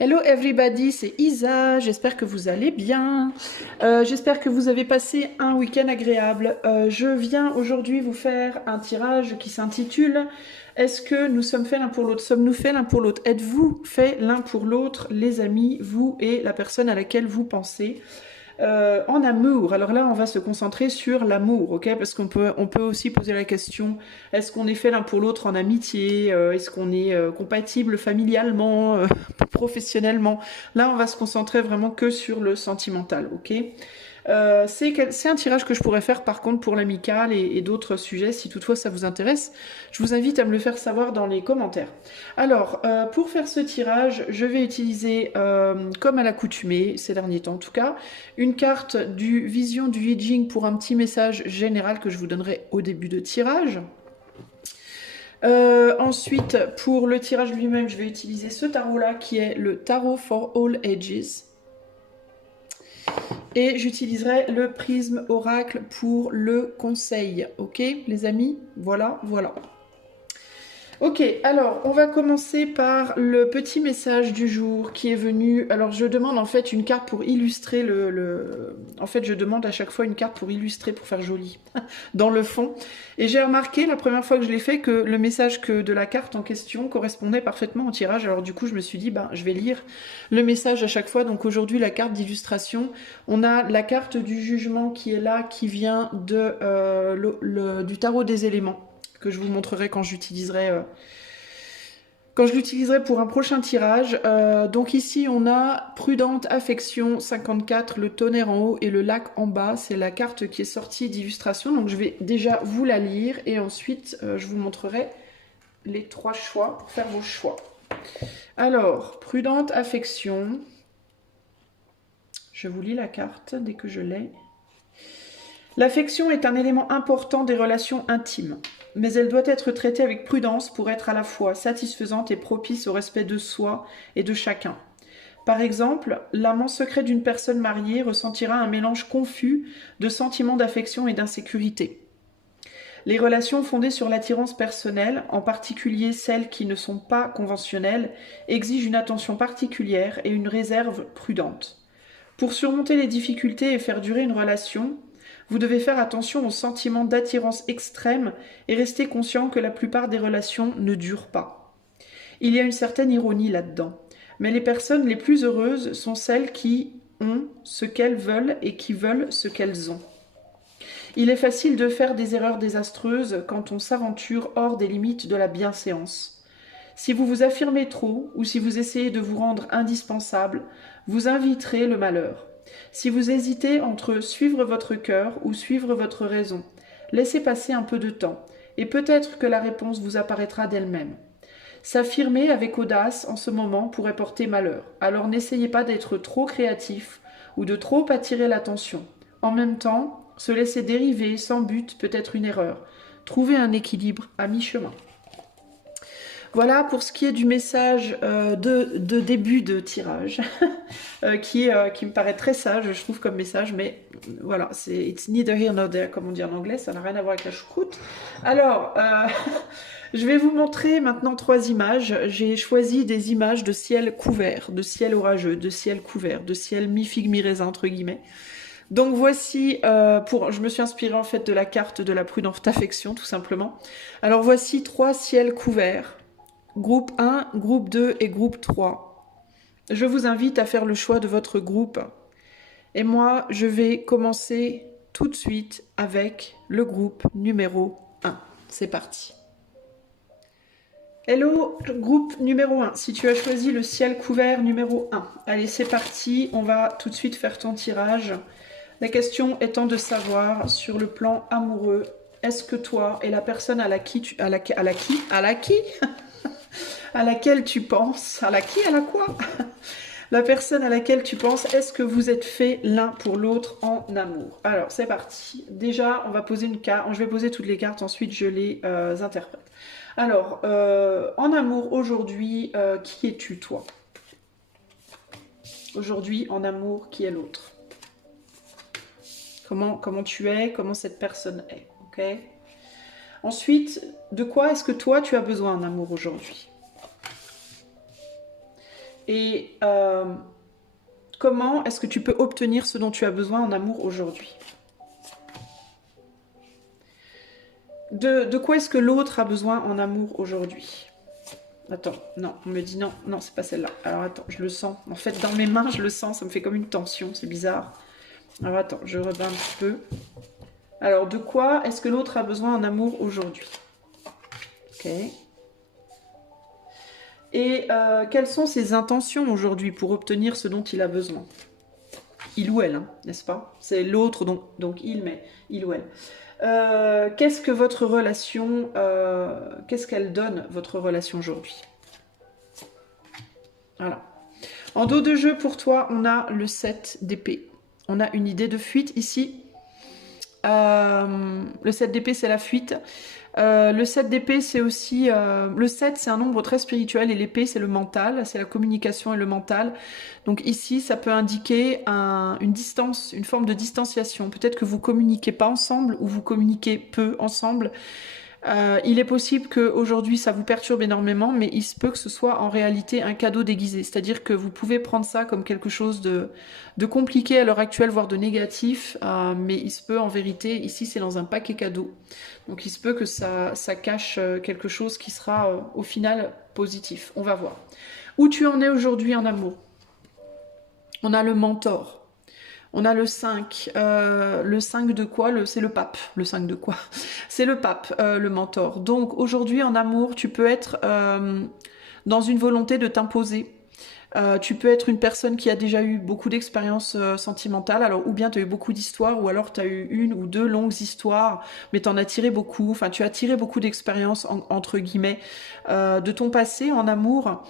Hello everybody, c'est Isa, j'espère que vous allez bien, j'espère que vous avez passé un week-end agréable. Je viens aujourd'hui vous faire un tirage qui s'intitule Est-ce que nous sommes faits l'un pour l'autre? Sommes-nous faits l'un pour l'autre? Êtes-vous faits l'un pour l'autre, les amis, vous et la personne à laquelle vous pensez? En amour, alors là on va se concentrer sur l'amour, ok? Parce qu'on peut aussi poser la question, est-ce qu'on est fait l'un pour l'autre en amitié? Est-ce qu'on est compatible familialement, professionnellement? Là on va se concentrer vraiment que sur le sentimental, ok? C'est un tirage que je pourrais faire par contre pour l'amical et d'autres sujets si toutefois ça vous intéresse. Je vous invite à me le faire savoir dans les commentaires. Alors, pour faire ce tirage, je vais utiliser, comme à l'accoutumée, ces derniers temps en tout cas, une carte du Vision du I Ching pour un petit message général que je vous donnerai au début de tirage. Ensuite, pour le tirage lui-même, je vais utiliser ce tarot-là qui est le Tarot for All Ages. Et j'utiliserai le prisme oracle pour le conseil. Ok, les amis? Voilà, voilà. Ok, alors on va commencer par le petit message du jour qui est venu. Alors je demande en fait une carte pour illustrer En fait je demande à chaque fois une carte pour illustrer, pour faire joli, dans le fond. Et j'ai remarqué la première fois que je l'ai fait que le message de la carte en question correspondait parfaitement au tirage. Alors du coup je me suis dit, ben, je vais lire le message à chaque fois. Donc aujourd'hui la carte d'illustration, on a la carte du jugement qui est là, qui vient du tarot des éléments, que je vous montrerai quand je l'utiliserai pour un prochain tirage. Donc ici on a Prudente Affection 54, le tonnerre en haut et le lac en bas. C'est la carte qui est sortie d'illustration. Donc je vais déjà vous la lire et ensuite je vous montrerai les 3 choix pour faire vos choix. Alors, Prudente Affection. Je vous lis la carte dès que je l'ai. L'affection est un élément important des relations intimes, mais elle doit être traitée avec prudence pour être à la fois satisfaisante et propice au respect de soi et de chacun. Par exemple, l'amant secret d'une personne mariée ressentira un mélange confus de sentiments d'affection et d'insécurité. Les relations fondées sur l'attirance personnelle, en particulier celles qui ne sont pas conventionnelles, exigent une attention particulière et une réserve prudente. Pour surmonter les difficultés et faire durer une relation, vous devez faire attention aux sentiments d'attirance extrême et rester conscient que la plupart des relations ne durent pas. Il y a une certaine ironie là-dedans, mais les personnes les plus heureuses sont celles qui ont ce qu'elles veulent et qui veulent ce qu'elles ont. Il est facile de faire des erreurs désastreuses quand on s'aventure hors des limites de la bienséance. Si vous vous affirmez trop ou si vous essayez de vous rendre indispensable, vous inviterez le malheur. Si vous hésitez entre suivre votre cœur ou suivre votre raison, laissez passer un peu de temps et peut-être que la réponse vous apparaîtra d'elle-même. S'affirmer avec audace en ce moment pourrait porter malheur, alors n'essayez pas d'être trop créatif ou de trop attirer l'attention. En même temps, se laisser dériver sans but peut être une erreur. Trouvez un équilibre à mi-chemin. Voilà pour ce qui est du message de début de tirage, qui me paraît très sage, je trouve, comme message, mais voilà, c'est it's neither here nor there, comme on dit en anglais, ça n'a rien à voir avec la choucroute. Alors, je vais vous montrer maintenant 3 images. J'ai choisi des images de ciel couvert, de ciel orageux, de ciel couvert, de ciel mi-figue, mi-raisin, entre guillemets. Donc voici, je me suis inspirée en fait de la carte de la prudente affection, tout simplement. Alors voici 3 ciels couverts. Groupe 1, groupe 2 et groupe 3. Je vous invite à faire le choix de votre groupe. Et moi, je vais commencer tout de suite avec le groupe numéro 1. C'est parti. Hello, groupe numéro 1. Si tu as choisi le ciel couvert numéro 1. Allez, c'est parti. On va tout de suite faire ton tirage. La question étant de savoir, sur le plan amoureux, est-ce que toi et la personne à laquelle tu penses, la personne à laquelle tu penses, est-ce que vous êtes faits l'un pour l'autre en amour? Alors, c'est parti. Déjà, on va poser une carte. Je vais poser toutes les cartes, ensuite je les interprète. Alors, en amour aujourd'hui, qui es-tu, toi? Aujourd'hui, en amour, qui est l'autre? Comment tu es? Comment cette personne est? Ok? Ensuite, de quoi est-ce que toi, tu as besoin en amour aujourd'hui? Et comment est-ce que tu peux obtenir ce dont tu as besoin en amour aujourd'hui? De quoi est-ce que l'autre a besoin en amour aujourd'hui? Attends, non, on me dit non, non, c'est pas celle-là. Alors attends, je le sens. En fait, dans mes mains, je le sens, ça me fait comme une tension, c'est bizarre. Alors attends, je rebats un petit peu. Alors, de quoi est-ce que l'autre a besoin en amour aujourd'hui? Ok. Et quelles sont ses intentions aujourd'hui pour obtenir ce dont il a besoin? Il ou elle, hein, n'est-ce pas? C'est l'autre, donc il, mais il ou elle. Qu'est-ce que votre relation, qu'est-ce qu'elle donne, votre relation aujourd'hui? Voilà. En dos de jeu, pour toi, on a le 7 d'épée. On a une idée de fuite ici. Le 7 d'épée, c'est la fuite. Le 7 d'épée, c'est aussi... le 7, c'est un nombre très spirituel et l'épée, c'est le mental, c'est la communication et le mental. Donc ici, ça peut indiquer une distance, une forme de distanciation. Peut-être que vous communiquez pas ensemble ou vous communiquez peu ensemble. Il est possible qu'aujourd'hui ça vous perturbe énormément, mais il se peut que ce soit en réalité un cadeau déguisé. C'est-à-dire que vous pouvez prendre ça comme quelque chose de compliqué à l'heure actuelle, voire de négatif, mais il se peut en vérité, ici c'est dans un paquet cadeau. Donc il se peut que ça cache quelque chose qui sera au final positif. On va voir. Où tu en es aujourd'hui en amour? On a le mentor. On a le 5. Le 5 de quoi? C'est le pape. Le 5 de quoi? C'est le pape, le mentor. Donc aujourd'hui en amour, tu peux être dans une volonté de t'imposer. Tu peux être une personne qui a déjà eu beaucoup d'expériences sentimentales, alors ou bien tu as eu beaucoup d'histoires, ou alors tu as eu une ou deux longues histoires, mais tu en as tiré beaucoup, enfin tu as tiré beaucoup d'expériences entre guillemets de ton passé en amour.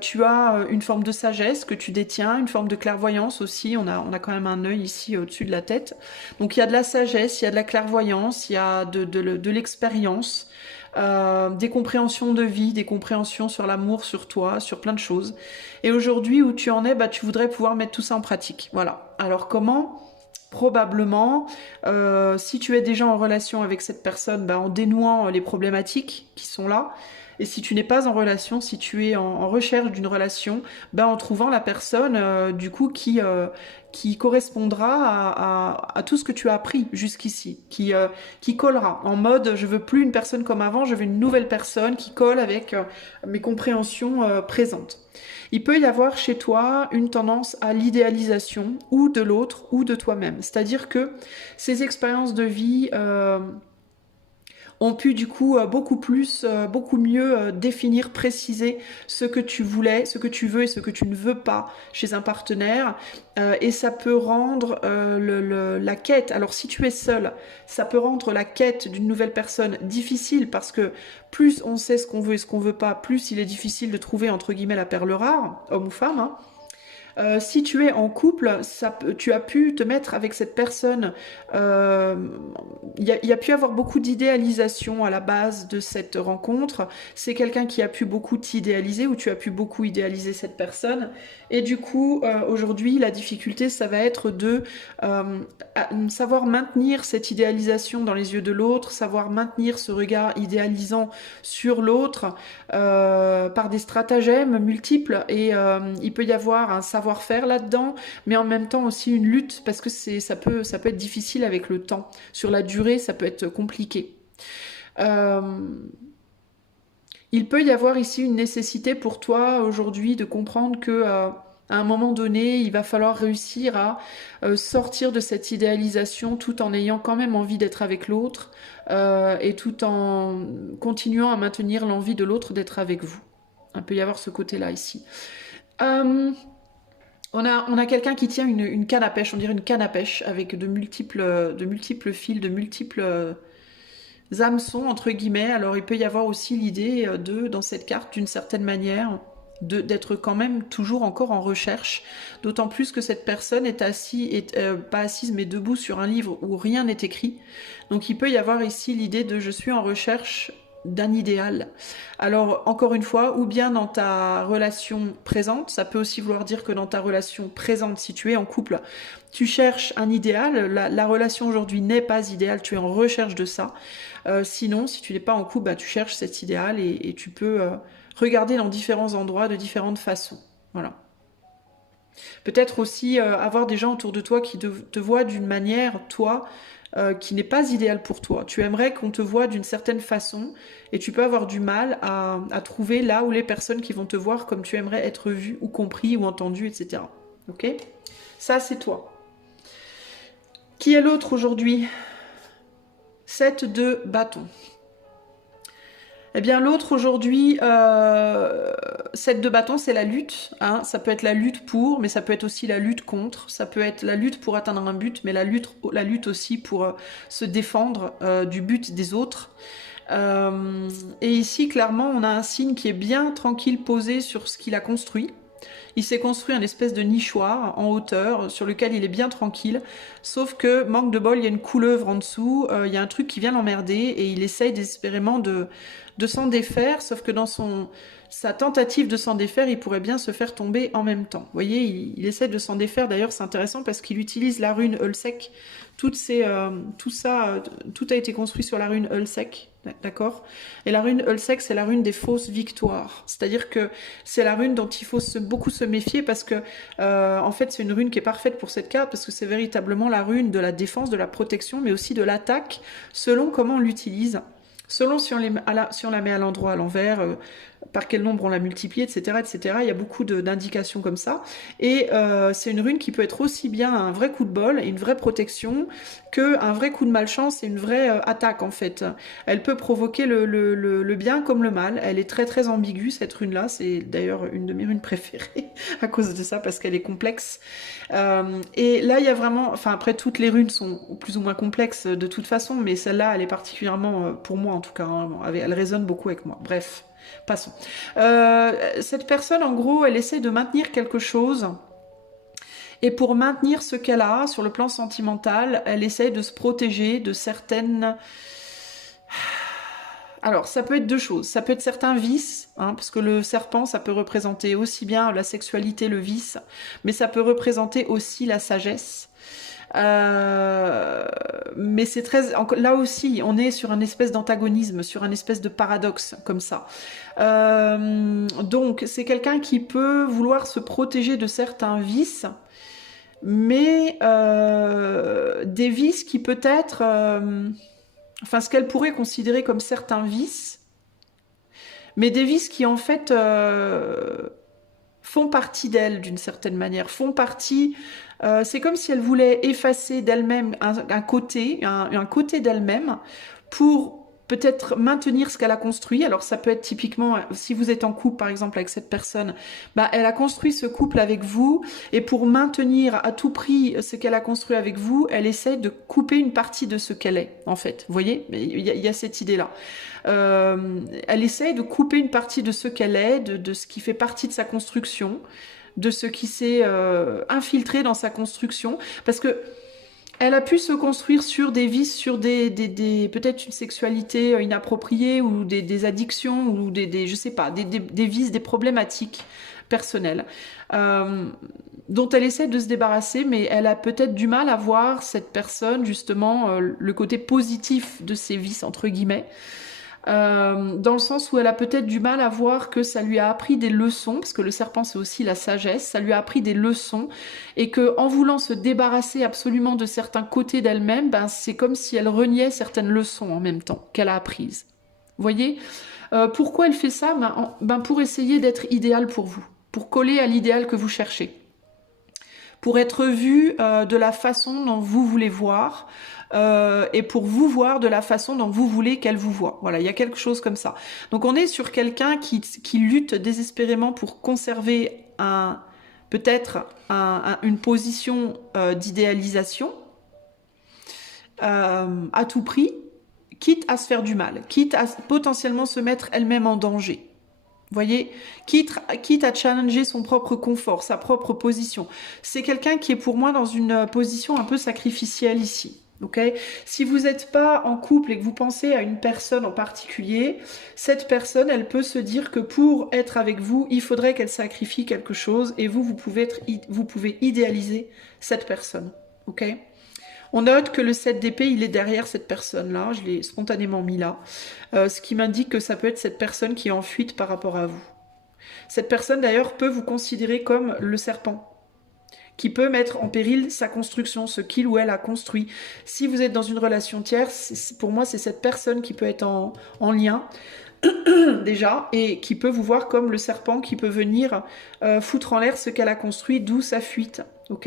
Tu as une forme de sagesse que tu détiens, une forme de clairvoyance aussi, on a quand même un œil ici au-dessus de la tête. Donc il y a de la sagesse, il y a de la clairvoyance, il y a de l'expérience. Des compréhensions de vie, des compréhensions sur l'amour, sur toi, sur plein de choses. Et aujourd'hui, où tu en es, bah, tu voudrais pouvoir mettre tout ça en pratique. Voilà. Alors comment? Probablement, si tu es déjà en relation avec cette personne, bah, en dénouant les problématiques qui sont là. Et si tu n'es pas en relation, si tu es en recherche d'une relation, bah, en trouvant la personne du coup qui correspondra à tout ce que tu as appris jusqu'ici, qui collera en mode je veux plus une personne comme avant, je veux une nouvelle personne qui colle avec mes compréhensions présentes. Il peut y avoir chez toi une tendance à l'idéalisation ou de l'autre ou de toi-même. C'est-à-dire que ces expériences de vie ont pu du coup beaucoup mieux définir, préciser ce que tu voulais, ce que tu veux et ce que tu ne veux pas chez un partenaire. Et ça peut rendre la quête, alors si tu es seul, ça peut rendre la quête d'une nouvelle personne difficile parce que plus on sait ce qu'on veut et ce qu'on veut pas, plus il est difficile de trouver entre guillemets la perle rare, homme ou femme, hein. Si tu es en couple, tu as pu te mettre avec cette personne. Il y a pu avoir beaucoup d'idéalisation à la base de cette rencontre. C'est quelqu'un qui a pu beaucoup t'idéaliser ou tu as pu beaucoup idéaliser cette personne. Et du coup, aujourd'hui, la difficulté, ça va être de savoir maintenir cette idéalisation dans les yeux de l'autre, savoir maintenir ce regard idéalisant sur l'autre par des stratagèmes multiples. Et il peut y avoir un savoir-faire là-dedans, mais en même temps aussi une lutte parce que ça peut être difficile avec le temps. Sur la durée, ça peut être compliqué. Il peut y avoir ici une nécessité pour toi aujourd'hui de comprendre que à un moment donné, il va falloir réussir à sortir de cette idéalisation tout en ayant quand même envie d'être avec l'autre et tout en continuant à maintenir l'envie de l'autre d'être avec vous. Il peut y avoir ce côté-là ici. On a quelqu'un qui tient une canne à pêche, on dirait une canne à pêche, avec de multiples fils, de multiples hameçons, entre guillemets. Alors il peut y avoir aussi l'idée dans cette carte, d'une certaine manière, d'être quand même toujours encore en recherche, d'autant plus que cette personne est pas assise, mais debout sur un livre où rien n'est écrit. Donc il peut y avoir ici l'idée de je suis en recherche d'un idéal. Alors encore une fois, ou bien dans ta relation présente, ça peut aussi vouloir dire que dans ta relation présente, si tu es en couple, tu cherches un idéal, la relation aujourd'hui n'est pas idéale, tu es en recherche de ça. Sinon, si tu n'es pas en couple, bah, tu cherches cet idéal et tu peux regarder dans différents endroits de différentes façons. Voilà. Peut-être aussi avoir des gens autour de toi qui te voient d'une manière, toi, qui n'est pas idéale pour toi. Tu aimerais qu'on te voie d'une certaine façon et tu peux avoir du mal à trouver là où les personnes qui vont te voir comme tu aimerais être vu ou compris ou entendu, etc. Ok? Ça, c'est toi. Qui est l'autre aujourd'hui? 7 de bâton. Eh bien, l'autre aujourd'hui, 7 de bâton, c'est la lutte. Hein. Ça peut être la lutte pour, mais ça peut être aussi la lutte contre. Ça peut être la lutte pour atteindre un but, mais la lutte aussi pour se défendre du but des autres. Et ici, clairement, on a un signe qui est bien tranquille, posé sur ce qu'il a construit. Il s'est construit un espèce de nichoir en hauteur sur lequel il est bien tranquille. Sauf que, manque de bol, il y a une couleuvre en dessous, il y a un truc qui vient l'emmerder et il essaye désespérément de s'en défaire. Sauf que dans sa tentative de s'en défaire, il pourrait bien se faire tomber en même temps. Vous voyez, il essaie de s'en défaire. D'ailleurs, c'est intéressant parce qu'il utilise la rune Ulsec. Tout a été construit sur la rune Ulsec. D'accord? Et la rune Ulsec, c'est la rune des fausses victoires. C'est-à-dire que c'est la rune dont il faut beaucoup se méfier parce que, en fait, c'est une rune qui est parfaite pour cette carte parce que c'est véritablement la rune de la défense, de la protection, mais aussi de l'attaque, selon comment on l'utilise. Selon si on la met à l'endroit, à l'envers, par quel nombre on la multiplie, etc., etc. Il y a beaucoup d'indications comme ça. Et c'est une rune qui peut être aussi bien un vrai coup de bol et une vraie protection qu'un vrai coup de malchance et une vraie attaque, en fait. Elle peut provoquer le bien comme le mal. Elle est très, très ambiguë, cette rune-là. C'est d'ailleurs une de mes runes préférées à cause de ça, parce qu'elle est complexe. Et là, il y a vraiment... Enfin, après, toutes les runes sont plus ou moins complexes de toute façon, mais celle-là, elle est particulièrement, pour moi en tout cas, hein, elle résonne beaucoup avec moi. Bref, passons. Cette personne, en gros, elle essaie de maintenir quelque chose. Et pour maintenir ce qu'elle a, sur le plan sentimental, elle essaie de se protéger de certaines... Alors, ça peut être deux choses. Ça peut être certains vices, hein, parce que le serpent, ça peut représenter aussi bien la sexualité, le vice, mais ça peut représenter aussi la sagesse. Mais c'est très... Là aussi, on est sur un espèce d'antagonisme, sur un espèce de paradoxe, comme ça. Donc, c'est quelqu'un qui peut vouloir se protéger de certains vices, mais des vices qui peut-être... Enfin, ce qu'elle pourrait considérer comme certains vices, mais des vices qui, en fait, font partie d'elle, d'une certaine manière, font partie... c'est comme si elle voulait effacer d'elle-même un côté d'elle-même pour peut-être maintenir ce qu'elle a construit. Alors ça peut être typiquement, si vous êtes en couple par exemple avec cette personne, bah, elle a construit ce couple avec vous et pour maintenir à tout prix ce qu'elle a construit avec vous, elle essaie de couper une partie de ce qu'elle est en fait. Vous voyez, il y a cette idée-là. Elle essaie de couper une partie de ce qu'elle est, de ce qui fait partie de sa construction, de ce qui s'est infiltré dans sa construction, parce que elle a pu se construire sur des vices, sur peut-être une sexualité inappropriée ou des addictions ou je sais pas, des vices, des problématiques personnelles dont elle essaie de se débarrasser, mais elle a peut-être du mal à voir cette personne justement le côté positif de ces vices entre guillemets. Dans le sens où elle a peut-être du mal à voir que ça lui a appris des leçons, parce que le serpent c'est aussi la sagesse, ça lui a appris des leçons, et que en voulant se débarrasser absolument de certains côtés d'elle-même, ben, c'est comme si elle reniait certaines leçons en même temps qu'elle a apprises. Vous voyez pourquoi elle fait ça? Pour essayer d'être idéal pour vous, pour coller à l'idéal que vous cherchez, pour être vue de la façon dont vous voulez voir, et pour vous voir de la façon dont vous voulez qu'elle vous voie. Voilà, il y a quelque chose comme ça. Donc on est sur quelqu'un qui lutte désespérément pour conserver peut-être une position d'idéalisation à tout prix, quitte à se faire du mal, quitte à potentiellement se mettre elle-même en danger. Vous voyez, quitte à challenger son propre confort, sa propre position. C'est quelqu'un qui est pour moi dans une position un peu sacrificielle ici. Okay. Si vous n'êtes pas en couple et que vous pensez à une personne en particulier, cette personne, elle peut se dire que pour être avec vous, il faudrait qu'elle sacrifie quelque chose et vous pouvez idéaliser cette personne. Okay. On note que le 7 d'épée, il est derrière cette personne-là. Je l'ai spontanément mis là. Ce qui m'indique que ça peut être cette personne qui est en fuite par rapport à vous. Cette personne d'ailleurs peut vous considérer comme le serpent, qui peut mettre en péril sa construction, ce qu'il ou elle a construit. Si vous êtes dans une relation tierce, pour moi c'est cette personne qui peut être en lien, déjà, et qui peut vous voir comme le serpent qui peut venir foutre en l'air ce qu'elle a construit, d'où sa fuite. Ok,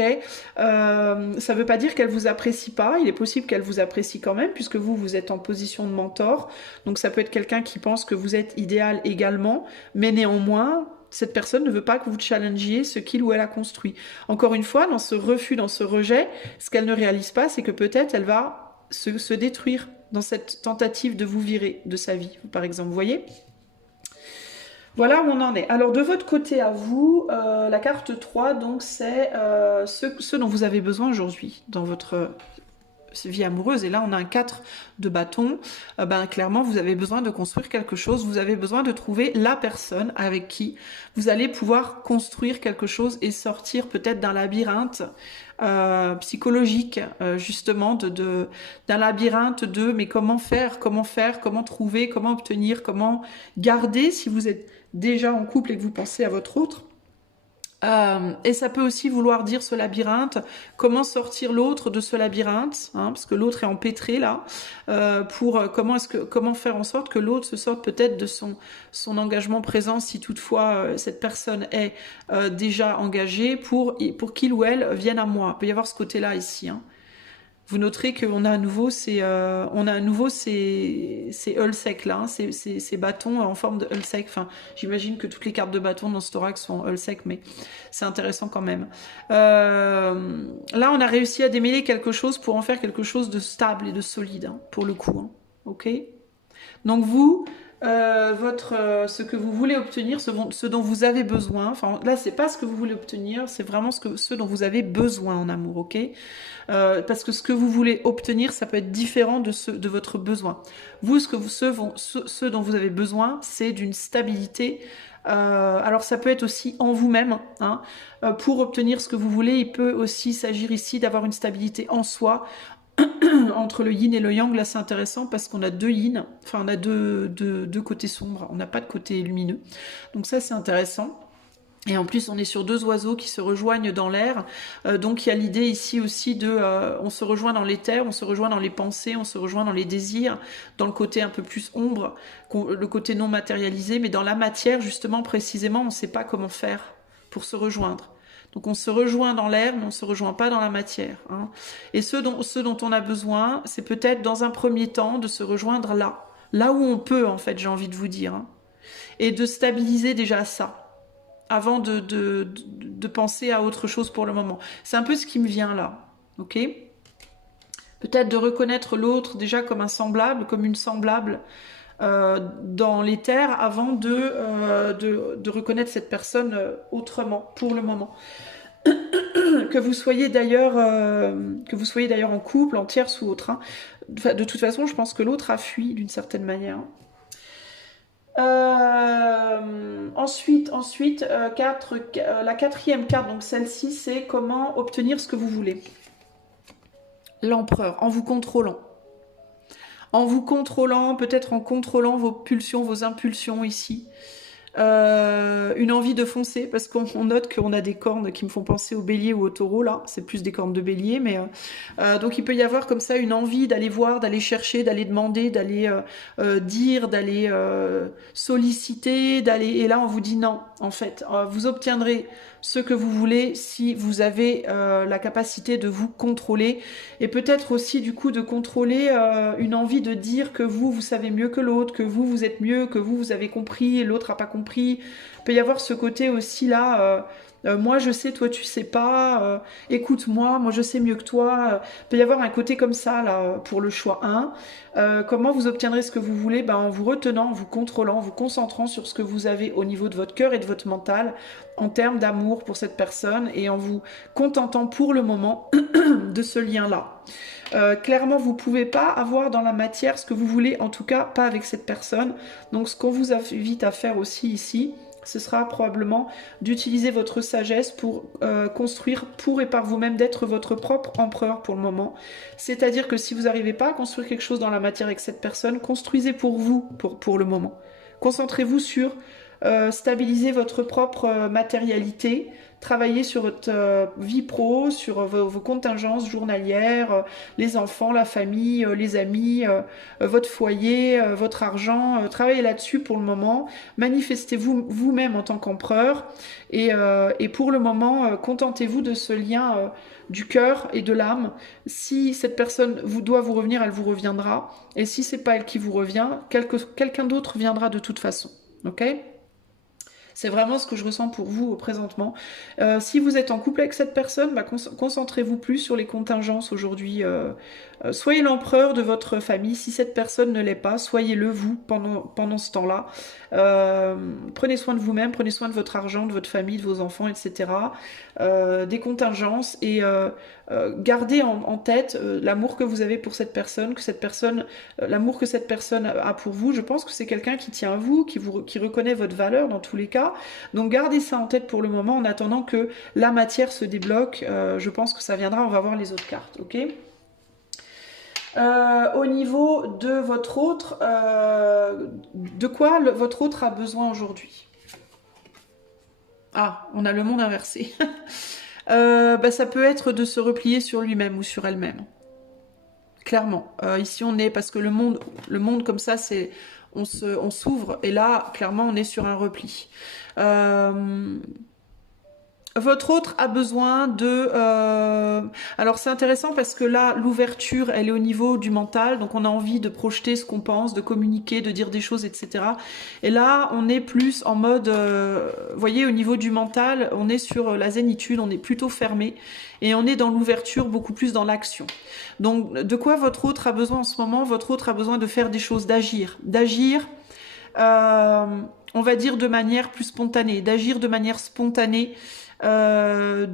ça veut pas dire qu'elle vous apprécie pas, il est possible qu'elle vous apprécie quand même, puisque vous êtes en position de mentor, donc ça peut être quelqu'un qui pense que vous êtes idéal également, mais néanmoins, cette personne ne veut pas que vous challengiez ce qu'il ou elle a construit. Encore une fois, dans ce refus, dans ce rejet, ce qu'elle ne réalise pas, c'est que peut-être elle va se détruire dans cette tentative de vous virer de sa vie, par exemple, vous voyez ? Voilà où on en est. Alors de votre côté à vous, la carte 3, donc c'est ce dont vous avez besoin aujourd'hui dans votre vie amoureuse. Et là on a un 4 de bâton. Clairement vous avez besoin de construire quelque chose, vous avez besoin de trouver la personne avec qui vous allez pouvoir construire quelque chose et sortir peut-être d'un labyrinthe psychologique, justement d'un labyrinthe de mais comment faire, comment trouver, comment obtenir, comment garder si vous êtes déjà en couple et que vous pensez à votre autre. Et ça peut aussi vouloir dire ce labyrinthe, comment sortir l'autre de ce labyrinthe, hein, parce que l'autre est empêtré là, comment faire en sorte que l'autre se sorte peut-être de son engagement présent, si toutefois cette personne est déjà engagée, pour qu'il ou elle vienne à moi. Il peut y avoir ce côté-là ici. Hein. Vous noterez qu'on a à nouveau ces Hulsec là, hein, ces bâtons en forme de Hulsec. Enfin, j'imagine que toutes les cartes de bâtons dans ce thorax sont Hulsec, mais c'est intéressant quand même. Là, on a réussi à démêler quelque chose pour en faire quelque chose de stable et de solide, hein, pour le coup. Hein. Ok. Donc vous, ce que vous voulez obtenir, ce dont vous avez besoin. Enfin, là, c'est pas ce que vous voulez obtenir, c'est vraiment ce dont vous avez besoin en amour, ok ? Parce que ce que vous voulez obtenir, ça peut être différent de votre besoin. Vous, ce dont vous avez besoin, c'est d'une stabilité. Alors ça peut être aussi en vous-même. Hein. Pour obtenir ce que vous voulez, il peut aussi s'agir ici d'avoir une stabilité en soi. Entre le yin et le yang, là c'est intéressant parce qu'on a deux yin, enfin on a deux côtés sombres, on n'a pas de côté lumineux. Donc ça c'est intéressant. Et en plus, on est sur deux oiseaux qui se rejoignent dans l'air. Donc, il y a l'idée ici aussi on se rejoint dans l'éther, on se rejoint dans les pensées, on se rejoint dans les désirs, dans le côté un peu plus ombre, le côté non matérialisé. Mais dans la matière, justement, précisément, on ne sait pas comment faire pour se rejoindre. Donc, on se rejoint dans l'air, mais on ne se rejoint pas dans la matière. Hein. Et ce dont on a besoin, c'est peut-être dans un premier temps de se rejoindre là où on peut, en fait, j'ai envie de vous dire. Hein. Et de stabiliser déjà ça. Avant de penser à autre chose pour le moment. C'est un peu ce qui me vient là, ok ? Peut-être de reconnaître l'autre déjà comme un semblable, comme une semblable dans l'éther, avant de reconnaître cette personne autrement, pour le moment. Que vous soyez d'ailleurs en couple, en tierce ou autre. Hein. De toute façon, je pense que l'autre a fui d'une certaine manière. Ensuite, la quatrième carte, donc celle-ci, c'est comment obtenir ce que vous voulez. L'empereur, en vous contrôlant. En vous contrôlant, peut-être en contrôlant vos pulsions, vos impulsions ici. Une envie de foncer, parce qu'on note qu'on a des cornes qui me font penser au bélier ou au taureau, là, c'est plus des cornes de bélier, mais donc il peut y avoir comme ça une envie d'aller voir, d'aller chercher, d'aller demander, d'aller dire, d'aller solliciter, et là on vous dit non, en fait, vous obtiendrez ce que vous voulez si vous avez la capacité de vous contrôler, et peut-être aussi du coup de contrôler une envie de dire que vous savez mieux que l'autre, que vous êtes mieux, que vous avez compris et l'autre n'a pas compris. Il peut y avoir ce côté aussi là, moi je sais, toi tu sais pas, écoute-moi, moi je sais mieux que toi. Il peut y avoir un côté comme ça là pour le choix 1. Comment vous obtiendrez ce que vous voulez? En vous retenant, en vous contrôlant, en vous concentrant sur ce que vous avez au niveau de votre cœur et de votre mental en termes d'amour pour cette personne et en vous contentant pour le moment de ce lien-là. Clairement, vous ne pouvez pas avoir dans la matière ce que vous voulez, en tout cas pas avec cette personne. Donc ce qu'on vous invite à faire aussi ici, ce sera probablement d'utiliser votre sagesse pour construire pour et par vous-même, d'être votre propre empereur pour le moment. C'est-à-dire que si vous n'arrivez pas à construire quelque chose dans la matière avec cette personne, construisez pour vous pour le moment. Concentrez-vous sur stabiliser votre propre matérialité, travailler sur votre vie pro, sur vos contingences journalières, les enfants, la famille, les amis, votre foyer, votre argent. Travaillez là-dessus pour le moment. Manifestez-vous vous-même en tant qu'empereur. Et pour le moment, contentez-vous de ce lien du cœur et de l'âme. Si cette personne doit vous revenir, elle vous reviendra. Et si c'est pas elle qui vous revient, quelqu'un d'autre viendra de toute façon. Ok ? C'est vraiment ce que je ressens pour vous présentement. Si vous êtes en couple avec cette personne, bah, concentrez-vous plus sur les contingences aujourd'hui. Soyez l'empereur de votre famille. Si cette personne ne l'est pas, soyez-le vous pendant ce temps-là. Prenez soin de vous-même, prenez soin de votre argent, de votre famille, de vos enfants, etc. Des contingences et gardez en tête l'amour que vous avez pour cette personne, l'amour que cette personne a pour vous. Je pense que c'est quelqu'un qui tient à vous, qui reconnaît votre valeur dans tous les cas. Donc gardez ça en tête pour le moment en attendant que la matière se débloque. Je pense que ça viendra, on va voir les autres cartes, ok ? Au niveau de votre autre, de quoi votre autre a besoin aujourd'hui? Ah, on a le monde inversé. Bah, ça peut être de se replier sur lui-même ou sur elle-même. Clairement. Ici, on est... Parce que le monde comme ça, c'est... On s'ouvre. Et là, clairement, on est sur un repli. Votre autre a besoin de... Alors c'est intéressant parce que là, l'ouverture, elle est au niveau du mental, donc on a envie de projeter ce qu'on pense, de communiquer, de dire des choses, etc. Et là, on est plus en mode... Vous voyez, au niveau du mental, on est sur la zénitude, on est plutôt fermé, et on est dans l'ouverture, beaucoup plus dans l'action. Donc, de quoi votre autre a besoin en ce moment? Votre autre a besoin de faire des choses, d'agir. D'agir... on va dire de manière plus spontanée, d'agir de manière spontanée, et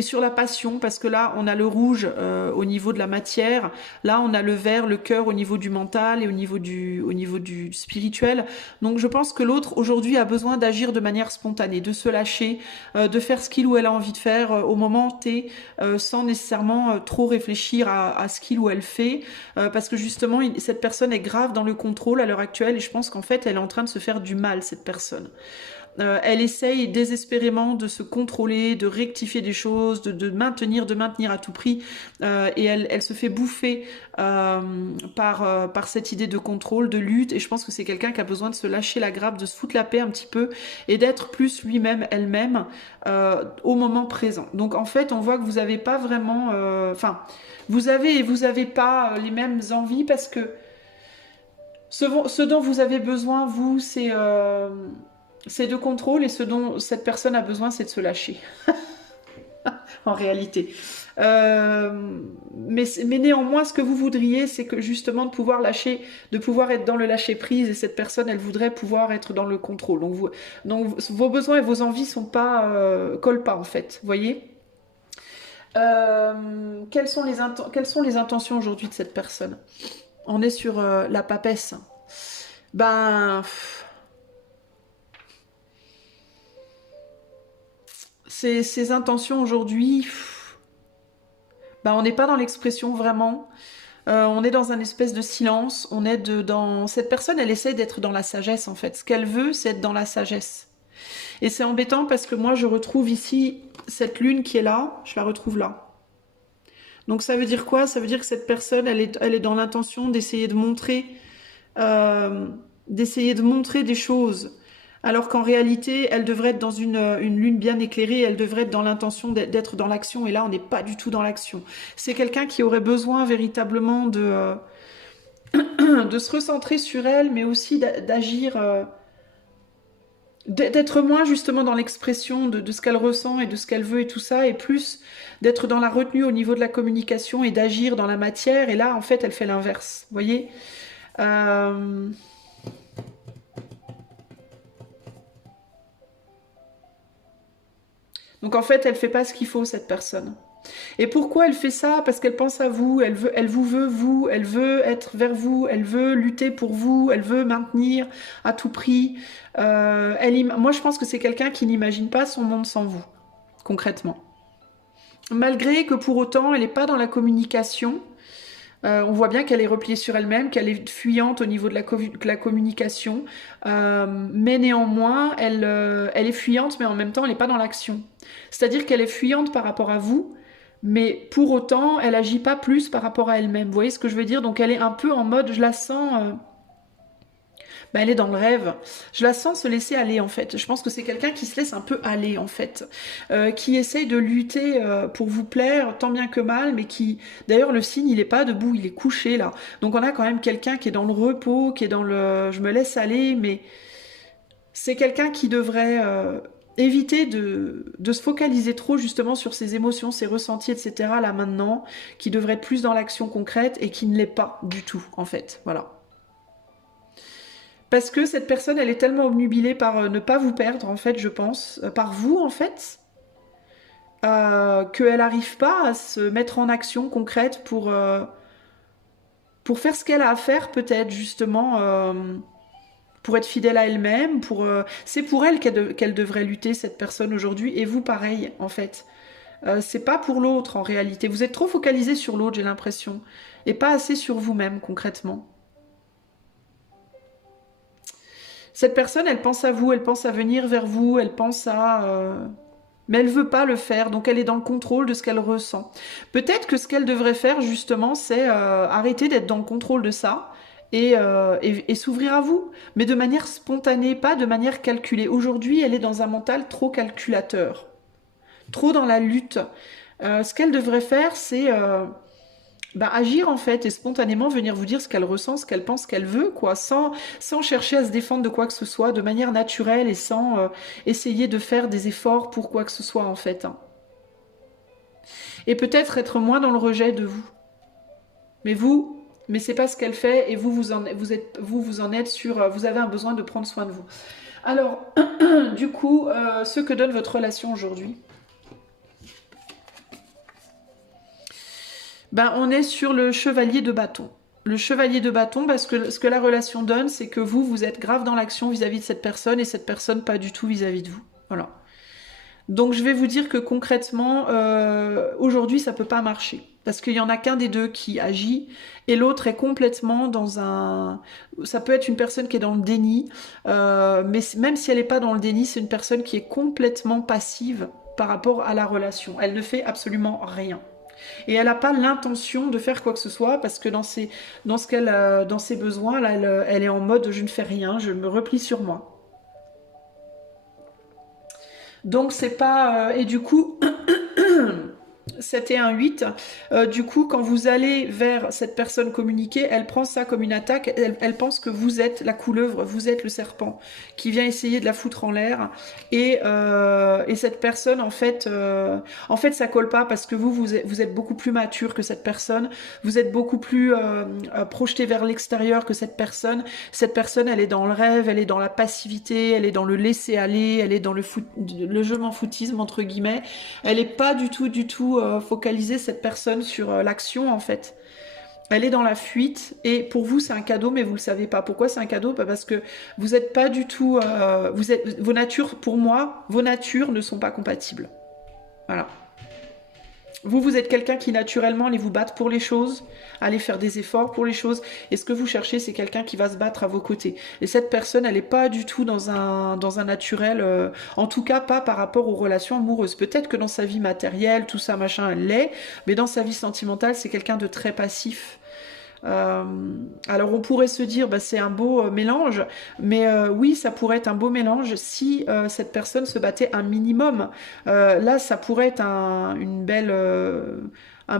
sur la passion, parce que là on a le rouge au niveau de la matière, là on a le vert, le cœur au niveau du mental et au niveau du spirituel. Donc je pense que l'autre aujourd'hui a besoin d'agir de manière spontanée, de se lâcher, de faire ce qu'il ou elle a envie de faire au moment T, sans nécessairement trop réfléchir à ce qu'il ou elle fait, parce que justement cette personne est grave dans le contrôle à l'heure actuelle, et je pense qu'en fait elle est en train de se faire du mal, cette personne. Elle essaye désespérément de se contrôler, de rectifier des choses, de maintenir à tout prix, et elle se fait bouffer par cette idée de contrôle, de lutte, et je pense que c'est quelqu'un qui a besoin de se lâcher la grappe, de se foutre la paix un petit peu, et d'être plus lui-même, elle-même, au moment présent. Donc en fait, on voit que vous n'avez pas vraiment... Enfin, vous avez et vous n'avez pas les mêmes envies, parce que ce dont vous avez besoin, vous, c'est de contrôle, et ce dont cette personne a besoin, c'est de se lâcher. En réalité. Mais néanmoins, ce que vous voudriez, c'est que justement de pouvoir lâcher, de pouvoir être dans le lâcher prise, et cette personne, elle voudrait pouvoir être dans le contrôle. Donc vos besoins et vos envies collent pas en fait. Vous voyez. Quelles sont les intentions aujourd'hui de cette personne? On est sur la papesse. Ben... Ces intentions aujourd'hui, on n'est pas dans l'expression vraiment, on est dans un espèce de silence, cette personne, elle essaie d'être dans la sagesse en fait, ce qu'elle veut c'est être dans la sagesse. Et c'est embêtant parce que moi je retrouve ici cette lune qui est là, je la retrouve là. Donc ça veut dire quoi? Ça veut dire que cette personne, elle est dans l'intention d'essayer de montrer des choses, alors qu'en réalité, elle devrait être dans une lune bien éclairée, elle devrait être dans l'intention d'être dans l'action, et là, on n'est pas du tout dans l'action. C'est quelqu'un qui aurait besoin véritablement de se recentrer sur elle, mais aussi d'agir, d'être moins justement dans l'expression de ce qu'elle ressent et de ce qu'elle veut et tout ça, et plus d'être dans la retenue au niveau de la communication et d'agir dans la matière, et là, en fait, elle fait l'inverse, vous voyez. Donc en fait, elle fait pas ce qu'il faut, cette personne. Et pourquoi elle fait ça? Parce qu'elle pense à vous, elle vous veut, elle veut être vers vous, elle veut lutter pour vous, elle veut maintenir à tout prix. Moi, je pense que c'est quelqu'un qui n'imagine pas son monde sans vous, concrètement. Malgré que pour autant, elle n'est pas dans la communication, On voit bien qu'elle est repliée sur elle-même, qu'elle est fuyante au niveau de la communication, mais néanmoins, elle est fuyante, mais en même temps, elle n'est pas dans l'action. C'est-à-dire qu'elle est fuyante par rapport à vous, mais pour autant, elle agit pas plus par rapport à elle-même. Vous voyez ce que je veux dire? Donc elle est un peu en mode, je la sens... ben, elle est dans le rêve. Je la sens se laisser aller en fait. Je pense que c'est quelqu'un qui se laisse un peu aller en fait, qui essaye de lutter pour vous plaire tant bien que mal, mais qui, d'ailleurs, le signe il est pas debout, il est couché là. Donc on a quand même quelqu'un qui est dans le repos, qui est dans le, je me laisse aller, mais c'est quelqu'un qui devrait éviter de se focaliser trop justement sur ses émotions, ses ressentis, etc. là maintenant, qui devrait être plus dans l'action concrète et qui ne l'est pas du tout en fait. Voilà. Parce que cette personne, elle est tellement obnubilée par ne pas vous perdre, en fait, je pense, par vous, en fait, qu'elle n'arrive pas à se mettre en action concrète pour faire ce qu'elle a à faire, peut-être, justement, pour être fidèle à elle-même. C'est pour elle qu'elle devrait lutter, cette personne, aujourd'hui, et vous, pareil, en fait. C'est pas pour l'autre, en réalité. Vous êtes trop focalisé sur l'autre, j'ai l'impression, et pas assez sur vous-même, concrètement. Cette personne, elle pense à vous, elle pense à venir vers vous, elle pense à... Mais elle veut pas le faire, donc elle est dans le contrôle de ce qu'elle ressent. Peut-être que ce qu'elle devrait faire, justement, c'est arrêter d'être dans le contrôle de ça et s'ouvrir à vous, mais de manière spontanée, pas de manière calculée. Aujourd'hui, elle est dans un mental trop calculateur, trop dans la lutte. Ce qu'elle devrait faire, c'est... bah, agir en fait et spontanément venir vous dire ce qu'elle ressent, ce qu'elle pense, ce qu'elle veut, quoi, sans chercher à se défendre de quoi que ce soit, de manière naturelle et sans essayer de faire des efforts pour quoi que ce soit en fait, hein. Et peut-être être moins dans le rejet de vous. Mais c'est pas ce qu'elle fait et vous en êtes sur, vous avez un besoin de prendre soin de vous. Alors, du coup, ce que donne votre relation aujourd'hui. Ben, on est sur le chevalier de bâton. Le chevalier de bâton, parce que ce que la relation donne, c'est que vous êtes grave dans l'action vis-à-vis de cette personne et cette personne pas du tout vis-à-vis de vous. Voilà. Donc je vais vous dire que concrètement, aujourd'hui, ça peut pas marcher. Parce qu'il y en a qu'un des deux qui agit et l'autre est complètement dans un... Ça peut être une personne qui est dans le déni, mais même si elle n'est pas dans le déni, c'est une personne qui est complètement passive par rapport à la relation. Elle ne fait absolument rien. Et elle n'a pas l'intention de faire quoi que ce soit parce que dans ses besoins, là, elle est en mode je ne fais rien, je me replie sur moi. Donc c'est pas... et du coup, 7 et un 8, du coup, quand vous allez vers cette personne communiquée, elle prend ça comme une attaque, elle pense que vous êtes la couleuvre, vous êtes le serpent qui vient essayer de la foutre en l'air, et cette personne, en fait, ça colle pas parce que vous êtes beaucoup plus mature que cette personne, vous êtes beaucoup plus projeté vers l'extérieur que cette personne, elle est dans le rêve, elle est dans la passivité, elle est dans le laisser aller, elle est dans le je m'en foutisme, entre guillemets, elle est pas du tout focaliser cette personne sur l'action en fait. Elle est dans la fuite et pour vous c'est un cadeau mais vous le savez pas. Pourquoi c'est un cadeau? Parce que vous n'êtes pas du tout... vos natures, pour moi, vos natures ne sont pas compatibles. Voilà. Vous êtes quelqu'un qui naturellement allez vous battre pour les choses, allez faire des efforts pour les choses, et ce que vous cherchez, c'est quelqu'un qui va se battre à vos côtés. Et cette personne, elle n'est pas du tout dans un naturel, en tout cas pas par rapport aux relations amoureuses. Peut-être que dans sa vie matérielle, tout ça, machin, elle l'est, mais dans sa vie sentimentale, c'est quelqu'un de très passif. Alors on pourrait se dire bah, c'est un beau mélange, mais oui ça pourrait être un beau mélange si cette personne se battait un minimum. Là ça pourrait être un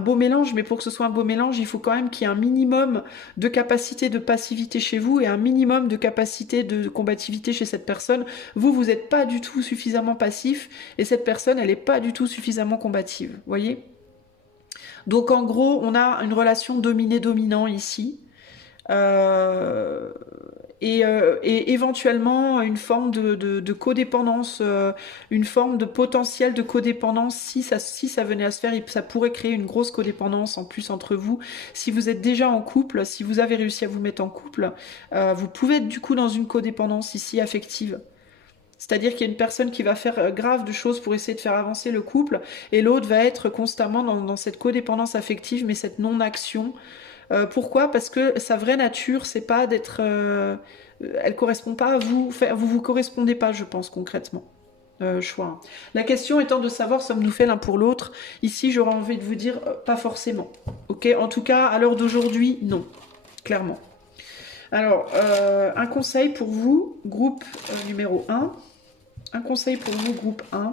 beau mélange, mais pour que ce soit un beau mélange, il faut quand même qu'il y ait un minimum de capacité de passivité chez vous et un minimum de capacité de combativité chez cette personne. Vous n'êtes pas du tout suffisamment passif et cette personne, elle n'est pas du tout suffisamment combative. Voyez ? Donc en gros, on a une relation dominé-dominant ici. Et éventuellement une forme de codépendance, une forme de potentiel de codépendance. Si ça venait à se faire, ça pourrait créer une grosse codépendance en plus entre vous. Si vous êtes déjà en couple, si vous avez réussi à vous mettre en couple, vous pouvez être du coup dans une codépendance ici affective. C'est-à-dire qu'il y a une personne qui va faire grave de choses pour essayer de faire avancer le couple et l'autre va être constamment dans cette codépendance affective mais cette non-action Pourquoi? Parce que sa vraie nature, c'est pas d'être... elle correspond pas à vous. Enfin, vous correspondez pas, je pense, concrètement. Choix. La question étant de savoir sommes-nous faits l'un pour l'autre. Ici, j'aurais envie de vous dire pas forcément. Ok, en tout cas, à l'heure d'aujourd'hui, non. Clairement. Alors, un conseil pour vous, groupe numéro 1. Un conseil pour vous, groupe 1.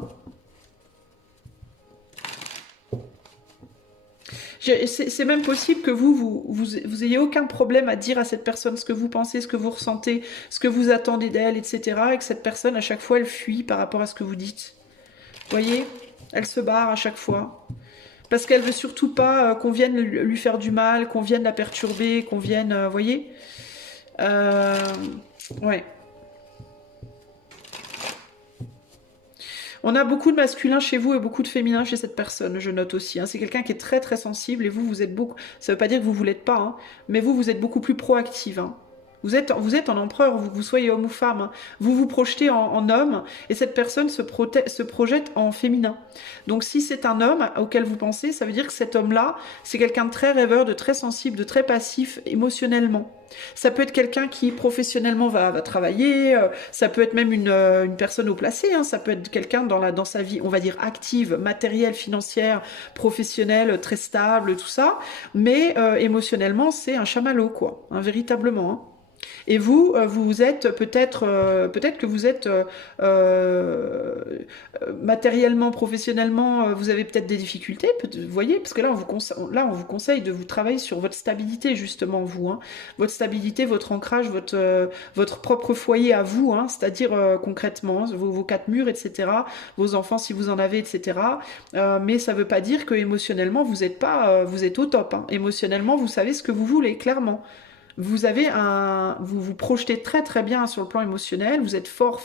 C'est même possible que vous ayez aucun problème à dire à cette personne ce que vous pensez, ce que vous ressentez, ce que vous attendez d'elle, etc. Et que cette personne, à chaque fois, elle fuit par rapport à ce que vous dites. Vous voyez? Elle se barre à chaque fois. Parce qu'elle veut surtout pas qu'on vienne lui faire du mal, qu'on vienne la perturber, qu'on vienne... vous voyez? Ouais. On a beaucoup de masculin chez vous et beaucoup de féminin chez cette personne, je note aussi. Hein. C'est quelqu'un qui est très très sensible et vous êtes beaucoup... Ça veut pas dire que vous l'êtes pas, hein, mais vous êtes beaucoup plus proactive. Hein. Vous êtes en empereur, vous soyez homme ou femme. Hein. Vous vous projetez en homme et cette personne se projette en féminin. Donc si c'est un homme auquel vous pensez, ça veut dire que cet homme-là, c'est quelqu'un de très rêveur, de très sensible, de très passif émotionnellement. Ça peut être quelqu'un qui professionnellement va travailler, ça peut être même une personne haut placée, hein, ça peut être quelqu'un dans sa vie, on va dire active, matérielle, financière, professionnelle, très stable, tout ça, mais émotionnellement c'est un chamallow quoi, hein, véritablement. Hein. Et vous êtes peut-être que vous êtes matériellement, professionnellement, vous avez peut-être des difficultés, vous voyez, parce que là on vous conseille de vous travailler sur votre stabilité justement vous, hein, votre stabilité, votre ancrage, votre propre foyer à vous, hein, c'est-à-dire concrètement vos quatre murs, etc., vos enfants si vous en avez, etc. Mais ça ne veut pas dire que émotionnellement vous êtes pas, vous êtes au top. Hein. Émotionnellement vous savez ce que vous voulez clairement. Vous vous projetez très très bien sur le plan émotionnel, vous êtes fort,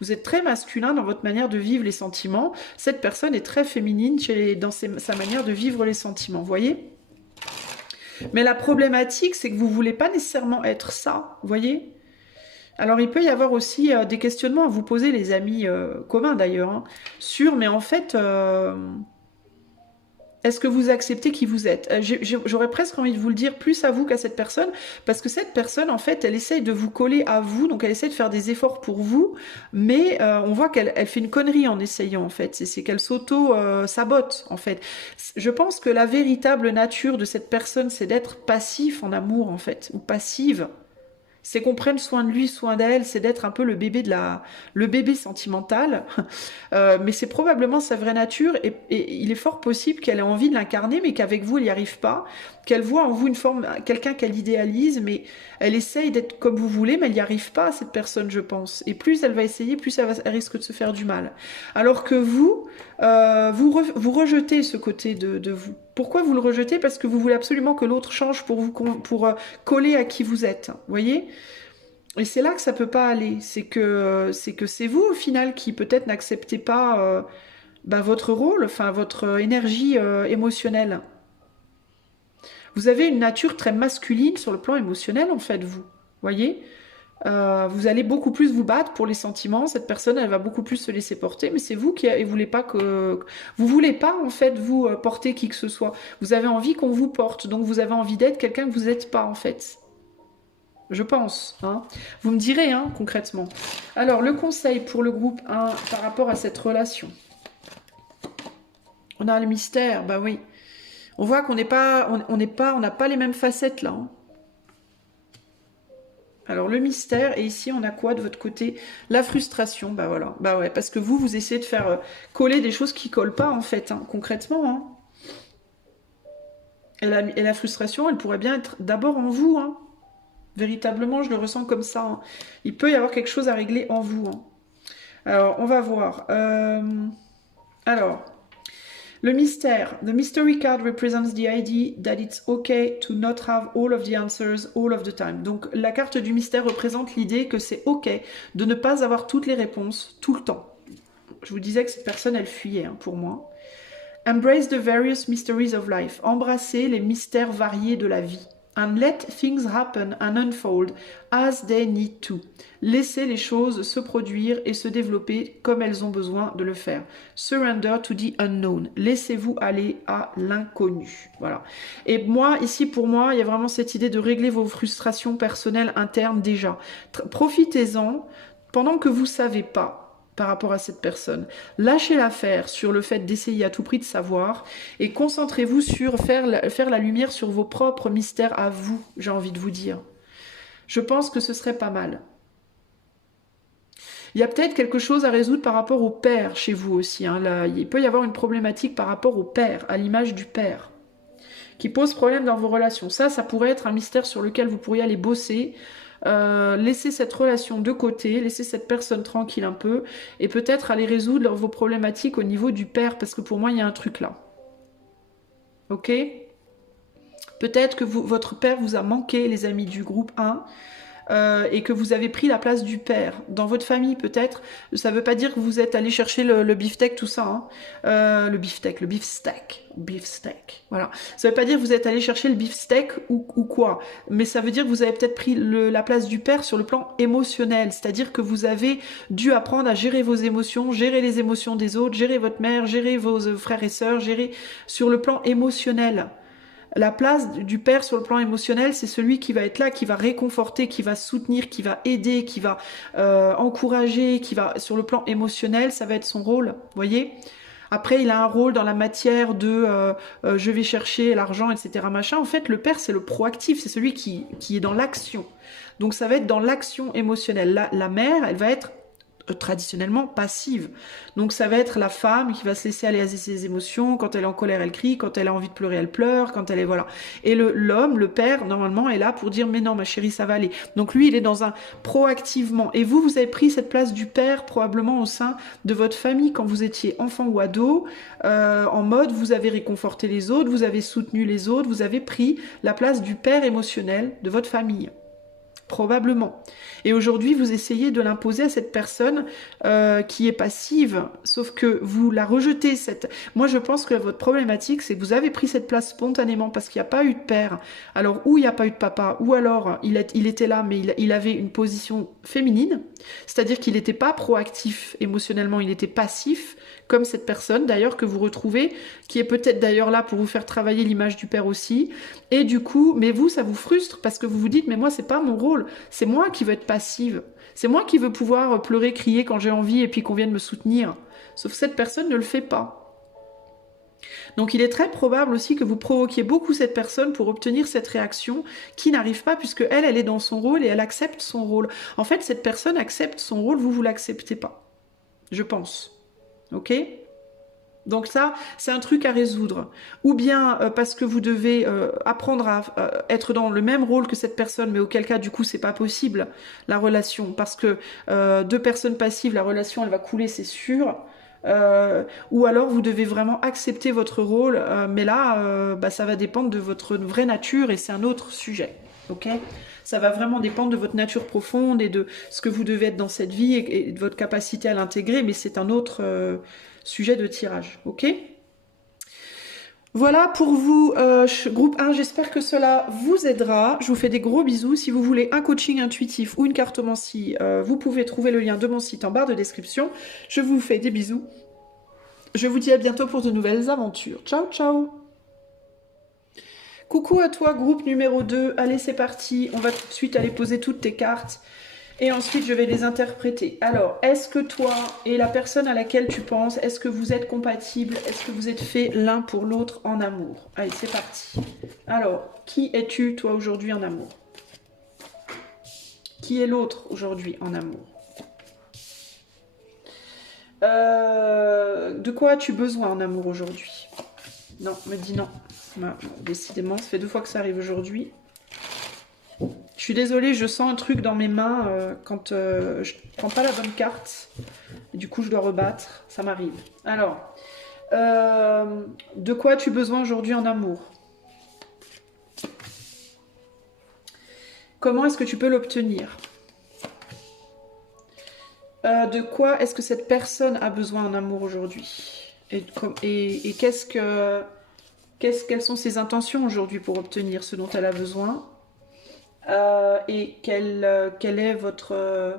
vous êtes très masculin dans votre manière de vivre les sentiments. Cette personne est très féminine dans sa manière de vivre les sentiments, vous voyez? Mais la problématique, c'est que vous voulez pas nécessairement être ça, vous voyez? Alors il peut y avoir aussi des questionnements à vous poser, les amis communs d'ailleurs, hein, mais en fait... est-ce que vous acceptez qui vous êtes? J'aurais presque envie de vous le dire plus à vous qu'à cette personne, parce que cette personne, en fait, elle essaye de vous coller à vous, donc elle essaie de faire des efforts pour vous, mais on voit qu'elle fait une connerie en essayant, en fait. C'est qu'elle s'auto-sabote, en fait. Je pense que la véritable nature de cette personne, c'est d'être passif en amour, en fait, ou passive. C'est qu'on prenne soin de lui, soin d'elle, c'est d'être un peu le bébé sentimental. Mais c'est probablement sa vraie nature et il est fort possible qu'elle ait envie de l'incarner, mais qu'avec vous, elle n'y arrive pas. Qu'elle voit en vous une forme, quelqu'un qu'elle idéalise, mais elle essaye d'être comme vous voulez, mais elle n'y arrive pas, cette personne, je pense. Et plus elle va essayer, plus elle risque de se faire du mal. Alors que vous rejetez ce côté de vous. Pourquoi vous le rejetez? Parce que vous voulez absolument que l'autre change pour coller à qui vous êtes. Vous voyez? Et c'est là que ça peut pas aller. C'est que c'est vous, au final, qui peut-être n'acceptez pas votre rôle, enfin votre énergie émotionnelle. Vous avez une nature très masculine sur le plan émotionnel, en fait, vous. Voyez? Vous allez beaucoup plus vous battre pour les sentiments. Cette personne, elle va beaucoup plus se laisser porter, mais c'est vous qui voulez pas vous voulez pas en fait vous porter qui que ce soit. Vous avez envie qu'on vous porte, donc vous avez envie d'être quelqu'un que vous n'êtes pas en fait. Je pense. Hein. Vous me direz hein, concrètement. Alors le conseil pour le groupe 1 par rapport à cette relation. On a le mystère, bah oui. On voit qu'on n'a pas les mêmes facettes là. Hein. Alors le mystère, et ici on a quoi de votre côté? La frustration, bah voilà, bah ouais, parce que vous essayez de faire coller des choses qui collent pas en fait, hein, concrètement. Hein. Et la frustration, elle pourrait bien être d'abord en vous, hein. Véritablement, je le ressens comme ça. Hein. Il peut y avoir quelque chose à régler en vous. Hein. Alors, on va voir. Alors, le mystère. The mystery card represents the idea that it's okay to not have all of the answers all of the time. Donc, la carte du mystère représente l'idée que c'est ok de ne pas avoir toutes les réponses tout le temps. Je vous disais que cette personne, elle fuyait hein, pour moi. Embrace the various mysteries of life. Embrasser les mystères variés de la vie. And let things happen and unfold as they need to. Laissez les choses se produire et se développer comme elles ont besoin de le faire. Surrender to the unknown. Laissez-vous aller à l'inconnu. Voilà. Et moi, ici, pour moi, il y a vraiment cette idée de régler vos frustrations personnelles internes déjà. Profitez-en pendant que vous ne savez pas par rapport à cette personne. Lâchez l'affaire sur le fait d'essayer à tout prix de savoir et concentrez-vous sur faire la lumière sur vos propres mystères à vous, j'ai envie de vous dire. Je pense que ce serait pas mal. Il y a peut-être quelque chose à résoudre par rapport au père chez vous aussi. Hein. Là, il peut y avoir une problématique par rapport au père, à l'image du père, qui pose problème dans vos relations. Ça pourrait être un mystère sur lequel vous pourriez aller bosser. Laissez cette relation de côté, laissez cette personne tranquille un peu, et peut-être aller résoudre vos problématiques au niveau du père, parce que pour moi, il y a un truc là. Ok ? Peut-être que votre père vous a manqué, les amis du groupe 1, et que vous avez pris la place du père. Dans votre famille, peut-être, ça ne veut pas dire que vous êtes allé chercher le beefsteak, tout ça. Hein. Le beefsteak. Voilà. Ça ne veut pas dire que vous êtes allé chercher le beefsteak ou quoi. Mais ça veut dire que vous avez peut-être pris la place du père sur le plan émotionnel. C'est-à-dire que vous avez dû apprendre à gérer vos émotions, gérer les émotions des autres, gérer votre mère, gérer vos frères et sœurs, gérer sur le plan émotionnel. La place du père sur le plan émotionnel, c'est celui qui va être là, qui va réconforter, qui va soutenir, qui va aider, qui va encourager, qui va, sur le plan émotionnel, ça va être son rôle, vous voyez ? Après, il a un rôle dans la matière de je vais chercher l'argent, etc. Machin. En fait, le père, c'est le proactif, c'est celui qui est dans l'action. Donc, ça va être dans l'action émotionnelle. La mère, elle va être traditionnellement passive. Donc ça va être la femme qui va se laisser aller à ses émotions, quand elle est en colère elle crie, quand elle a envie de pleurer elle pleure, quand elle est voilà. Et l'homme, le père normalement est là pour dire mais non ma chérie ça va aller. Donc lui il est dans un proactivement. Et vous avez pris cette place du père probablement au sein de votre famille quand vous étiez enfant ou ado, en mode vous avez réconforté les autres, vous avez soutenu les autres, vous avez pris la place du père émotionnel de votre famille. Probablement. Et aujourd'hui, vous essayez de l'imposer à cette personne qui est passive, sauf que vous la rejetez. Moi, je pense que votre problématique, c'est que vous avez pris cette place spontanément parce qu'il n'y a pas eu de père. Alors, ou il n'y a pas eu de papa, ou alors il était là, mais il avait une position féminine, c'est-à-dire qu'il n'était pas proactif émotionnellement, il était passif, comme cette personne d'ailleurs que vous retrouvez, qui est peut-être d'ailleurs là pour vous faire travailler l'image du père aussi. Et du coup, mais vous, ça vous frustre parce que vous vous dites, mais moi, c'est pas mon rôle, c'est moi qui veux être passive, c'est moi qui veux pouvoir pleurer, crier quand j'ai envie et puis qu'on vienne me soutenir. Sauf que cette personne ne le fait pas. Donc il est très probable aussi que vous provoquiez beaucoup cette personne pour obtenir cette réaction qui n'arrive pas puisque elle est dans son rôle et elle accepte son rôle. En fait, cette personne accepte son rôle, vous l'acceptez pas. Je pense. Ok ? Donc ça, c'est un truc à résoudre. Ou bien parce que vous devez apprendre à être dans le même rôle que cette personne, mais auquel cas, du coup, c'est pas possible, la relation. Parce que deux personnes passives, la relation, elle va couler, c'est sûr. Ou alors, vous devez vraiment accepter votre rôle. Mais là, ça va dépendre de votre vraie nature et c'est un autre sujet. Ok ? Ça va vraiment dépendre de votre nature profonde et de ce que vous devez être dans cette vie et de votre capacité à l'intégrer, mais c'est un autre sujet de tirage, ok ? Voilà pour vous, groupe 1, j'espère que cela vous aidera. Je vous fais des gros bisous. Si vous voulez un coaching intuitif ou une cartomancie, vous pouvez trouver le lien de mon site en barre de description. Je vous fais des bisous. Je vous dis à bientôt pour de nouvelles aventures. Ciao, ciao! Coucou à toi, groupe numéro 2. Allez, c'est parti. On va tout de suite aller poser toutes tes cartes. Et ensuite, je vais les interpréter. Alors, est-ce que toi et la personne à laquelle tu penses, est-ce que vous êtes compatibles? Est-ce que vous êtes faits l'un pour l'autre en amour? Allez, c'est parti. Alors, qui es-tu, toi, aujourd'hui en amour? Qui est l'autre aujourd'hui en amour? De quoi as-tu besoin en amour aujourd'hui? Non, me dis non. Non, décidément, ça fait 2 fois que ça arrive aujourd'hui. Je suis désolée, je sens un truc dans mes mains quand je prends pas la bonne carte. Et du coup, je dois rebattre. Ça m'arrive. Alors, de quoi as-tu besoin aujourd'hui en amour? Comment est-ce que tu peux l'obtenir? De quoi est-ce que cette personne a besoin en amour aujourd'hui? Et qu'est-ce que... Quelles sont ses intentions aujourd'hui pour obtenir ce dont elle a besoin? Et quel est votre...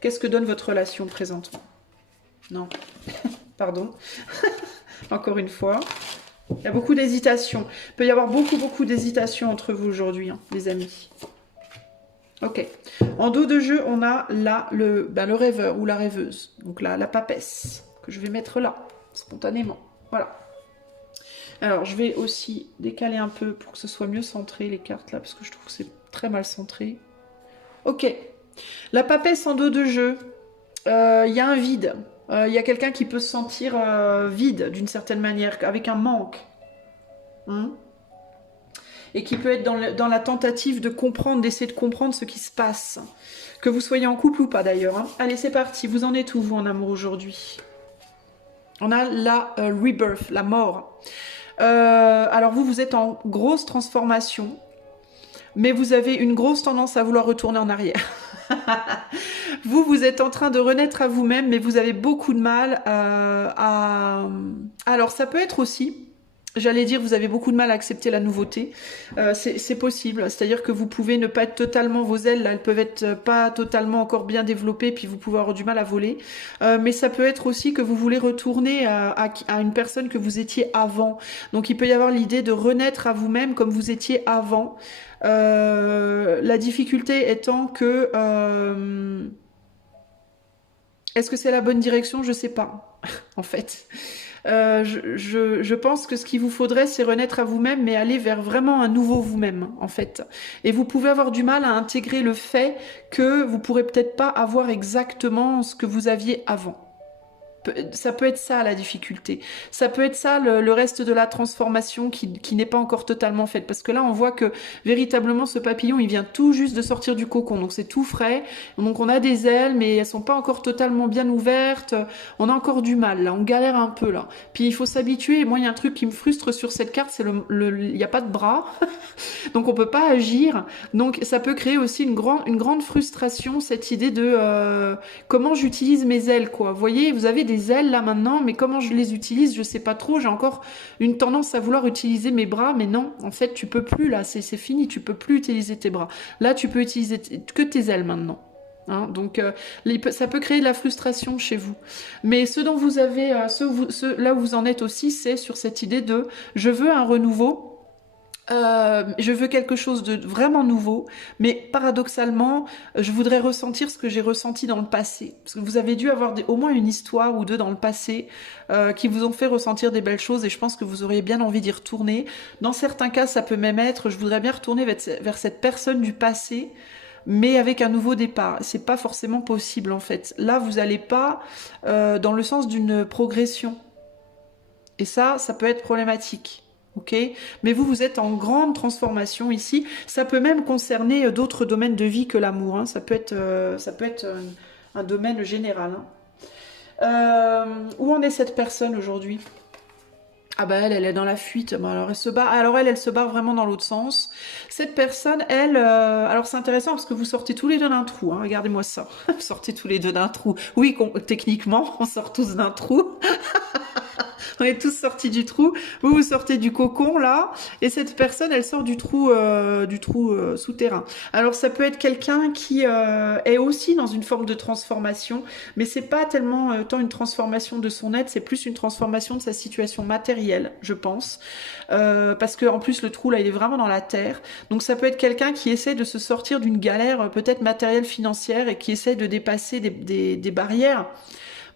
qu'est-ce que donne votre relation présentement? Non, pardon. Encore une fois. Il y a beaucoup d'hésitation. Il peut y avoir beaucoup d'hésitation entre vous aujourd'hui, hein, les amis. Ok. En dos de jeu, on a là le rêveur ou la rêveuse. Donc là, la papesse, que je vais mettre là, spontanément. Voilà. Alors, je vais aussi décaler un peu pour que ce soit mieux centré, les cartes là, parce que je trouve que c'est très mal centré. Ok. La papesse en dos de jeu, il y a un vide. Il y a quelqu'un qui peut se sentir vide d'une certaine manière, avec un manque. Hein, et qui peut être dans la tentative de comprendre, d'essayer de comprendre ce qui se passe. Que vous soyez en couple ou pas d'ailleurs. Hein. Allez, c'est parti. Vous en êtes où, vous, en amour aujourd'hui? On a la rebirth, la mort. Alors vous êtes en grosse transformation, mais vous avez une grosse tendance à vouloir retourner en arrière. Vous êtes en train de renaître à vous-même, mais vous avez beaucoup de mal à... Alors ça peut être aussi... J'allais dire, vous avez beaucoup de mal à accepter la nouveauté. C'est possible. C'est-à-dire que vous pouvez ne pas être totalement... Vos ailes, là, elles peuvent être pas totalement encore bien développées, puis vous pouvez avoir du mal à voler. Mais ça peut être aussi que vous voulez retourner à une personne que vous étiez avant. Donc il peut y avoir l'idée de renaître à vous-même comme vous étiez avant. La difficulté étant que... est-ce que c'est la bonne direction? Je sais pas, en fait. Je pense que ce qu'il vous faudrait, c'est renaître à vous-même, mais aller vers vraiment un nouveau vous-même, en fait. Et vous pouvez avoir du mal à intégrer le fait que vous pourrez peut-être pas avoir exactement ce que vous aviez avant. Ça peut être ça la difficulté. Ça peut être ça le reste de la transformation qui n'est pas encore totalement faite. Parce que là, on voit que véritablement, ce papillon, il vient tout juste de sortir du cocon. Donc c'est tout frais. Donc on a des ailes, mais elles sont pas encore totalement bien ouvertes. On a encore du mal, là. On galère un peu, là. Puis il faut s'habituer. Et moi, il y a un truc qui me frustre sur cette carte, c'est il n'y a pas de bras. Donc on peut pas agir. Donc ça peut créer aussi une grande frustration, cette idée de comment j'utilise mes ailes, quoi. Vous voyez, vous avez des ailes là maintenant, mais comment je les utilise, je sais pas trop. J'ai encore une tendance à vouloir utiliser mes bras, mais non, en fait, tu peux plus là, c'est fini, tu peux plus utiliser tes bras. Là, tu peux utiliser que tes ailes maintenant. Hein, donc ça peut créer de la frustration chez vous. Mais ce dont vous avez, là où vous en êtes aussi, c'est sur cette idée de je veux un renouveau. Je veux quelque chose de vraiment nouveau, mais paradoxalement, je voudrais ressentir ce que j'ai ressenti dans le passé. Parce que vous avez dû avoir au moins une histoire ou deux dans le passé qui vous ont fait ressentir des belles choses et je pense que vous auriez bien envie d'y retourner. Dans certains cas, ça peut même être, je voudrais bien retourner vers cette personne du passé, mais avec un nouveau départ. C'est pas forcément possible en fait. Là, vous n'allez pas dans le sens d'une progression. Et ça peut être problématique. Ok, mais vous êtes en grande transformation ici. Ça peut même concerner d'autres domaines de vie que l'amour. Hein. Ça peut être un domaine général. Hein. Où en est cette personne aujourd'hui? Ah bah elle est dans la fuite. Bon, alors elle se barre. Alors elle se barre vraiment dans l'autre sens. Cette personne, elle, alors c'est intéressant parce que vous sortez tous les deux d'un trou. Hein. Regardez-moi ça. Vous sortez tous les deux d'un trou. Oui, techniquement, on sort tous d'un trou. On est tous sortis du trou. Vous sortez du cocon là, et cette personne, elle sort du trou souterrain. Alors ça peut être quelqu'un qui est aussi dans une forme de transformation, mais c'est pas tellement tant une transformation de son être, c'est plus une transformation de sa situation matérielle, je pense, parce que en plus le trou là, il est vraiment dans la terre. Donc ça peut être quelqu'un qui essaie de se sortir d'une galère peut-être matérielle, financière, et qui essaie de dépasser des barrières,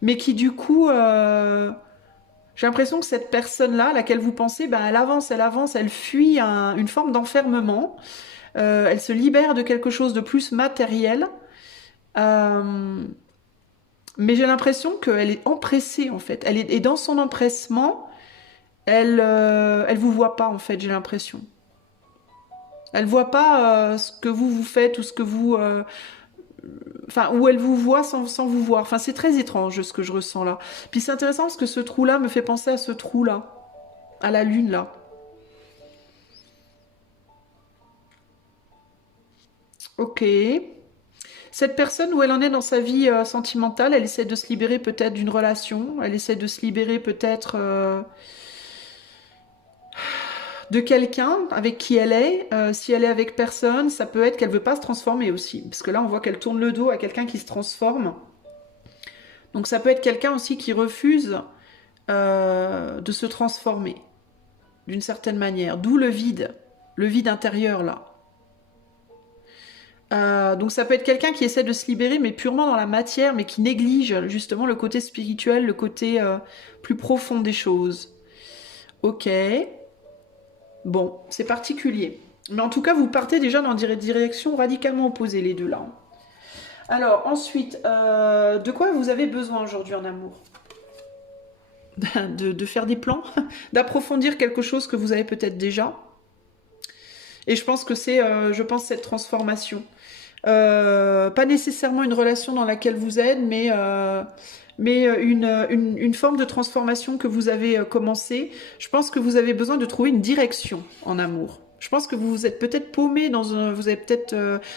mais qui du coup j'ai l'impression que cette personne-là, à laquelle vous pensez, ben, elle avance, elle fuit une forme d'enfermement. Elle se libère de quelque chose de plus matériel. Mais j'ai l'impression qu'elle est empressée, en fait. Et dans son empressement, elle vous voit pas, en fait, j'ai l'impression. Elle voit pas ce que vous faites ou ce que vous... Enfin, où elle vous voit sans vous voir. Enfin, c'est très étrange ce que je ressens là. Puis c'est intéressant parce que ce trou-là me fait penser à ce trou-là, à la lune là. Ok. Cette personne, où elle en est dans sa vie sentimentale, elle essaie de se libérer peut-être d'une relation, elle essaie de se libérer peut-être de quelqu'un avec qui elle est. Si elle est avec personne, ça peut être qu'elle veut pas se transformer aussi. Parce que là, on voit qu'elle tourne le dos à quelqu'un qui se transforme. Donc ça peut être quelqu'un aussi qui refuse de se transformer d'une certaine manière. D'où le vide intérieur là. Donc ça peut être quelqu'un qui essaie de se libérer, mais purement dans la matière, mais qui néglige justement le côté spirituel, le côté plus profond des choses. Ok. Bon, c'est particulier. Mais en tout cas, vous partez déjà dans des directions radicalement opposées, les deux là. Alors, ensuite, de quoi vous avez besoin aujourd'hui en amour? De faire des plans, d'approfondir quelque chose que vous avez peut-être déjà. Et je pense que c'est, cette transformation. Pas nécessairement une relation dans laquelle vous êtes, mais une forme de transformation que vous avez commencé. Je pense que vous avez besoin de trouver une direction en amour. Je pense que vous êtes peut-être paumé dans un... Vous avez peut-être...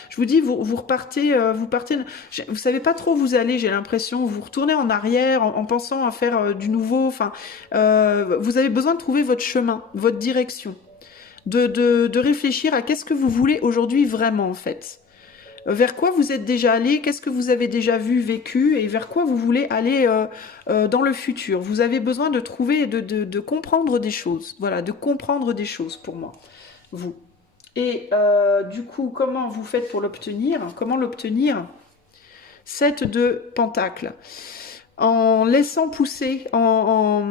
je vous dis, vous repartez... vous partez... Vous savez pas trop où vous allez, j'ai l'impression. Vous retournez en arrière en pensant à faire du nouveau. Enfin, vous avez besoin de trouver votre chemin, votre direction. De réfléchir à qu'est-ce que vous voulez aujourd'hui vraiment, en fait. Vers quoi vous êtes déjà allé, qu'est-ce que vous avez déjà vu, vécu, et vers quoi vous voulez aller dans le futur. Vous avez besoin de trouver, de comprendre des choses. Voilà, de comprendre des choses pour moi, vous. Et du coup, comment vous faites pour l'obtenir? Comment l'obtenir? 7 de Pentacles. En laissant pousser, en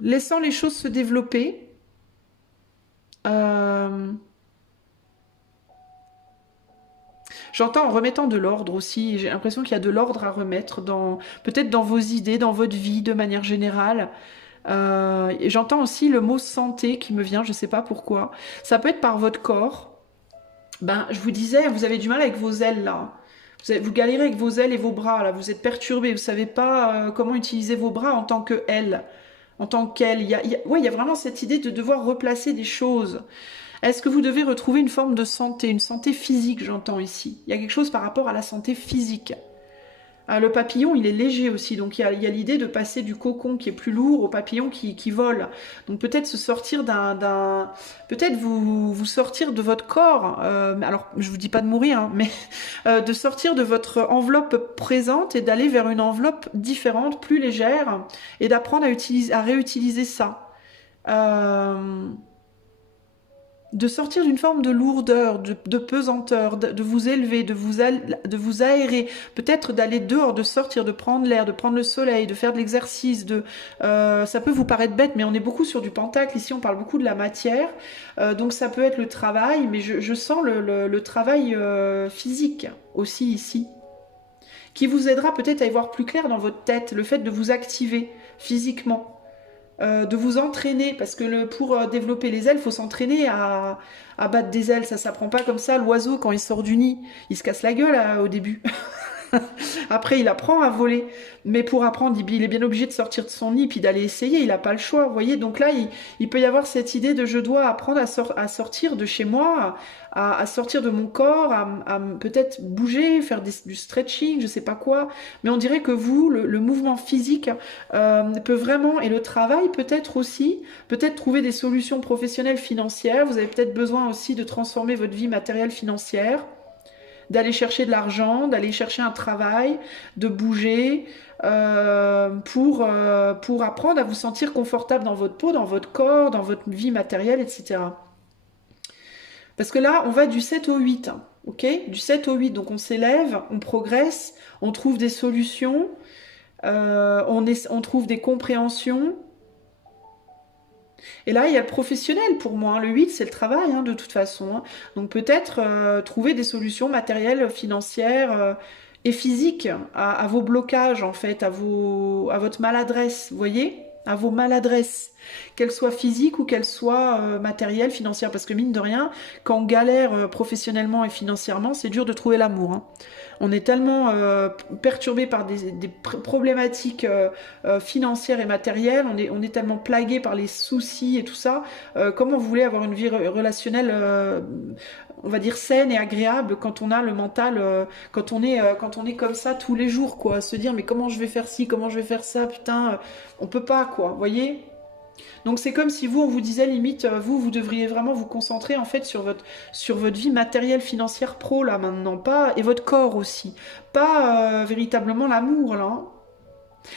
laissant les choses se développer. J'entends en remettant de l'ordre aussi. J'ai l'impression qu'il y a de l'ordre à remettre peut-être dans vos idées, dans votre vie de manière générale. Et j'entends aussi le mot santé qui me vient, je ne sais pas pourquoi. Ça peut être par votre corps. Ben, je vous disais, vous avez du mal avec vos ailes là. Vous galérez avec vos ailes et vos bras là. Vous êtes perturbé. Vous ne savez pas comment utiliser vos bras en tant que elle, en tant qu'elle. Il y a vraiment cette idée de devoir replacer des choses. Est-ce que vous devez retrouver une forme de santé, une santé physique, j'entends ici. Il y a quelque chose par rapport à la santé physique. Le papillon, il est léger aussi, donc il y a l'idée de passer du cocon qui est plus lourd au papillon qui vole. Donc peut-être se sortir peut-être vous sortir de votre corps. Alors, je vous dis pas de mourir, hein, mais de sortir de votre enveloppe présente et d'aller vers une enveloppe différente, plus légère, et d'apprendre à réutiliser ça. De sortir d'une forme de lourdeur, de pesanteur, de vous élever, de vous aérer, peut-être d'aller dehors, de sortir, de prendre l'air, de prendre le soleil, de faire de l'exercice. Ça peut vous paraître bête, mais on est beaucoup sur du pentacle. Ici, on parle beaucoup de la matière. Donc ça peut être le travail, mais je sens le travail physique aussi ici, qui vous aidera peut-être à y voir plus clair dans votre tête, le fait de vous activer physiquement. De vous entraîner, parce que pour développer les ailes, il faut s'entraîner à battre des ailes, ça s'apprend pas comme ça. L'oiseau, quand il sort du nid, il se casse la gueule au début. Après, il apprend à voler. Mais pour apprendre, il est bien obligé de sortir de son nid puis d'aller essayer. Il n'a pas le choix, vous voyez. Donc là, il peut y avoir cette idée de je dois apprendre à sortir de chez moi, à sortir de mon corps, à peut-être bouger, faire du stretching, je sais pas quoi. Mais on dirait que vous, le mouvement physique peut vraiment, et le travail peut-être aussi, peut-être trouver des solutions professionnelles financières. Vous avez peut-être besoin aussi de transformer votre vie matérielle financière, d'aller chercher de l'argent, d'aller chercher un travail, de bouger pour apprendre à vous sentir confortable dans votre peau, dans votre corps, dans votre vie matérielle, etc. Parce que là, on va du 7 au 8, hein, ok? Du 7 au 8, donc on s'élève, on progresse, on trouve des solutions, on trouve des compréhensions. Et là, il y a le professionnel pour moi. Hein. Le 8, c'est le travail, hein, de toute façon. Hein. Donc peut-être trouver des solutions matérielles, financières et physiques à vos blocages, en fait, à votre maladresse, vous voyez? À vos maladresses, qu'elles soient physiques ou qu'elles soient matérielles, financières. Parce que mine de rien, quand on galère professionnellement et financièrement, c'est dur de trouver l'amour. Hein. On est tellement perturbé par des problématiques financières et matérielles, on est tellement plagué par les soucis et tout ça. Comment vous voulez avoir une vie relationnelle, on va dire saine et agréable quand on a le mental, quand on est comme ça tous les jours, quoi. Se dire mais comment je vais faire ci, comment je vais faire ça, putain, on peut pas, quoi. Vous voyez ? Donc c'est comme si vous, on vous disait limite, vous devriez vraiment vous concentrer en fait sur votre vie matérielle, financière, pro là maintenant, pas, et votre corps aussi. Pas véritablement l'amour là, hein.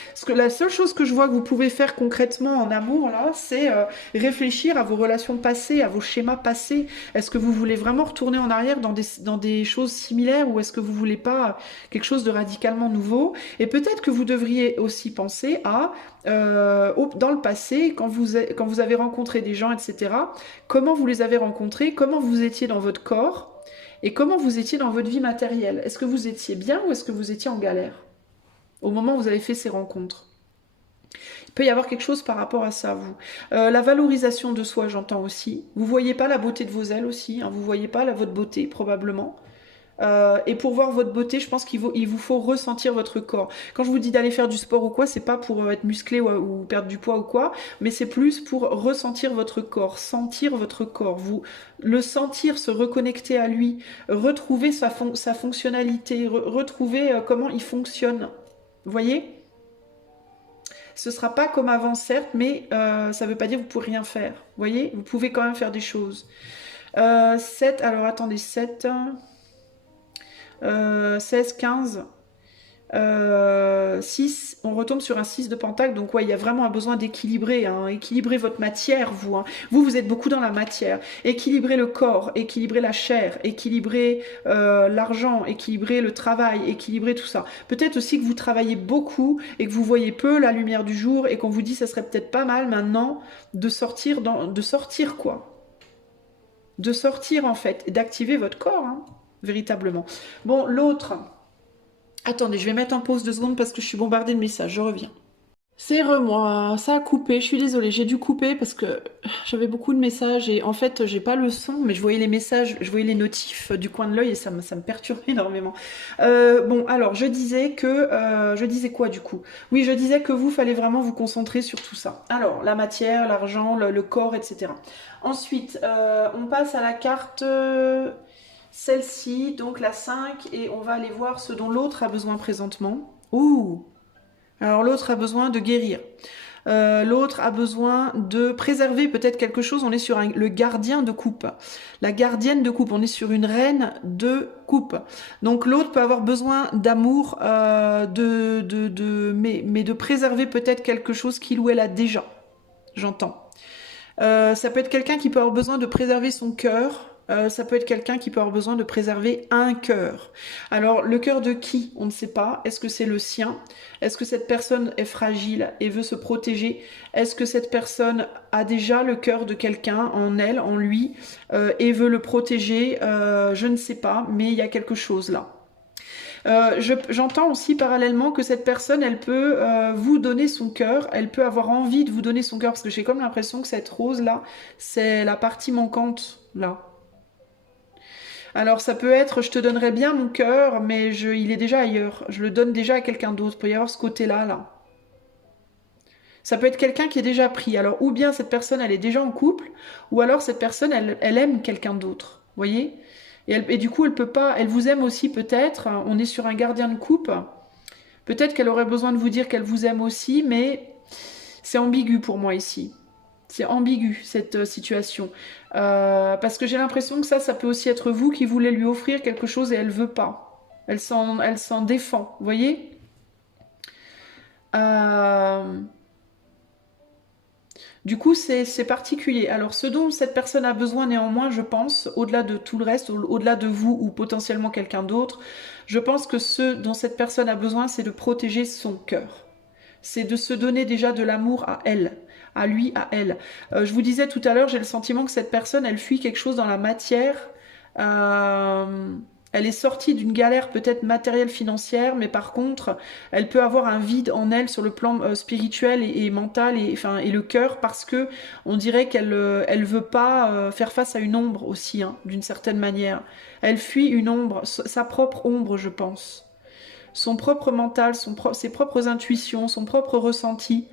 Parce que la seule chose que je vois que vous pouvez faire concrètement en amour, là, c'est réfléchir à vos relations passées, à vos schémas passés. Est-ce que vous voulez vraiment retourner en arrière dans des choses similaires ou est-ce que vous voulez pas quelque chose de radicalement nouveau? Et peut-être que vous devriez aussi penser à, dans le passé, quand vous avez rencontré des gens, etc., comment vous les avez rencontrés, comment vous étiez dans votre corps et comment vous étiez dans votre vie matérielle. Est-ce que vous étiez bien ou est-ce que vous étiez en galère au moment où vous avez fait ces rencontres? Il peut y avoir quelque chose par rapport à ça, vous. La valorisation de soi, j'entends aussi. Vous voyez pas la beauté de vos ailes aussi, hein, vous voyez pas votre beauté, probablement. Et pour voir votre beauté, je pense il vous faut ressentir votre corps. Quand je vous dis d'aller faire du sport ou quoi, c'est pas pour être musclé ou perdre du poids ou quoi, mais c'est plus pour ressentir votre corps, sentir votre corps, vous le sentir, se reconnecter à lui, retrouver sa fonctionnalité, retrouver comment il fonctionne. Vous voyez? Ce sera pas comme avant, certes, mais ça veut pas dire que vous pouvez rien faire. Vous voyez? Vous pouvez quand même faire des choses. 7, alors attendez, 7, 16, 15, 6, on retombe sur un 6 de pentacle, donc ouais, il y a vraiment un besoin d'équilibrer, hein, équilibrer votre matière, vous, hein. Vous êtes beaucoup dans la matière, équilibrer le corps, équilibrer la chair, équilibrer l'argent, équilibrer le travail, équilibrer tout ça. Peut-être aussi que vous travaillez beaucoup et que vous voyez peu la lumière du jour et qu'on vous dit ça serait peut-être pas mal maintenant de sortir, quoi. De sortir en fait, et d'activer votre corps, hein, véritablement. Bon, l'autre... Attendez, je vais mettre en pause 2 secondes parce que je suis bombardée de messages, je reviens. C'est moi, ça a coupé, je suis désolée, j'ai dû couper parce que j'avais beaucoup de messages et en fait j'ai pas le son, mais je voyais les messages, je voyais les notifs du coin de l'œil et ça me perturbe énormément. Bon, alors je disais quoi du coup? Oui, je disais que vous, fallait vraiment vous concentrer sur tout ça. Alors, la matière, l'argent, le corps, etc. Ensuite, on passe à la carte... celle-ci, donc la 5, et on va aller voir ce dont l'autre a besoin présentement. Ouh! Alors l'autre a besoin de guérir. L'autre a besoin de préserver peut-être quelque chose. On est sur le gardien de coupe. La gardienne de coupe. On est sur une reine de coupe. Donc l'autre peut avoir besoin d'amour, mais de préserver peut-être quelque chose qu'il ou elle a déjà. J'entends. Ça peut être quelqu'un qui peut avoir besoin de préserver son cœur. Ça peut être quelqu'un qui peut avoir besoin de préserver un cœur. Alors, le cœur de qui? On ne sait pas. Est-ce que c'est le sien? Est-ce que cette personne est fragile et veut se protéger? Est-ce que cette personne a déjà le cœur de quelqu'un en elle, en lui, et veut le protéger? Je ne sais pas, mais il y a quelque chose là. J'entends aussi parallèlement que cette personne, elle peut vous donner son cœur, elle peut avoir envie de vous donner son cœur, parce que j'ai comme l'impression que cette rose-là, c'est la partie manquante, là. Alors ça peut être, je te donnerais bien mon cœur, mais il est déjà ailleurs, je le donne déjà à quelqu'un d'autre, il peut y avoir ce côté-là, là. Ça peut être quelqu'un qui est déjà pris, alors ou bien cette personne, elle est déjà en couple, ou alors cette personne, elle aime quelqu'un d'autre, vous voyez? Et du coup, elle peut pas, elle vous aime aussi peut-être, on est sur un gardien de coupe, peut-être qu'elle aurait besoin de vous dire qu'elle vous aime aussi, mais c'est ambigu pour moi ici. C'est ambigu cette situation. Parce que j'ai l'impression que ça peut aussi être vous qui voulez lui offrir quelque chose et elle veut pas. Elle s'en défend, vous voyez? Du coup, c'est particulier. Alors, ce dont cette personne a besoin néanmoins, je pense, au-delà de tout le reste, au-delà de vous ou potentiellement quelqu'un d'autre, je pense que ce dont cette personne a besoin, c'est de protéger son cœur. C'est de se donner déjà de l'amour à elle, à lui, à elle. Je vous disais tout à l'heure, j'ai le sentiment que cette personne, elle fuit quelque chose dans la matière. Elle est sortie d'une galère peut-être matérielle financière, mais par contre, elle peut avoir un vide en elle sur le plan spirituel et mental et le cœur parce que on dirait qu'elle elle veut pas faire face à une ombre aussi, hein, d'une certaine manière. Elle fuit une ombre, sa propre ombre, je pense. Son propre mental, ses propres intuitions, son propre ressenti.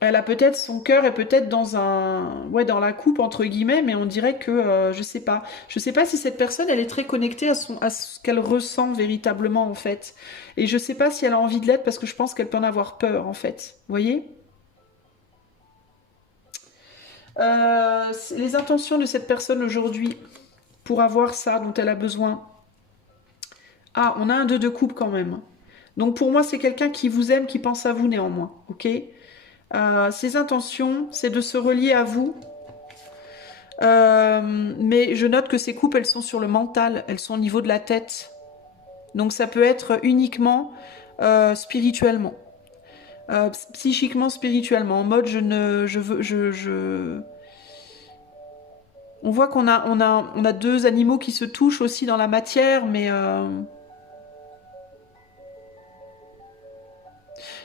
Elle a peut-être son cœur est peut-être dans un, ouais, dans la coupe entre guillemets, mais on dirait que je sais pas. Je sais pas si cette personne elle est très connectée à ce qu'elle ressent véritablement en fait. Et je sais pas si elle a envie de l'être parce que je pense qu'elle peut en avoir peur en fait. Vous voyez? Les intentions de cette personne aujourd'hui pour avoir ça dont elle a besoin. Ah, on a un 2 de coupe quand même. Donc pour moi, c'est quelqu'un qui vous aime, qui pense à vous néanmoins. Ok? Ses intentions, c'est de se relier à vous. Mais je note que ces coupes, elles sont sur le mental, elles sont au niveau de la tête. Donc ça peut être uniquement spirituellement. Psychiquement, spirituellement. En mode, je ne... Je veux... On voit qu'on a deux animaux qui se touchent aussi dans la matière, mais...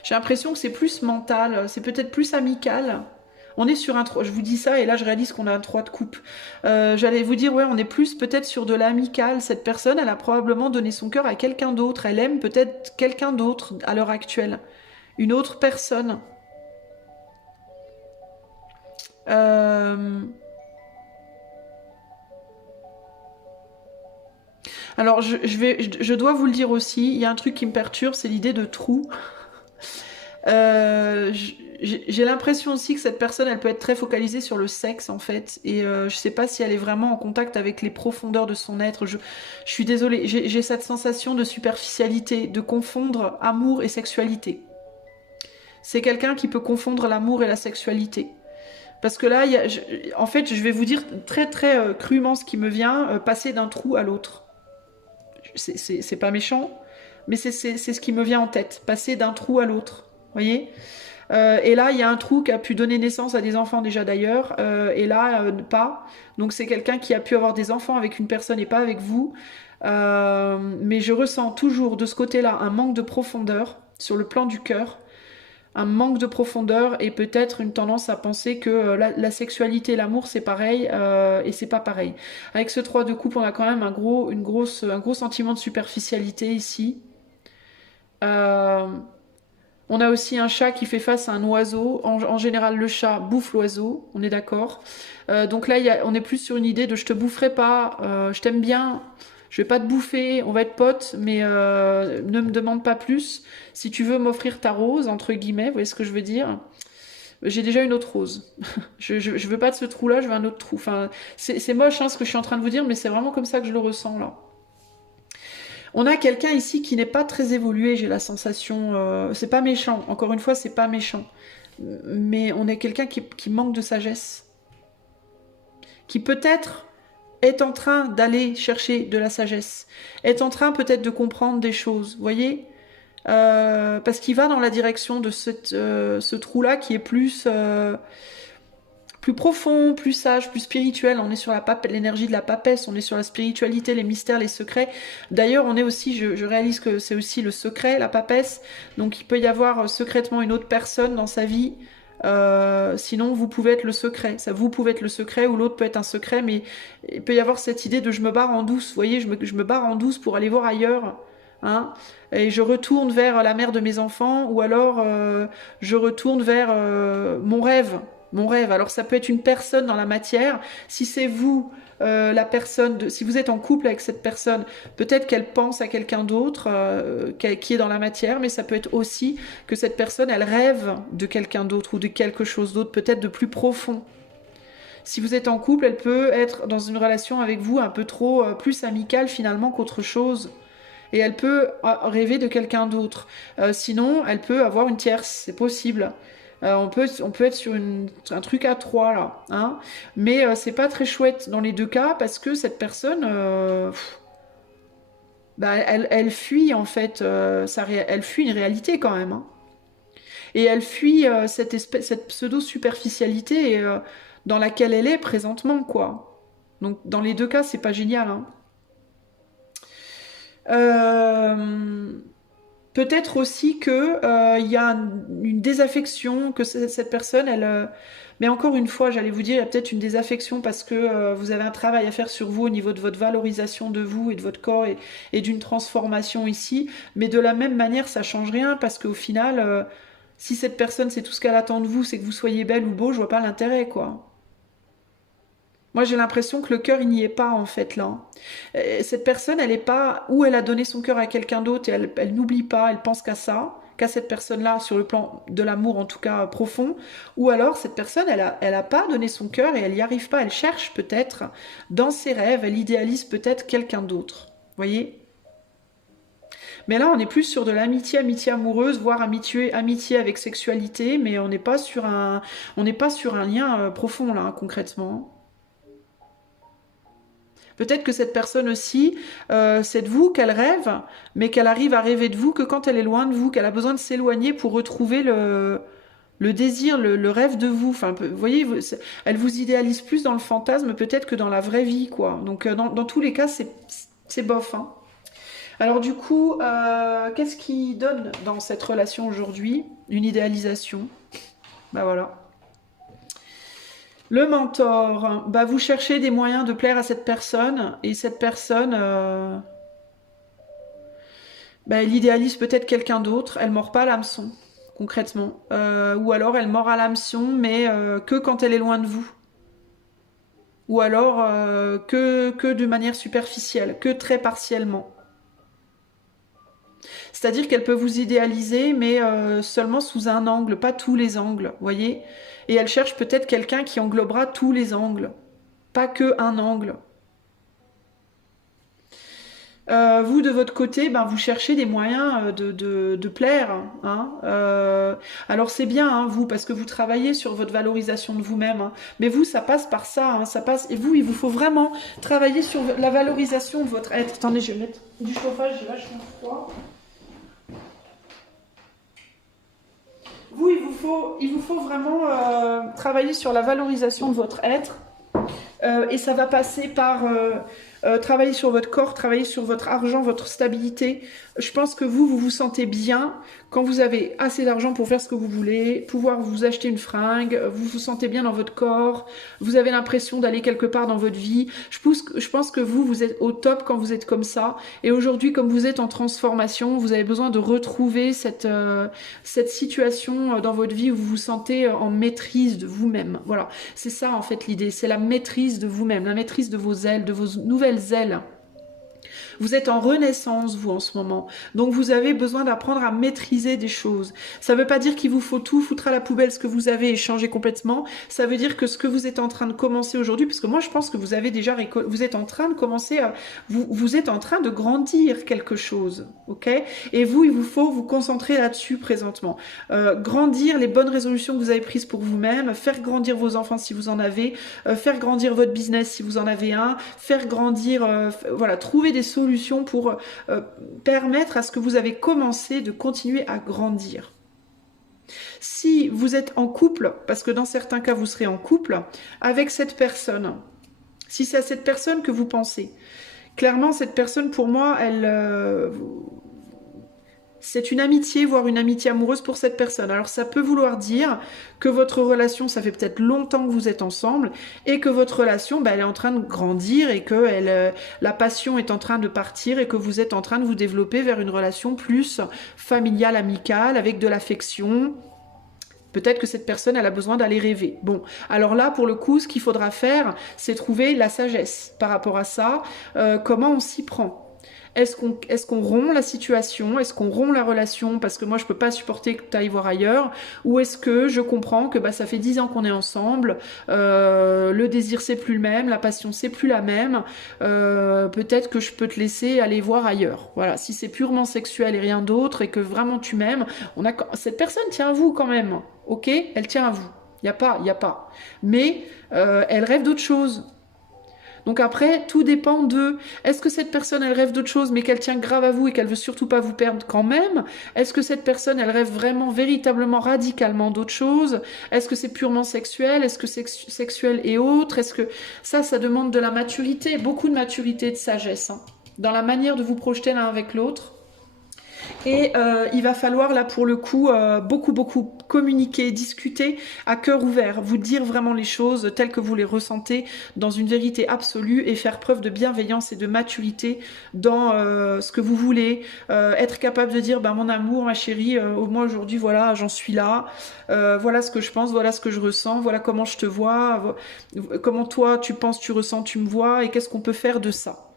j'ai l'impression que c'est plus mental, c'est peut-être plus amical. On est sur un 3, je vous dis ça et là je réalise qu'on a un 3 de coupe. J'allais vous dire, ouais, on est plus peut-être sur de l'amical. Cette personne, elle a probablement donné son cœur à quelqu'un d'autre. Elle aime peut-être quelqu'un d'autre à l'heure actuelle. Une autre personne. Euh, Alors, je dois vous le dire aussi, il y a un truc qui me perturbe, c'est l'idée de trou. J'ai l'impression aussi que cette personne, elle peut être très focalisée sur le sexe en fait, et je sais pas si elle est vraiment en contact avec les profondeurs de son être. Je suis désolée, j'ai cette sensation de superficialité, de confondre amour et sexualité. C'est quelqu'un qui peut confondre l'amour et la sexualité. Parce que là, en fait, je vais vous dire très très crûment ce qui me vient, passer d'un trou à l'autre. C'est pas méchant, mais c'est ce qui me vient en tête, passer d'un trou à l'autre. Voyez. Et là, il y a un trou qui a pu donner naissance à des enfants déjà d'ailleurs, et là, pas. Donc c'est quelqu'un qui a pu avoir des enfants avec une personne et pas avec vous. Mais je ressens toujours de ce côté-là un manque de profondeur sur le plan du cœur, un manque de profondeur et peut-être une tendance à penser que la sexualité et l'amour c'est pareil et c'est pas pareil. Avec ce 3 de coupe, on a quand même un gros sentiment de superficialité ici. Euh, On a aussi un chat qui fait face à un oiseau. En général, le chat bouffe l'oiseau, on est d'accord. Donc là, on est plus sur une idée de je te boufferai pas, je t'aime bien, je vais pas te bouffer, on va être potes, mais ne me demande pas plus. Si tu veux m'offrir ta rose, entre guillemets, vous voyez ce que je veux dire? J'ai déjà une autre rose. Je veux pas de ce trou-là, je veux un autre trou. Enfin, c'est moche hein, ce que je suis en train de vous dire, mais c'est vraiment comme ça que je le ressens là. On a quelqu'un ici qui n'est pas très évolué, j'ai la sensation. C'est pas méchant, encore une fois, c'est pas méchant. Mais on est quelqu'un qui manque de sagesse. Qui peut-être est en train d'aller chercher de la sagesse. Est en train peut-être de comprendre des choses, vous voyez parce qu'il va dans la direction de ce trou-là qui est plus profond, plus sage, plus spirituel. On est sur l'énergie de la papesse, on est sur la spiritualité, les mystères, les secrets. D'ailleurs, on est aussi, je réalise que c'est aussi le secret, la papesse. Donc, il peut y avoir secrètement une autre personne dans sa vie. Sinon, vous pouvez être le secret. Ça, vous pouvez être le secret ou l'autre peut être un secret, mais il peut y avoir cette idée de je me barre en douce. Vous voyez, je me barre en douce pour aller voir ailleurs. Hein, et je retourne vers la mère de mes enfants ou alors je retourne vers mon rêve. Mon rêve. Alors ça peut être une personne dans la matière. Si c'est vous, la personne, si vous êtes en couple avec cette personne, peut-être qu'elle pense à quelqu'un d'autre qui est dans la matière, mais ça peut être aussi que cette personne, elle rêve de quelqu'un d'autre ou de quelque chose d'autre, peut-être de plus profond. Si vous êtes en couple, elle peut être dans une relation avec vous un peu trop plus amicale finalement qu'autre chose. Et elle peut rêver de quelqu'un d'autre. Sinon, elle peut avoir une tierce, c'est possible. On peut être sur un truc à trois là, hein. Mais c'est pas très chouette dans les deux cas parce que cette personne, bah, elle fuit en fait, elle fuit une réalité quand même, hein. Et elle fuit cette pseudo superficialité dans laquelle elle est présentement quoi. Donc dans les deux cas, c'est pas génial, hein. Euh, Peut-être aussi que il y a une désaffection, que cette personne, elle. Mais encore une fois, j'allais vous dire, il y a peut-être une désaffection parce que vous avez un travail à faire sur vous au niveau de votre valorisation de vous et de votre corps et d'une transformation ici. Mais de la même manière, ça change rien parce qu'au final, Si cette personne, c'est tout ce qu'elle attend de vous, c'est que vous soyez belle ou beau, je vois pas l'intérêt, quoi. Moi, j'ai l'impression que le cœur, il n'y est pas, en fait, là. Cette personne, elle est pas où elle a donné son cœur à quelqu'un d'autre et elle n'oublie pas, elle pense qu'à ça, qu'à cette personne-là, sur le plan de l'amour, en tout cas, profond. Ou alors, cette personne, elle a pas donné son cœur et elle n'y arrive pas. Elle cherche peut-être, dans ses rêves, elle idéalise peut-être quelqu'un d'autre. Vous voyez? Mais là, on est plus sur de l'amitié, amitié amoureuse, voire amitié avec sexualité, mais on n'est pas sur un lien profond, là, hein, concrètement. Peut-être que cette personne aussi, c'est de vous qu'elle rêve, mais qu'elle arrive à rêver de vous que quand elle est loin de vous, qu'elle a besoin de s'éloigner pour retrouver le désir, le rêve de vous. Enfin, vous voyez, elle vous idéalise plus dans le fantasme peut-être que dans la vraie vie, quoi. Donc, dans tous les cas, c'est bof, hein. Alors du coup, qu'est-ce qui donne dans cette relation aujourd'hui? Une idéalisation. Bah voilà. Le mentor, bah vous cherchez des moyens de plaire à cette personne et cette personne, bah, elle idéalise peut-être quelqu'un d'autre, elle mord pas à l'hameçon, concrètement. Ou alors elle mord à l'hameçon, mais que quand elle est loin de vous. Ou alors que de manière superficielle, que très partiellement. C'est-à-dire qu'elle peut vous idéaliser, mais seulement sous un angle, pas tous les angles, vous voyez? Et elle cherche peut-être quelqu'un qui englobera tous les angles, pas que un angle. Vous, de votre côté, ben, vous cherchez des moyens de plaire. Hein. Alors c'est bien, hein, vous, parce que vous travaillez sur votre valorisation de vous-même. Hein. Mais vous, ça passe par ça. Hein, ça passe. Et vous, il vous faut vraiment travailler sur la valorisation de votre être. Attendez, je vais mettre du chauffage, j'ai vachement froid. Vous, il vous faut vraiment travailler sur la valorisation de votre être. Et ça va passer par travailler sur votre corps, travailler sur votre argent, votre stabilité. Je pense que vous vous sentez bien quand vous avez assez d'argent pour faire ce que vous voulez, pouvoir vous acheter une fringue, vous vous sentez bien dans votre corps, vous avez l'impression d'aller quelque part dans votre vie. Je pense que vous êtes au top quand vous êtes comme ça. Et aujourd'hui, comme vous êtes en transformation, vous avez besoin de retrouver cette situation dans votre vie où vous vous sentez en maîtrise de vous-même. Voilà, c'est ça en fait l'idée, c'est la maîtrise de vous-même, la maîtrise de vos ailes, de vos nouvelles ailes. Vous êtes en renaissance, vous, en ce moment. Donc, vous avez besoin d'apprendre à maîtriser des choses. Ça ne veut pas dire qu'il vous faut tout foutre à la poubelle, ce que vous avez, et changer complètement. Ça veut dire que ce que vous êtes en train de commencer aujourd'hui, parce que moi, je pense que vous avez déjà vous êtes en train de commencer à... Vous êtes en train de grandir quelque chose, ok? Et vous, il vous faut vous concentrer là-dessus présentement. Grandir les bonnes résolutions que vous avez prises pour vous-même, faire grandir vos enfants si vous en avez, faire grandir votre business si vous en avez un, faire grandir... voilà, trouver des solutions pour permettre à ce que vous avez commencé de continuer à grandir. Si vous êtes en couple, parce que dans certains cas vous serez en couple, avec cette personne, si c'est à cette personne que vous pensez, clairement cette personne pour moi, c'est une amitié, voire une amitié amoureuse pour cette personne. Alors ça peut vouloir dire que votre relation, ça fait peut-être longtemps que vous êtes ensemble et que votre relation, elle est en train de grandir et que la passion est en train de partir et que vous êtes en train de vous développer vers une relation plus familiale, amicale, avec de l'affection. Peut-être que cette personne, elle a besoin d'aller rêver. Bon, alors là, pour le coup, ce qu'il faudra faire, c'est trouver la sagesse par rapport à ça. Comment on s'y prend ? Est-ce qu'on rompt la situation? Est-ce qu'on rompt la relation? Parce que moi, je peux pas supporter que tu ailles voir ailleurs. Ou est-ce que je comprends que ça fait 10 ans qu'on est ensemble, le désir c'est plus le même, la passion c'est plus la même. Peut-être que je peux te laisser aller voir ailleurs. Voilà, si c'est purement sexuel et rien d'autre et que vraiment tu m'aimes, cette personne tient à vous quand même. Ok, elle tient à vous. Il y a pas. Mais elle rêve d'autre chose. Donc après, tout dépend de... Est-ce que cette personne, elle rêve d'autre chose, mais qu'elle tient grave à vous et qu'elle veut surtout pas vous perdre quand même? Est-ce que cette personne, elle rêve vraiment, véritablement, radicalement d'autre chose? Est-ce que c'est purement sexuel? Est-ce que c'est sexuel et autre? Est-ce que... Ça demande de la maturité, beaucoup de maturité et de sagesse, hein, dans la manière de vous projeter l'un avec l'autre. Et il va falloir là pour le coup beaucoup communiquer, discuter à cœur ouvert, vous dire vraiment les choses telles que vous les ressentez dans une vérité absolue et faire preuve de bienveillance et de maturité dans ce que vous voulez, être capable de dire bah, mon amour, ma chérie, au moins aujourd'hui voilà j'en suis là, voilà ce que je pense, voilà ce que je ressens, voilà comment je te vois, comment toi tu penses, tu ressens, tu me vois et qu'est-ce qu'on peut faire de ça.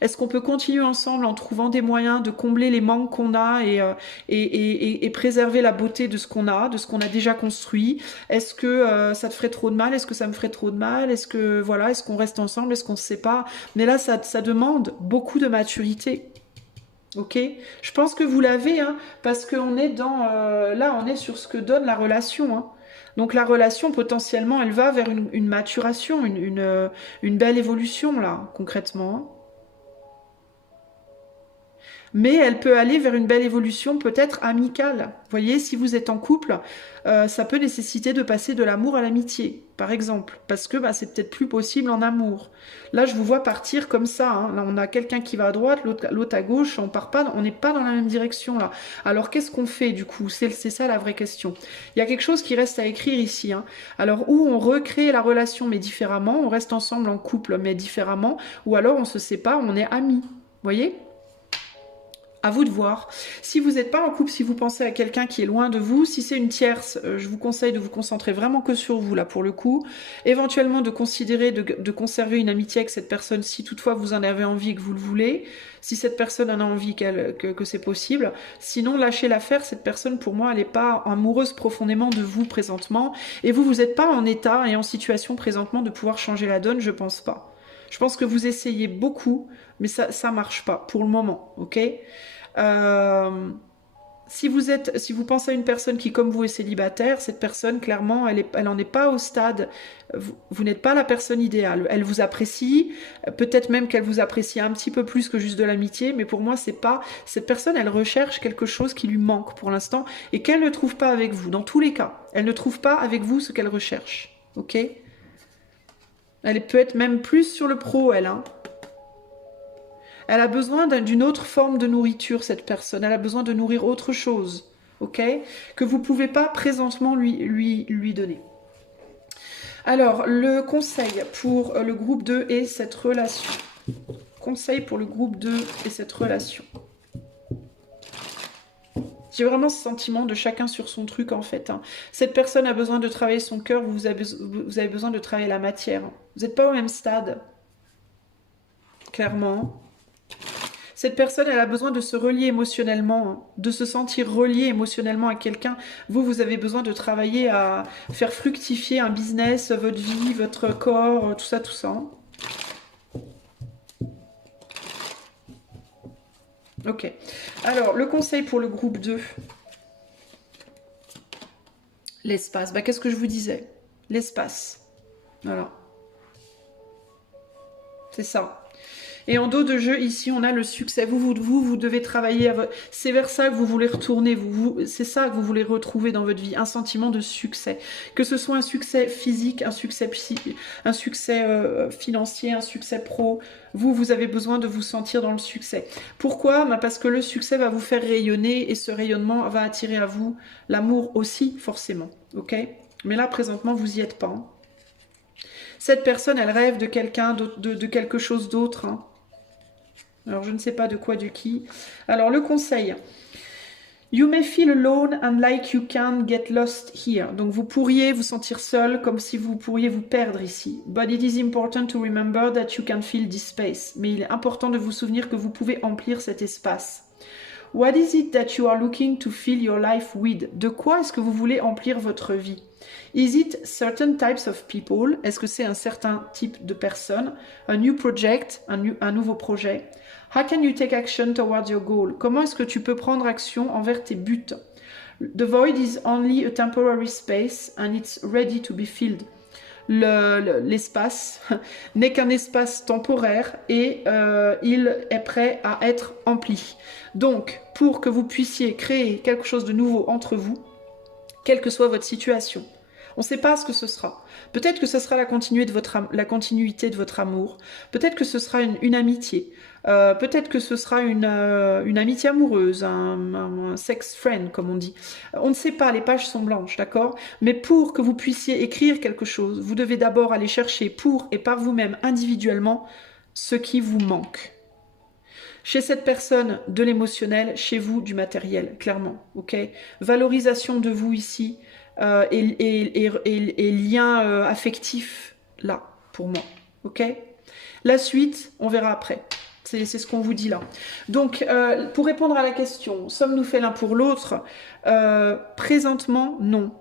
Est-ce qu'on peut continuer ensemble en trouvant des moyens de combler les manques qu'on a et préserver la beauté de ce qu'on a, de ce qu'on a déjà construit? Est-ce que ça te ferait trop de mal? Est-ce que ça me ferait trop de mal? Est-ce que voilà, est-ce qu'on reste ensemble? Est-ce qu'on se sépare? Mais là, ça demande beaucoup de maturité. Ok, je pense que vous l'avez, hein, parce qu'on est dans là, on est sur ce que donne la relation. Hein. Donc la relation potentiellement, elle va vers une maturation, une belle évolution là, concrètement. Hein. Mais elle peut aller vers une belle évolution peut-être amicale. Vous voyez, si vous êtes en couple, ça peut nécessiter de passer de l'amour à l'amitié, par exemple, parce que bah, c'est peut-être plus possible en amour. Là, je vous vois partir comme ça. Hein. Là, on a quelqu'un qui va à droite, l'autre à gauche, on part pas, on n'est pas dans la même direction là. Alors, qu'est-ce qu'on fait du coup? C'est ça la vraie question. Il y a quelque chose qui reste à écrire ici. Hein. Alors, où on recrée la relation mais différemment, on reste ensemble en couple mais différemment, ou alors on se sépare, on est amis. Vous voyez? À vous de voir. Si vous n'êtes pas en couple, si vous pensez à quelqu'un qui est loin de vous, si c'est une tierce, je vous conseille de vous concentrer vraiment que sur vous, là, pour le coup. Éventuellement, de considérer, de conserver une amitié avec cette personne si toutefois vous en avez envie et que vous le voulez. Si cette personne en a envie, que c'est possible. Sinon, lâchez l'affaire. Cette personne, pour moi, elle n'est pas amoureuse profondément de vous présentement. Et vous n'êtes pas en état et en situation présentement de pouvoir changer la donne, je pense pas. Je pense que vous essayez beaucoup, mais ça marche pas pour le moment, ok? Si vous pensez à une personne qui, comme vous, est célibataire, cette personne, clairement, elle en est pas au stade. Vous n'êtes pas la personne idéale. Elle vous apprécie, peut-être même qu'elle vous apprécie un petit peu plus que juste de l'amitié, mais pour moi, c'est pas. Cette personne, elle recherche quelque chose qui lui manque pour l'instant et qu'elle ne trouve pas avec vous. Dans tous les cas, elle ne trouve pas avec vous ce qu'elle recherche, ok? Elle peut être même plus sur le pro, elle, hein. Elle a besoin d'une autre forme de nourriture, cette personne. Elle a besoin de nourrir autre chose, ok? Que vous ne pouvez pas présentement lui donner. Alors, le conseil pour le groupe 2 et cette relation. Conseil pour le groupe 2 et cette relation. J'ai vraiment ce sentiment de chacun sur son truc, en fait. Hein. Cette personne a besoin de travailler son cœur, vous avez besoin de travailler la matière. Vous n'êtes pas au même stade, clairement. Cette personne, elle a besoin de se relier émotionnellement, de se sentir relié émotionnellement à quelqu'un. Vous avez besoin de travailler à faire fructifier un business, votre vie, votre corps, tout ça, tout ça. Ok. Alors, le conseil pour le groupe 2. L'espace. Bah, qu'est-ce que je vous disais? L'espace. Voilà. C'est ça. Et en dos de jeu, ici, on a le succès. Vous devez travailler à votre... C'est vers ça que vous voulez retourner. C'est ça que vous voulez retrouver dans votre vie. Un sentiment de succès. Que ce soit un succès physique, un succès financier, un succès pro. Vous avez besoin de vous sentir dans le succès. Pourquoi? Parce que le succès va vous faire rayonner et ce rayonnement va attirer à vous l'amour aussi, forcément. Ok? Mais là, présentement, vous n'y êtes pas. Hein. Cette personne, elle rêve de quelqu'un, de quelque chose d'autre. Hein. Alors, je ne sais pas de quoi, de qui. Alors, le conseil. You may feel alone and like you can get lost here. Donc, vous pourriez vous sentir seul, comme si vous pourriez vous perdre ici. But it is important to remember that you can fill this space. Mais il est important de vous souvenir que vous pouvez emplir cet espace. What is it that you are looking to fill your life with? De quoi est-ce que vous voulez emplir votre vie? Is it certain types of people? Est-ce que c'est un certain type de personnes? A new project, un nouveau projet? How can you take action towards your goal? Comment est-ce que tu peux prendre action envers tes buts? The void is only a temporary space and it's ready to be filled. L'espace n'est qu'un espace temporaire et il est prêt à être empli. Donc, pour que vous puissiez créer quelque chose de nouveau entre vous, quelle que soit votre situation, On ne sait pas ce que ce sera. Peut-être que ce sera la continuité de votre amour. Peut-être que ce sera une amitié. Peut-être que ce sera une amitié amoureuse, un sex friend, comme on dit. On ne sait pas, les pages sont blanches, d'accord? Mais pour que vous puissiez écrire quelque chose, vous devez d'abord aller chercher pour et par vous-même, individuellement, ce qui vous manque. Chez cette personne, de l'émotionnel, chez vous, du matériel, clairement, ok? Valorisation de vous ici, et lien affectif là pour moi, ok? La suite, on verra après. C'est ce qu'on vous dit là. Donc, pour répondre à la question, sommes-nous faits l'un pour l'autre? Présentement, non.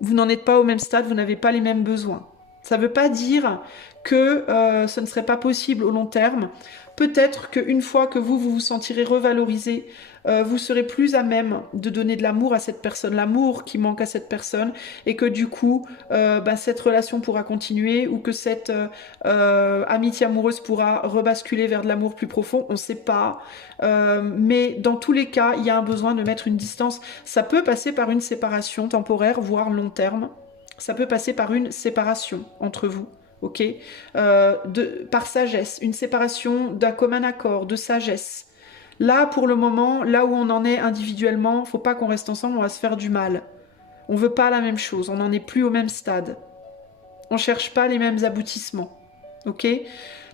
Vous n'en êtes pas au même stade, vous n'avez pas les mêmes besoins. Ça ne veut pas dire que ce ne serait pas possible au long terme. Peut-être qu'une fois que vous vous sentirez revalorisé, vous serez plus à même de donner de l'amour à cette personne, l'amour qui manque à cette personne, et que du coup, cette relation pourra continuer, ou que cette amitié amoureuse pourra rebasculer vers de l'amour plus profond, on ne sait pas. Mais dans tous les cas, il y a un besoin de mettre une distance. Ça peut passer par une séparation temporaire, voire long terme. Ça peut passer par une séparation entre vous. Ok, par sagesse, une séparation d'un commun accord, de sagesse. Là, pour le moment, là où on en est individuellement, faut pas qu'on reste ensemble, on va se faire du mal. On veut pas la même chose, on n'en est plus au même stade. On cherche pas les mêmes aboutissements. Ok,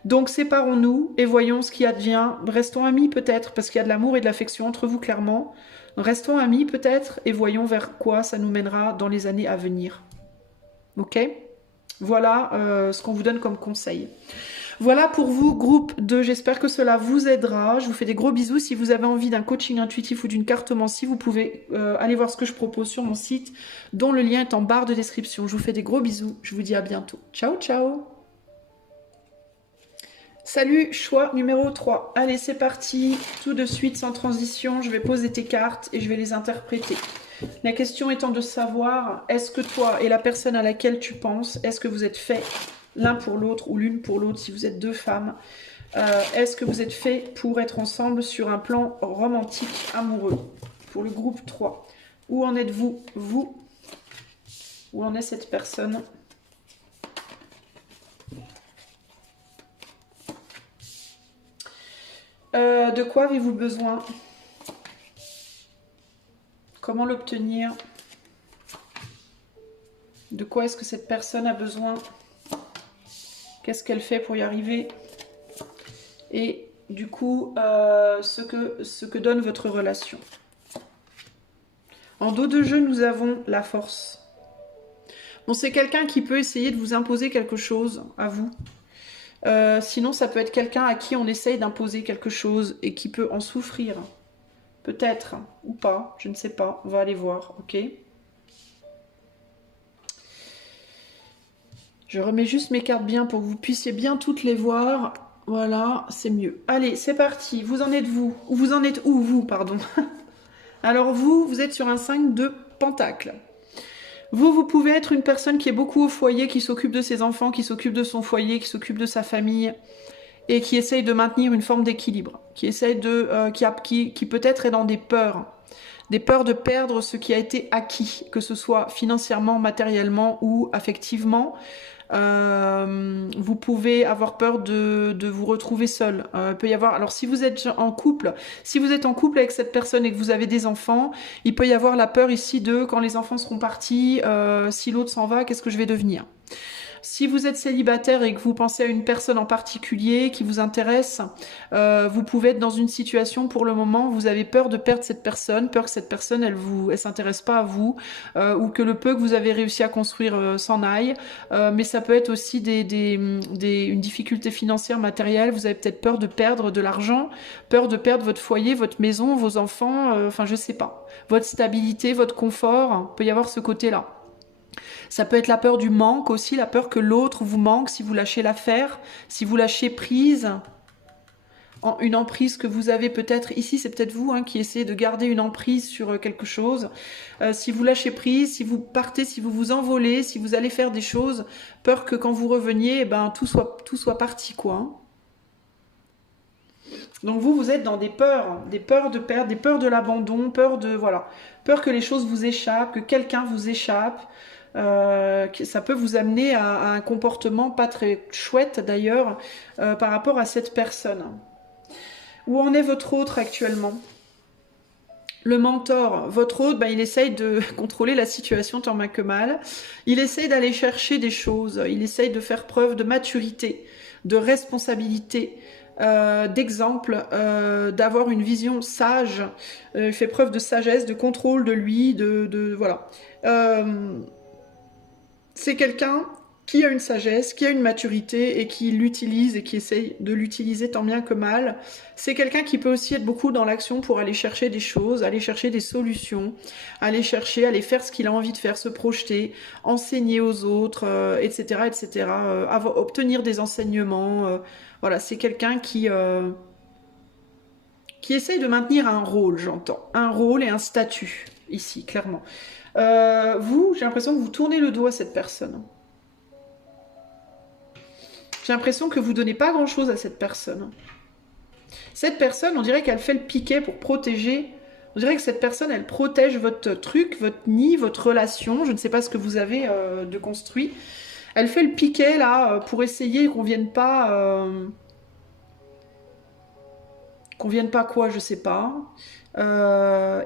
donc séparons-nous et voyons ce qui advient. Restons amis peut-être, parce qu'il y a de l'amour et de l'affection entre vous clairement. Restons amis peut-être et voyons vers quoi ça nous mènera dans les années à venir. Ok ? Voilà ce qu'on vous donne comme conseil. Voilà pour vous, groupe 2. J'espère que cela vous aidera. Je vous fais des gros bisous. Si vous avez envie d'un coaching intuitif ou d'une cartomancie, vous pouvez aller voir ce que je propose sur mon site, dont le lien est en barre de description. Je vous fais des gros bisous. Je vous dis à bientôt. Ciao, ciao. Salut, choix numéro 3. Allez, c'est parti. Tout de suite, sans transition, je vais poser tes cartes et je vais les interpréter. La question étant de savoir, est-ce que toi et la personne à laquelle tu penses, est-ce que vous êtes faits l'un pour l'autre ou l'une pour l'autre si vous êtes deux femmes, est-ce que vous êtes faits pour être ensemble sur un plan romantique, amoureux? Pour le groupe 3. Où en êtes-vous, vous? Où en est cette personne? De quoi avez-vous besoin? Comment l'obtenir? De quoi est-ce que cette personne a besoin? Qu'est-ce qu'elle fait pour y arriver? Et du coup, ce que donne votre relation. En dos de jeu, nous avons la force. Bon, c'est quelqu'un qui peut essayer de vous imposer quelque chose à vous. Sinon, ça peut être quelqu'un à qui on essaye d'imposer quelque chose et qui peut en souffrir. Peut-être, ou pas, je ne sais pas. On va aller voir, ok? Je remets juste mes cartes bien pour que vous puissiez bien toutes les voir. Voilà, c'est mieux. Allez, c'est parti. Vous en êtes vous? Ou vous en êtes où, vous, pardon? Alors vous êtes sur un 5 de pentacles. Vous pouvez être une personne qui est beaucoup au foyer, qui s'occupe de ses enfants, qui s'occupe de son foyer, qui s'occupe de sa famille et qui essaye de maintenir une forme d'équilibre, qui essaye de, qui peut-être est dans des peurs de perdre ce qui a été acquis, que ce soit financièrement, matériellement ou affectivement. Vous pouvez avoir peur de vous retrouver seul. Peut y avoir. Alors si vous êtes en couple, avec cette personne et que vous avez des enfants, il peut y avoir la peur ici de quand les enfants seront partis, si l'autre s'en va, qu'est-ce que je vais devenir? Si vous êtes célibataire et que vous pensez à une personne en particulier qui vous intéresse, vous pouvez être dans une situation pour le moment, vous avez peur de perdre cette personne, peur que cette personne, elle s'intéresse pas à vous, ou que le peu que vous avez réussi à construire s'en aille. Mais ça peut être aussi une difficulté financière, matérielle. Vous avez peut-être peur de perdre de l'argent, peur de perdre votre foyer, votre maison, vos enfants, enfin je sais pas. Votre stabilité, votre confort, il peut y avoir ce côté-là. Ça peut être la peur du manque aussi, la peur que l'autre vous manque si vous lâchez l'affaire, si vous lâchez prise. Une emprise que vous avez peut-être, ici c'est peut-être vous qui essayez de garder une emprise sur quelque chose. Si vous lâchez prise, si vous partez, si vous vous envolez, si vous allez faire des choses, peur que quand vous reveniez, tout soit parti quoi. Donc vous êtes dans des peurs de perdre, des peurs de l'abandon, peur que les choses vous échappent, que quelqu'un vous échappe. Ça peut vous amener à un comportement pas très chouette d'ailleurs par rapport à cette personne. Où en est votre autre actuellement? Le mentor, votre hôte, il essaye de contrôler la situation tant bien que mal. Il essaye d'aller chercher des choses. Il essaye de faire preuve de maturité, de responsabilité, d'exemple, d'avoir une vision sage. Il fait preuve de sagesse, de contrôle de lui, voilà. C'est quelqu'un qui a une sagesse, qui a une maturité et qui l'utilise et qui essaye de l'utiliser tant bien que mal. C'est quelqu'un qui peut aussi être beaucoup dans l'action pour aller chercher des choses, aller chercher des solutions, aller faire ce qu'il a envie de faire, se projeter, enseigner aux autres, etc., etc., obtenir des enseignements. Voilà, c'est quelqu'un qui essaye de maintenir un rôle, j'entends. Un rôle et un statut, ici, clairement. Vous, j'ai l'impression que vous tournez le dos à cette personne. J'ai l'impression que vous ne donnez pas grand-chose à cette personne. Cette personne, on dirait qu'elle fait le piquet pour protéger. On dirait que cette personne, elle protège votre truc, votre nid, votre relation. Je ne sais pas ce que vous avez de construit. Elle fait le piquet, là, pour essayer qu'on ne vienne pas... qu'on vienne pas quoi, je sais pas.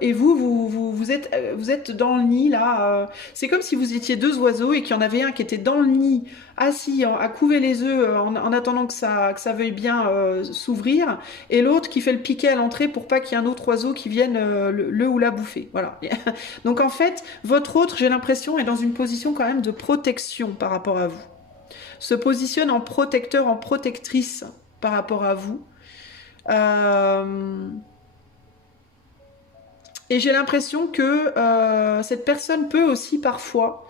Et vous êtes dans le nid là. C'est comme si vous étiez deux oiseaux et qu'il y en avait un qui était dans le nid, assis à couver les œufs en attendant que ça veuille bien s'ouvrir, et l'autre qui fait le piquet à l'entrée pour pas qu'il y ait un autre oiseau qui vienne le ou la bouffer. Voilà. Donc en fait, votre autre, j'ai l'impression, est dans une position quand même de protection par rapport à vous. Se positionne en protecteur, en protectrice par rapport à vous. Et j'ai l'impression que cette personne peut aussi parfois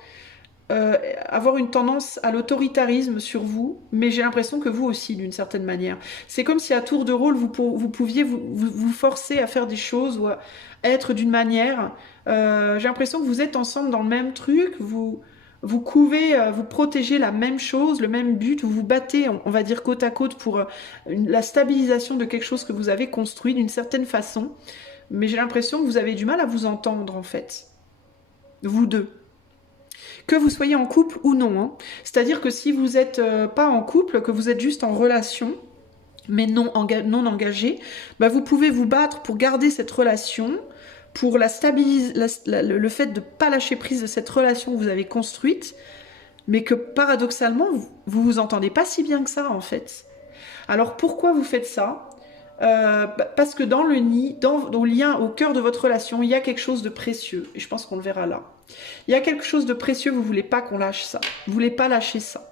avoir une tendance à l'autoritarisme sur vous, mais j'ai l'impression que vous aussi, d'une certaine manière. C'est comme si à tour de rôle, vous pouviez vous forcer à faire des choses ou à être d'une manière. J'ai l'impression que vous êtes ensemble dans le même truc, vous couvez, vous protégez la même chose, le même but, vous vous battez, on va dire côte à côte pour la stabilisation de quelque chose que vous avez construit d'une certaine façon. Mais j'ai l'impression que vous avez du mal à vous entendre, en fait. Vous deux. Que vous soyez en couple ou non. Hein. C'est-à-dire que si vous n'êtes pas en couple, que vous êtes juste en relation, mais non engagé, vous pouvez vous battre pour garder cette relation, pour la stabiliser, le fait de ne pas lâcher prise de cette relation que vous avez construite, mais que paradoxalement, vous vous entendez pas si bien que ça, en fait. Alors pourquoi vous faites ça ? Parce que dans le nid, dans le lien au cœur de votre relation, il y a quelque chose de précieux. Et je pense qu'on le verra là. Il y a quelque chose de précieux, vous ne voulez pas qu'on lâche ça. Vous ne voulez pas lâcher ça.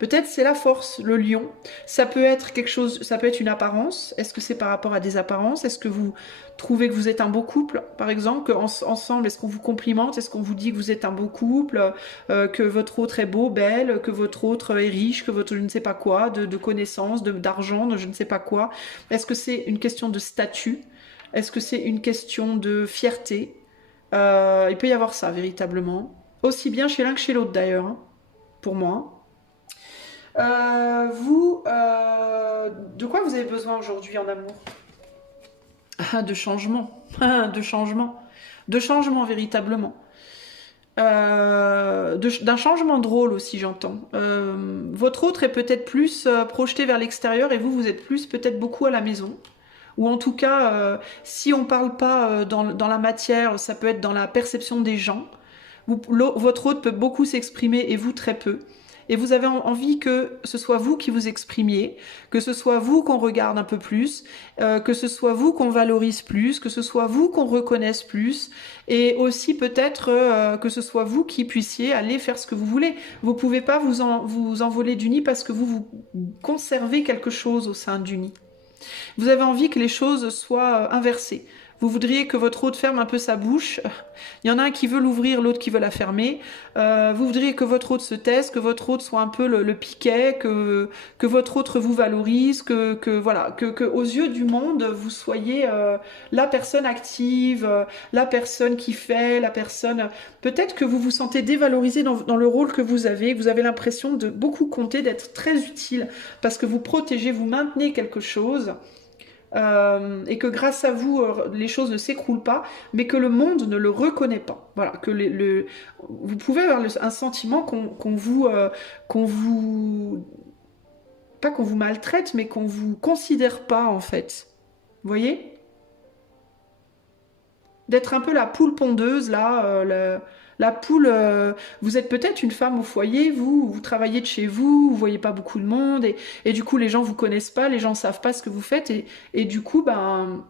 Peut-être c'est la force, le lion. Ça peut être quelque chose, ça peut être une apparence. Est-ce que c'est par rapport à des apparences? Est-ce que vous trouvez que vous êtes un beau couple, par exemple, ensemble, est-ce qu'on vous complimente? Est-ce qu'on vous dit que vous êtes un beau couple, que votre autre est beau, belle, que votre autre est riche, que votre je ne sais pas quoi, de connaissances, d'argent, de je ne sais pas quoi? Est-ce que c'est une question de statut? Est-ce que c'est une question de fierté? Il peut y avoir ça, véritablement. Aussi bien chez l'un que chez l'autre, d'ailleurs, hein, pour moi. De quoi vous avez besoin aujourd'hui en amour? De changement, de changement, de changement véritablement. D'un changement de rôle aussi, j'entends. Votre autre est peut-être plus projeté vers l'extérieur et vous êtes plus peut-être beaucoup à la maison. Ou en tout cas, si on ne parle pas dans la matière, ça peut être dans la perception des gens. Votre autre peut beaucoup s'exprimer et vous très peu. Et vous avez envie que ce soit vous qui vous exprimiez, que ce soit vous qu'on regarde un peu plus, que ce soit vous qu'on valorise plus, que ce soit vous qu'on reconnaisse plus, et aussi peut-être que ce soit vous qui puissiez aller faire ce que vous voulez. Vous ne pouvez pas vous envoler du nid parce que vous conservez quelque chose au sein du nid. Vous avez envie que les choses soient inversées. Vous voudriez que votre hôte ferme un peu sa bouche. Il y en a un qui veut l'ouvrir, l'autre qui veut la fermer. Vous voudriez que votre hôte se taise, que votre hôte soit un peu le piquet, que votre autre vous valorise, que aux yeux du monde, vous soyez la personne active, la personne qui fait, la personne... Peut-être que vous vous sentez dévalorisé dans le rôle que vous avez l'impression de beaucoup compter, d'être très utile, parce que vous protégez, vous maintenez quelque chose. et que grâce à vous, les choses ne s'écroulent pas, mais que le monde ne le reconnaît pas. Voilà, que vous pouvez avoir un sentiment qu'on vous, pas qu'on vous maltraite, mais qu'on vous considère pas en fait. Vous voyez? D'être un peu la poule pondeuse, là, la poule. Vous êtes peut-être une femme au foyer, vous travaillez de chez vous, vous voyez pas beaucoup de monde, et du coup, les gens vous connaissent pas, les gens savent pas ce que vous faites, et du coup, ben,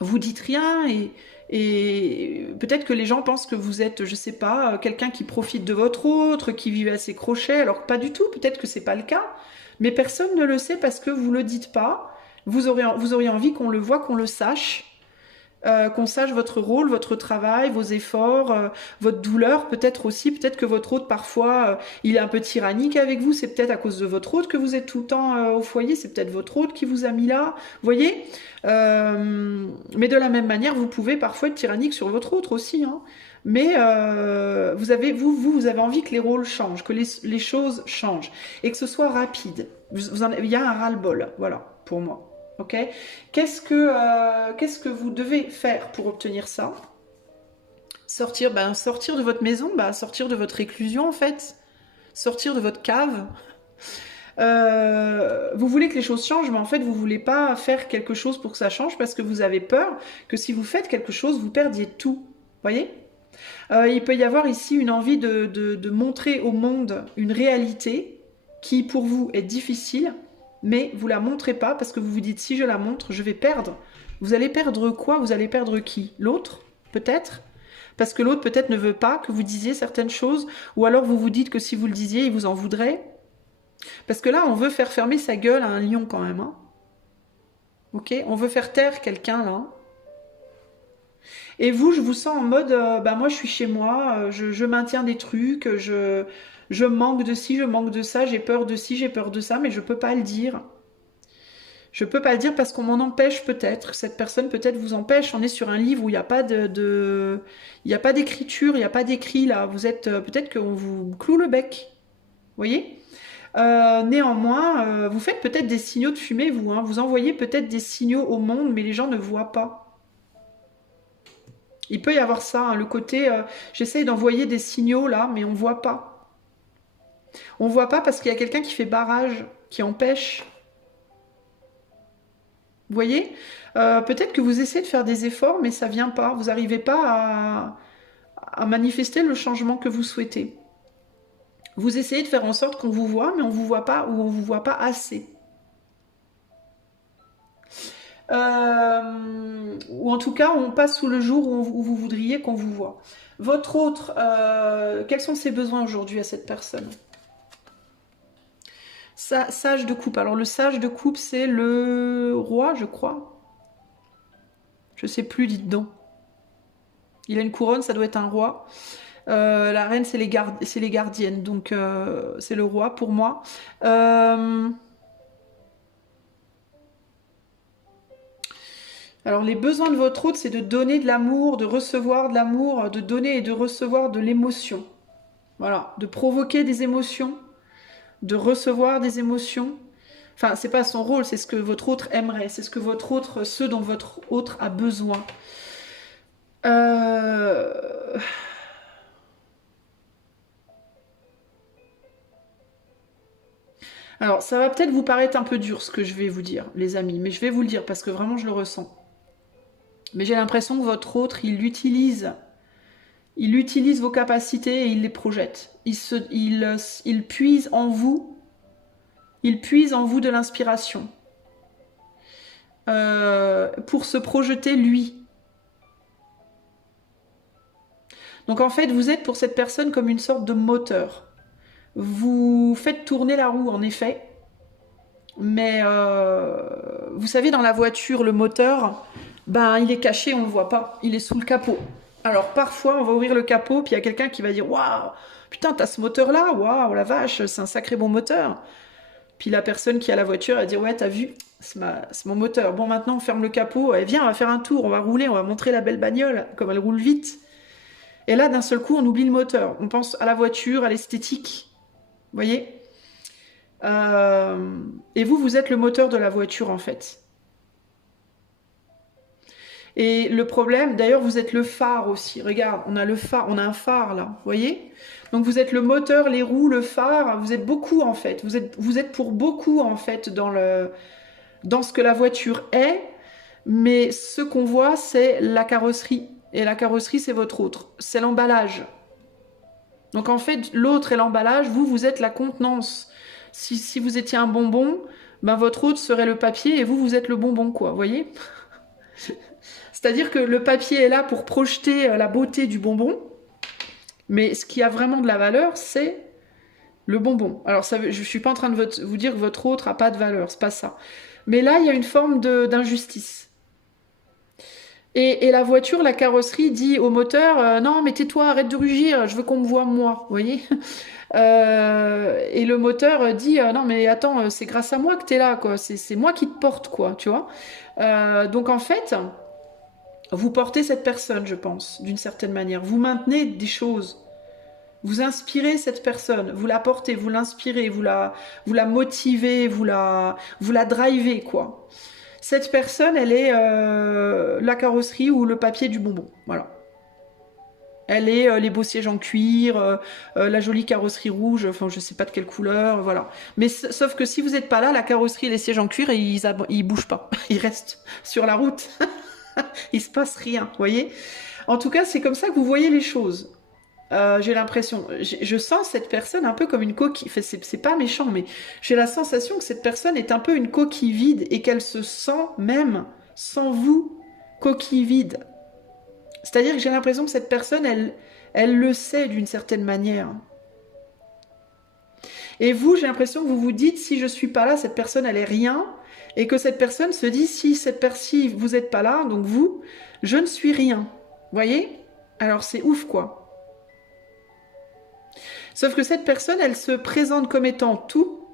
vous dites rien, et peut-être que les gens pensent que vous êtes, je sais pas, quelqu'un qui profite de votre autre, qui vit à ses crochets, alors que pas du tout, peut-être que c'est pas le cas, mais personne ne le sait parce que vous le dites pas. Vous auriez envie qu'on le voit, qu'on le sache, qu'on sache votre rôle, votre travail, vos efforts, votre douleur peut-être aussi. Peut-être que votre hôte parfois il est un peu tyrannique avec vous, c'est peut-être à cause de votre hôte que vous êtes tout le temps au foyer, c'est peut-être votre hôte qui vous a mis là, vous voyez. Mais de la même manière, vous pouvez parfois être tyrannique sur votre autre aussi, hein. Mais vous avez envie que les rôles changent, que les choses changent et que ce soit rapide. Il y a un ras-le-bol, voilà, pour moi. Ok. Qu'est-ce que vous devez faire pour obtenir ça? Sortir de votre maison, sortir de votre réclusion en fait, sortir de votre cave. Vous voulez que les choses changent, mais en fait vous voulez pas faire quelque chose pour que ça change parce que vous avez peur que si vous faites quelque chose, vous perdiez tout. Voyez? Il peut y avoir ici une envie de montrer au monde une réalité qui pour vous est difficile, mais vous la montrez pas parce que vous vous dites si je la montre, je vais perdre. Vous allez perdre quoi? Vous allez perdre qui? L'autre? Peut-être? Parce que l'autre peut-être ne veut pas que vous disiez certaines choses, ou alors vous vous dites que si vous le disiez, il vous en voudrait. Parce que là, on veut faire fermer sa gueule à un lion quand même. Hein. Ok? On veut faire taire quelqu'un là. Et vous, je vous sens en mode, moi je suis chez moi, je maintiens des trucs, je manque de ci, je manque de ça, j'ai peur de ci, j'ai peur de ça, mais je peux pas le dire. Je peux pas le dire parce qu'on m'en empêche peut-être. Cette personne peut-être vous empêche. On est sur un livre où il n'y a pas il y a pas d'écriture, il n'y a pas d'écrit là. Vous êtes peut-être qu'on vous cloue le bec. Vous voyez? Néanmoins, vous faites peut-être des signaux de fumée, vous. Hein. Vous envoyez peut-être des signaux au monde, mais les gens ne voient pas. Il peut y avoir ça, hein, le côté j'essaye d'envoyer des signaux là, mais on voit pas. On voit pas parce qu'il y a quelqu'un qui fait barrage, qui empêche. Vous voyez? Peut-être que vous essayez de faire des efforts, mais ça vient pas. Vous n'arrivez pas à manifester le changement que vous souhaitez. Vous essayez de faire en sorte qu'on vous voit, mais on vous voit pas ou on vous voit pas assez. Ou en tout cas, on passe sous le jour où vous voudriez qu'on vous voit. Votre autre, quels sont ses besoins aujourd'hui à cette personne? Sage de coupe. Alors le sage de coupe, c'est le roi, je crois. Je sais plus, dites donc. Il a une couronne, ça doit être un roi. La reine, c'est les gardiennes, donc c'est le roi pour moi. Alors les besoins de votre hôte, c'est de donner de l'amour, de recevoir de l'amour, de donner et de recevoir de l'émotion. Voilà, de provoquer des émotions, de recevoir des émotions. Enfin, c'est pas son rôle, c'est ce que votre autre aimerait, c'est ce dont votre autre a besoin. Alors, ça va peut-être vous paraître un peu dur ce que je vais vous dire, les amis, mais je vais vous le dire parce que vraiment je le ressens. Mais j'ai l'impression que votre autre, il utilise vos capacités et il les projette. Il puise en vous. Il puise en vous de l'inspiration. Pour se projeter lui. Donc en fait, vous êtes pour cette personne comme une sorte de moteur. Vous faites tourner la roue, en effet. Mais vous savez, dans la voiture, le moteur, il est caché, on ne le voit pas. Il est sous le capot. Alors parfois, on va ouvrir le capot, puis il y a quelqu'un qui va dire « Waouh, putain, t'as ce moteur-là, waouh, la vache, c'est un sacré bon moteur. » Puis la personne qui a la voiture, elle va dire « Ouais, t'as vu, c'est mon moteur. Bon, maintenant, on ferme le capot. Et viens, on va faire un tour, on va rouler, on va montrer la belle bagnole, comme elle roule vite. » Et là, d'un seul coup, on oublie le moteur. On pense à la voiture, à l'esthétique. Vous voyez? Et vous êtes le moteur de la voiture, en fait. Et le problème, d'ailleurs, vous êtes le phare aussi. Regarde, on a le phare, on a un phare là, vous voyez? Donc vous êtes le moteur, les roues, le phare, vous êtes beaucoup en fait. Vous êtes pour beaucoup en fait dans ce que la voiture est, mais ce qu'on voit, c'est la carrosserie. Et la carrosserie, c'est votre autre. C'est l'emballage. Donc en fait, l'autre est l'emballage, vous êtes la contenance. Si vous étiez un bonbon, ben votre autre serait le papier et vous êtes le bonbon, quoi, vous voyez? C'est-à-dire que le papier est là pour projeter la beauté du bonbon, mais ce qui a vraiment de la valeur, c'est le bonbon. Alors, je ne suis pas en train de vous dire que votre autre n'a pas de valeur, c'est pas ça. Mais là, il y a une forme d'injustice. Et la voiture, la carrosserie dit au moteur non, mais tais-toi, arrête de rugir, je veux qu'on me voie moi, vous voyez. Et le moteur dit non, mais attends, c'est grâce à moi que t'es là, quoi. C'est moi qui te porte, quoi, tu vois. Donc en fait, vous portez cette personne, je pense, d'une certaine manière. Vous maintenez des choses. Vous inspirez cette personne, vous la portez, vous l'inspirez, vous la motivez, vous la drivez, quoi. Cette personne, elle est la carrosserie ou le papier du bonbon. Voilà. Elle est les beaux sièges en cuir, la jolie carrosserie rouge, enfin je sais pas de quelle couleur, voilà. Mais sauf que si vous n'êtes pas là, la carrosserie et les sièges en cuir, ils bougent pas. Ils restent sur la route. Il se passe rien, vous voyez. En tout cas, c'est comme ça que vous voyez les choses. J'ai l'impression, je sens cette personne un peu comme une coquille, enfin, c'est pas méchant, mais j'ai la sensation que cette personne est un peu une coquille vide et qu'elle se sent même, sans vous, coquille vide. C'est-à-dire que j'ai l'impression que cette personne, elle le sait d'une certaine manière. Et vous, j'ai l'impression que vous vous dites, si je suis pas là, cette personne, elle est rien, et que cette personne se dit, si vous n'êtes pas là, donc vous, je ne suis rien. Vous voyez? Alors c'est ouf, quoi. Sauf que cette personne, elle se présente comme étant tout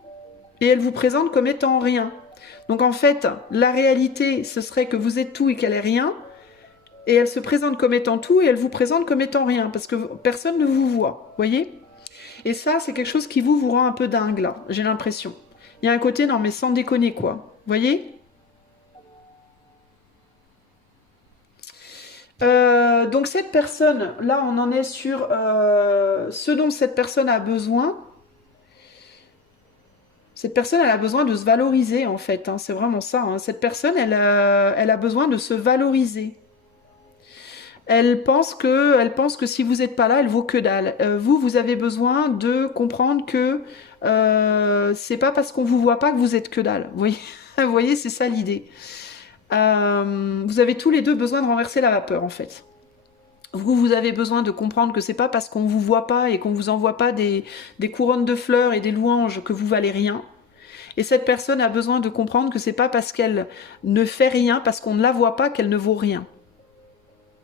et elle vous présente comme étant rien. Donc en fait, la réalité, ce serait que vous êtes tout et qu'elle est rien. Et elle se présente comme étant tout et elle vous présente comme étant rien parce que personne ne vous voit. Voyez? Et ça, c'est quelque chose qui vous rend un peu dingue là, j'ai l'impression. Il y a un côté, non mais sans déconner quoi. Voyez? Donc cette personne, là on en est sur ce dont cette personne a besoin. Cette personne, elle a besoin de se valoriser en fait, hein, c'est vraiment ça. Hein. Cette personne, elle a besoin de se valoriser. Elle pense que si vous n'êtes pas là, elle vaut que dalle. Vous avez besoin de comprendre que c'est pas parce qu'on vous voit pas que vous êtes que dalle. Vous voyez, c'est ça l'idée. Vous avez tous les deux besoin de renverser la vapeur en fait. Vous avez besoin de comprendre que c'est pas parce qu'on vous voit pas et qu'on vous envoie pas des couronnes de fleurs et des louanges que vous valez rien. Et cette personne a besoin de comprendre que c'est pas parce qu'elle ne fait rien, parce qu'on ne la voit pas, qu'elle ne vaut rien.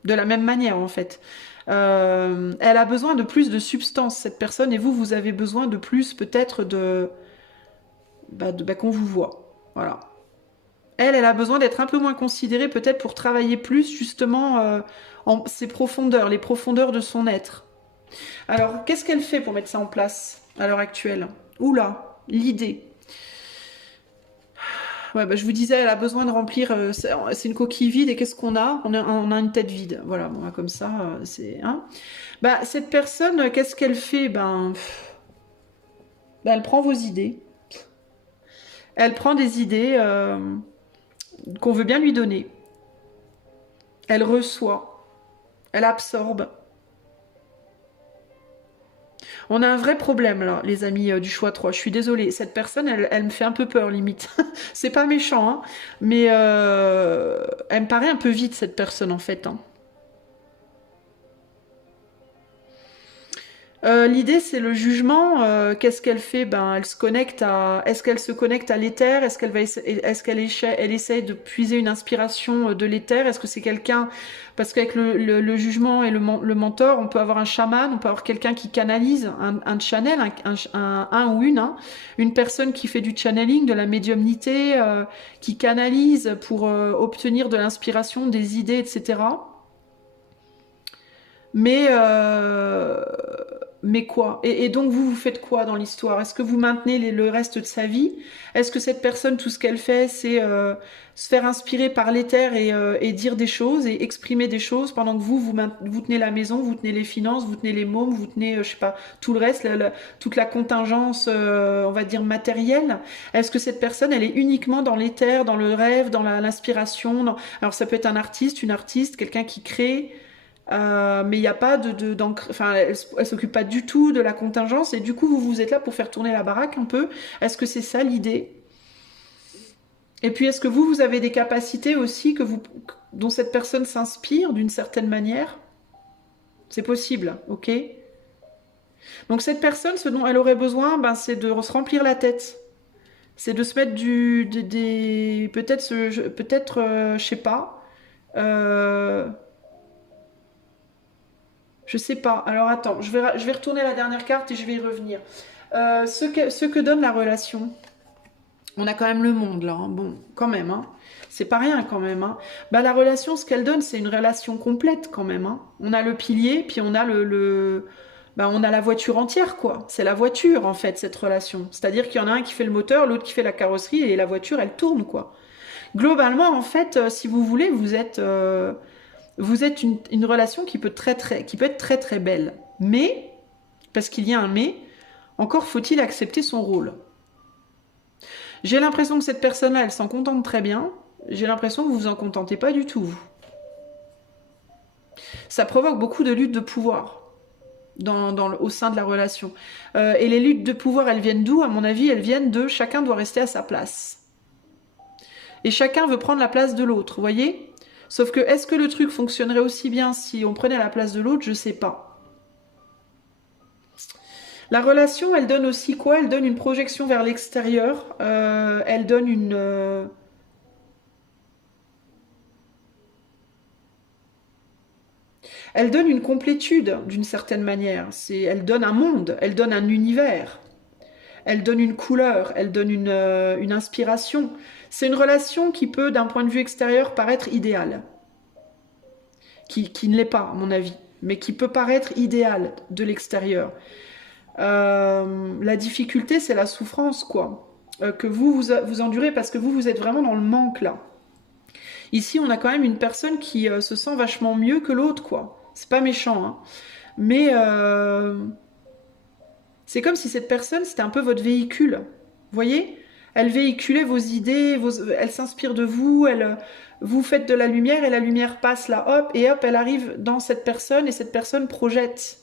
De la même manière en fait. Elle a besoin de plus de substance, cette personne, et vous avez besoin de plus peut-être qu'on vous voit. Voilà. Elle a besoin d'être un peu moins considérée peut-être pour travailler plus justement en ses profondeurs, les profondeurs de son être. Alors, qu'est-ce qu'elle fait pour mettre ça en place à l'heure actuelle? Oula, l'idée. Ouais, je vous disais, elle a besoin de remplir. C'est une coquille vide et qu'est-ce qu'on a, on a une tête vide. Voilà, bon, comme ça, c'est. Hein. Cette personne, qu'est-ce qu'elle fait? Elle prend vos idées. Elle prend des idées qu'on veut bien lui donner. Elle reçoit. Elle absorbe. On a un vrai problème là, les amis du choix 3. Je suis désolée, cette personne, elle me fait un peu peur limite. C'est pas méchant, hein, mais elle me paraît un peu vide cette personne en fait. Hein. L'idée, c'est le jugement. Qu'est-ce qu'elle fait? Elle se connecte à. Est-ce qu'elle se connecte à l'éther? Est-ce qu'elle essaye de puiser une inspiration de l'éther? Est-ce que c'est quelqu'un? Parce qu'avec le jugement et le mentor, on peut avoir un chaman, on peut avoir quelqu'un qui canalise, un channel, un ou une personne qui fait du channeling, de la médiumnité, qui canalise pour obtenir de l'inspiration, des idées, etc. Mais Mais quoi? Et donc vous faites quoi dans l'histoire? Est-ce que vous maintenez le reste de sa vie? Est-ce que cette personne, tout ce qu'elle fait, c'est se faire inspirer par l'éther et dire des choses et exprimer des choses pendant que vous tenez la maison, vous tenez les finances, vous tenez les mômes, vous tenez, je sais pas, tout le reste, toute la contingence, on va dire matérielle? Est-ce que cette personne, elle est uniquement dans l'éther, dans le rêve, dans l'inspiration? Alors ça peut être un artiste, une artiste, quelqu'un qui crée. Mais il n'y a pas enfin, elle s'occupe pas du tout de la contingence et du coup vous êtes là pour faire tourner la baraque un peu. Est-ce que c'est ça l'idée? Et puis est-ce que vous avez des capacités aussi dont cette personne s'inspire d'une certaine manière? C'est possible, ok? Donc cette personne, ce dont elle aurait besoin, ben, c'est de se remplir la tête. C'est de se mettre peut-être, je sais pas. Euh, Je sais pas. Alors attends, je vais retourner la dernière carte et je vais y revenir. Ce que donne la relation. On a quand même le monde là. Hein. Bon, quand même. Hein. C'est pas rien quand même. Hein. Bah, la relation, ce qu'elle donne, c'est une relation complète quand même. Hein. On a le pilier, puis on a bah, on a la voiture entière quoi. C'est la voiture en fait cette relation. C'est-à-dire qu'il y en a un qui fait le moteur, l'autre qui fait la carrosserie et la voiture elle tourne quoi. Globalement en fait, si vous voulez, vous êtes une relation qui peut être très très belle. Mais, parce qu'il y a un mais, encore faut-il accepter son rôle. J'ai l'impression que cette personne-là, elle s'en contente très bien. J'ai l'impression que vous vous en contentez pas du tout, vous. Ça provoque beaucoup de luttes de pouvoir au sein de la relation. Et les luttes de pouvoir, elles viennent d'où? À mon avis, elles viennent de chacun doit rester à sa place. Et chacun veut prendre la place de l'autre, vous voyez? Sauf que, est-ce que le truc fonctionnerait aussi bien si on prenait la place de l'autre? Je sais pas. La relation, elle donne aussi quoi? Elle donne une projection vers l'extérieur. Elle donne elle donne une complétude d'une certaine manière. Elle donne un monde, elle donne un univers, elle donne une couleur, elle donne une inspiration. C'est une relation qui peut, d'un point de vue extérieur, paraître idéale. Qui ne l'est pas, à mon avis, mais qui peut paraître idéale de l'extérieur. La difficulté, c'est la souffrance, quoi. Que vous endurez parce que vous êtes vraiment dans le manque, là. Ici, on a quand même une personne qui se sent vachement mieux que l'autre, quoi. C'est pas méchant, hein. Mais c'est comme si cette personne, c'était un peu votre véhicule. Vous voyez? Elle véhiculait vos idées, elle s'inspire de vous, vous faites de la lumière et la lumière passe là, hop, et hop, elle arrive dans cette personne et cette personne projette.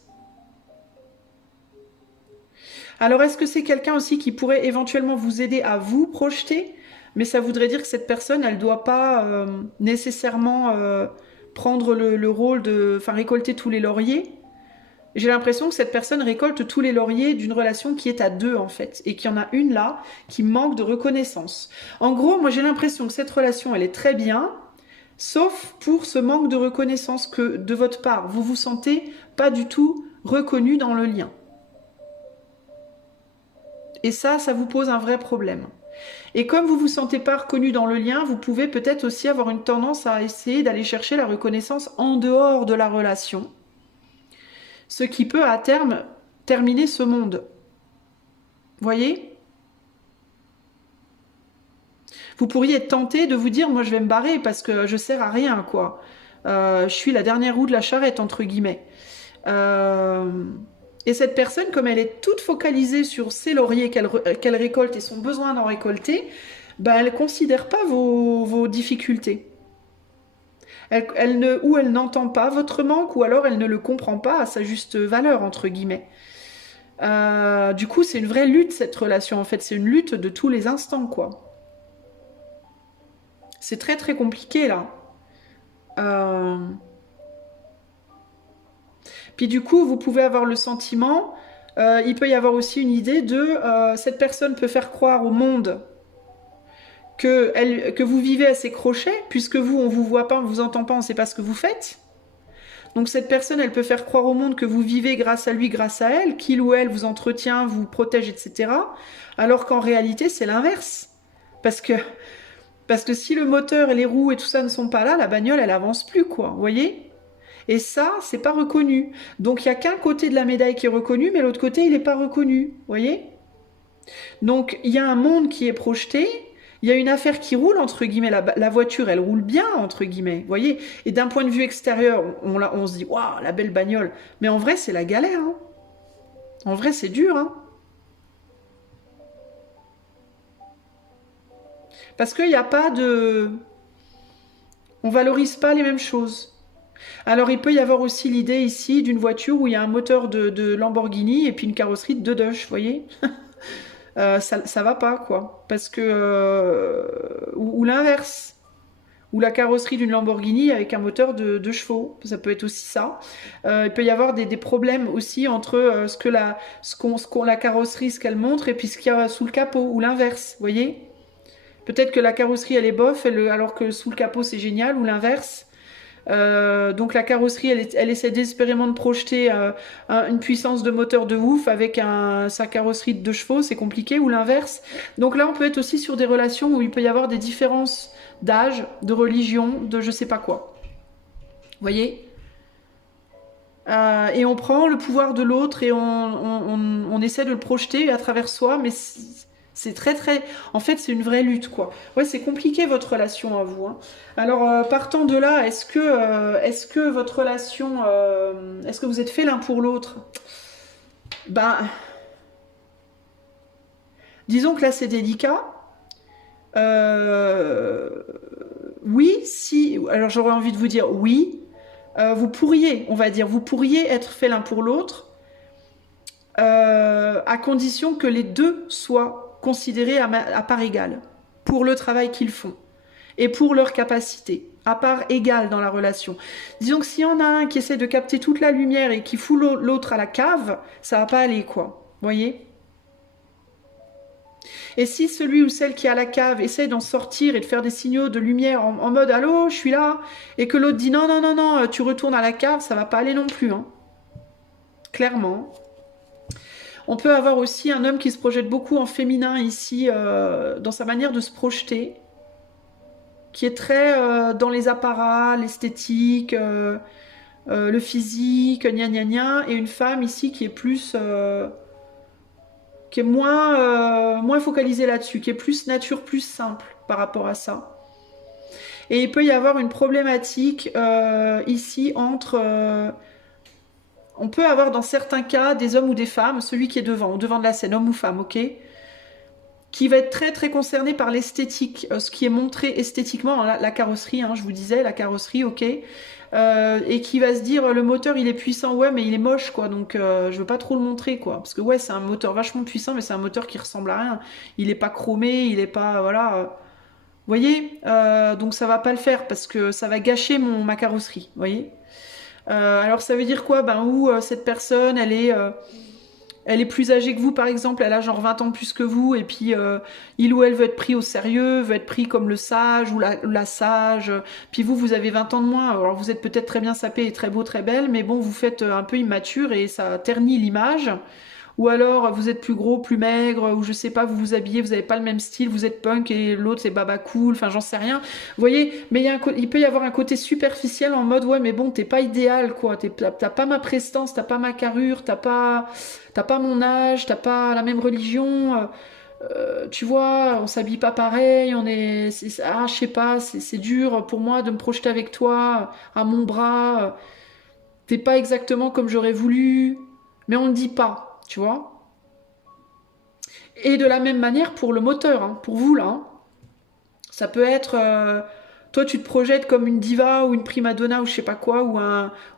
Alors, est-ce que c'est quelqu'un aussi qui pourrait éventuellement vous aider à vous projeter? Mais ça voudrait dire que cette personne, elle ne doit pas nécessairement prendre le rôle enfin, récolter tous les lauriers. J'ai l'impression que cette personne récolte tous les lauriers d'une relation qui est à deux, en fait. Et qu'il y en a une là qui manque de reconnaissance. En gros, moi, j'ai l'impression que cette relation, elle est très bien, sauf pour ce manque de reconnaissance que, de votre part, vous vous sentez pas du tout reconnu dans le lien. Et ça vous pose un vrai problème. Et comme vous ne vous sentez pas reconnu dans le lien, vous pouvez peut-être aussi avoir une tendance à essayer d'aller chercher la reconnaissance en dehors de la relation. Ce qui peut à terme terminer ce monde. Voyez? Vous pourriez être tenté de vous dire, moi je vais me barrer parce que je sers à rien, quoi. Je suis la dernière roue de la charrette, entre guillemets. Et cette personne, comme elle est toute focalisée sur ses lauriers qu'elle récolte et son besoin d'en récolter, ben, elle ne considère pas vos difficultés. Ou elle n'entend pas votre manque, ou alors elle ne le comprend pas à sa juste valeur, entre guillemets. Du coup, c'est une vraie lutte, cette relation, en fait. C'est une lutte de tous les instants, quoi. C'est très, très compliqué, là. Puis du coup, vous pouvez avoir le sentiment, il peut y avoir aussi une idée de cette personne peut faire croire au monde que vous vivez à ses crochets, puisque vous, on vous voit pas, on vous entend pas, on sait pas ce que vous faites. Donc cette personne, elle peut faire croire au monde que vous vivez grâce à lui, grâce à elle, qu'il ou elle vous entretient, vous protège, etc. Alors qu'en réalité, c'est l'inverse. Parce que si le moteur et les roues et tout ça ne sont pas là, la bagnole, elle avance plus, quoi. Vous voyez ? Et ça, c'est pas reconnu. Donc il y a qu'un côté de la médaille qui est reconnu, mais l'autre côté, il n'est pas reconnu. Vous voyez? Donc il y a un monde qui est projeté, il y a une affaire qui roule, entre guillemets, la voiture, elle roule bien, entre guillemets, vous voyez? Et d'un point de vue extérieur, on se dit, waouh, la belle bagnole. Mais en vrai, c'est la galère, hein. En vrai, c'est dur, hein. Parce qu'il n'y a pas de... On valorise pas les mêmes choses. Alors, il peut y avoir aussi l'idée ici d'une voiture où il y a un moteur de Lamborghini et puis une carrosserie de Dodge, vous voyez? Ça va pas, quoi. Parce que... ou l'inverse. Ou la carrosserie d'une Lamborghini avec un moteur de chevaux. Ça peut être aussi ça. Il peut y avoir des problèmes aussi entre la carrosserie, ce qu'elle montre, et puis ce qu'il y a sous le capot, ou l'inverse, vous voyez? Peut-être que la carrosserie, elle est bof, alors que sous le capot, c'est génial, ou l'inverse. Donc la carrosserie, elle essaie désespérément de projeter une puissance de moteur de ouf avec sa carrosserie de 2 chevaux, c'est compliqué, ou l'inverse. Donc là, on peut être aussi sur des relations où il peut y avoir des différences d'âge, de religion, de je sais pas quoi. Vous voyez? Et on prend le pouvoir de l'autre et on essaie de le projeter à travers soi, mais c'est très très... En fait, c'est une vraie lutte, quoi. Ouais, c'est compliqué votre relation à vous, hein. Alors, partant de là, est-ce que votre relation... est-ce que vous êtes fait l'un pour l'autre? Ben, disons que là, c'est délicat. Oui, si... Alors, j'aurais envie de vous dire oui. Vous pourriez, on va dire, vous pourriez être fait l'un pour l'autre, à condition que les deux soient considérés à part égale pour le travail qu'ils font et pour leur capacité, à part égale dans la relation. Disons que s'il y en a un qui essaie de capter toute la lumière et qui fout l'autre à la cave, ça va pas aller, quoi. Voyez? Et si celui ou celle qui a la cave essaie d'en sortir et de faire des signaux de lumière en mode allô, je suis là, et que l'autre dit non, non, non, non, tu retournes à la cave, ça va pas aller non plus, hein. Clairement. On peut avoir aussi un homme qui se projette beaucoup en féminin ici, dans sa manière de se projeter, qui est très dans les apparats, l'esthétique, le physique, gna gna gna, et une femme ici qui est plus... qui est moins focalisée là-dessus, qui est plus nature, plus simple par rapport à ça. Et il peut y avoir une problématique ici entre... on peut avoir dans certains cas des hommes ou des femmes, celui qui est devant, au devant de la scène, homme ou femme, ok, qui va être très très concerné par l'esthétique, ce qui est montré esthétiquement, la carrosserie, hein, je vous disais, la carrosserie, ok, et qui va se dire le moteur il est puissant, ouais, mais il est moche, quoi, donc je veux pas trop le montrer, quoi, parce que ouais, c'est un moteur vachement puissant, mais c'est un moteur qui ressemble à rien, il est pas chromé, il est pas, voilà, vous voyez, donc ça va pas le faire parce que ça va gâcher ma carrosserie, vous voyez. Alors ça veut dire quoi? Ben où cette personne, elle est plus âgée que vous, par exemple, elle a genre 20 ans de plus que vous, et puis il ou elle veut être pris au sérieux, veut être pris comme le sage ou la sage, puis vous avez 20 ans de moins, alors vous êtes peut-être très bien sapé et très beau, très belle, mais bon, vous faites un peu immature et ça ternit l'image. Ou alors vous êtes plus gros, plus maigre, ou je sais pas, vous vous habillez, vous n'avez pas le même style, vous êtes punk et l'autre c'est baba cool, enfin j'en sais rien. Vous voyez, mais il peut y avoir un côté superficiel en mode ouais mais bon t'es pas idéal quoi, t'as pas ma prestance, t'as pas ma carrure, t'as pas mon âge, t'as pas la même religion, tu vois, on s'habille pas pareil, je sais pas, c'est dur pour moi de me projeter avec toi à mon bras, t'es pas exactement comme j'aurais voulu, mais on ne dit pas. Tu vois? Et de la même manière pour le moteur, hein, pour vous là. Hein. Ça peut être... toi tu te projettes comme une diva ou une prima donna ou je sais pas quoi,